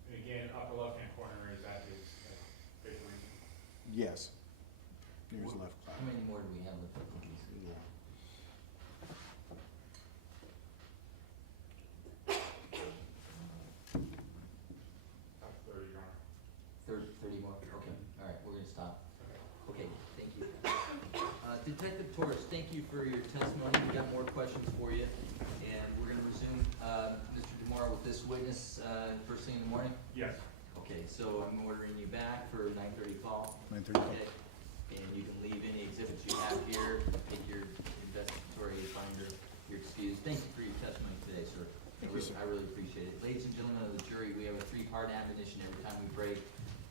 And again, upper left-hand corner, is that his facial region? Yes. Near his left How thigh. many more do we have left? About 30, Your Honor. 30 more? Okay, all right, we're gonna stop. Okay, thank you. Detective Torres, thank you for your testimony. We got more questions for you. And we're gonna resume, Mr. Demore with this witness, first thing in the morning? Yes. Okay, so I'm ordering you back for 9:30 call. 9:30. Okay, and you can leave any exhibits you have here, take your investigatory binder, your excuse. Thank you for your testimony today, sir. Thank you, sir. I really appreciate it. Ladies and gentlemen of the jury, we have a 3-part admonition every time we break.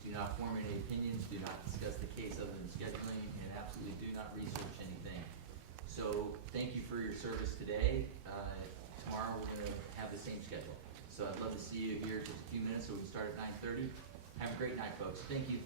Do not form any opinions, do not discuss the case other than scheduling, and absolutely do not research anything. So, thank you for your service today. Tomorrow, we're gonna have the same schedule. So I'd love to see you here in just a few minutes, so we can start at 9:30. Have a great night, folks. Thank you.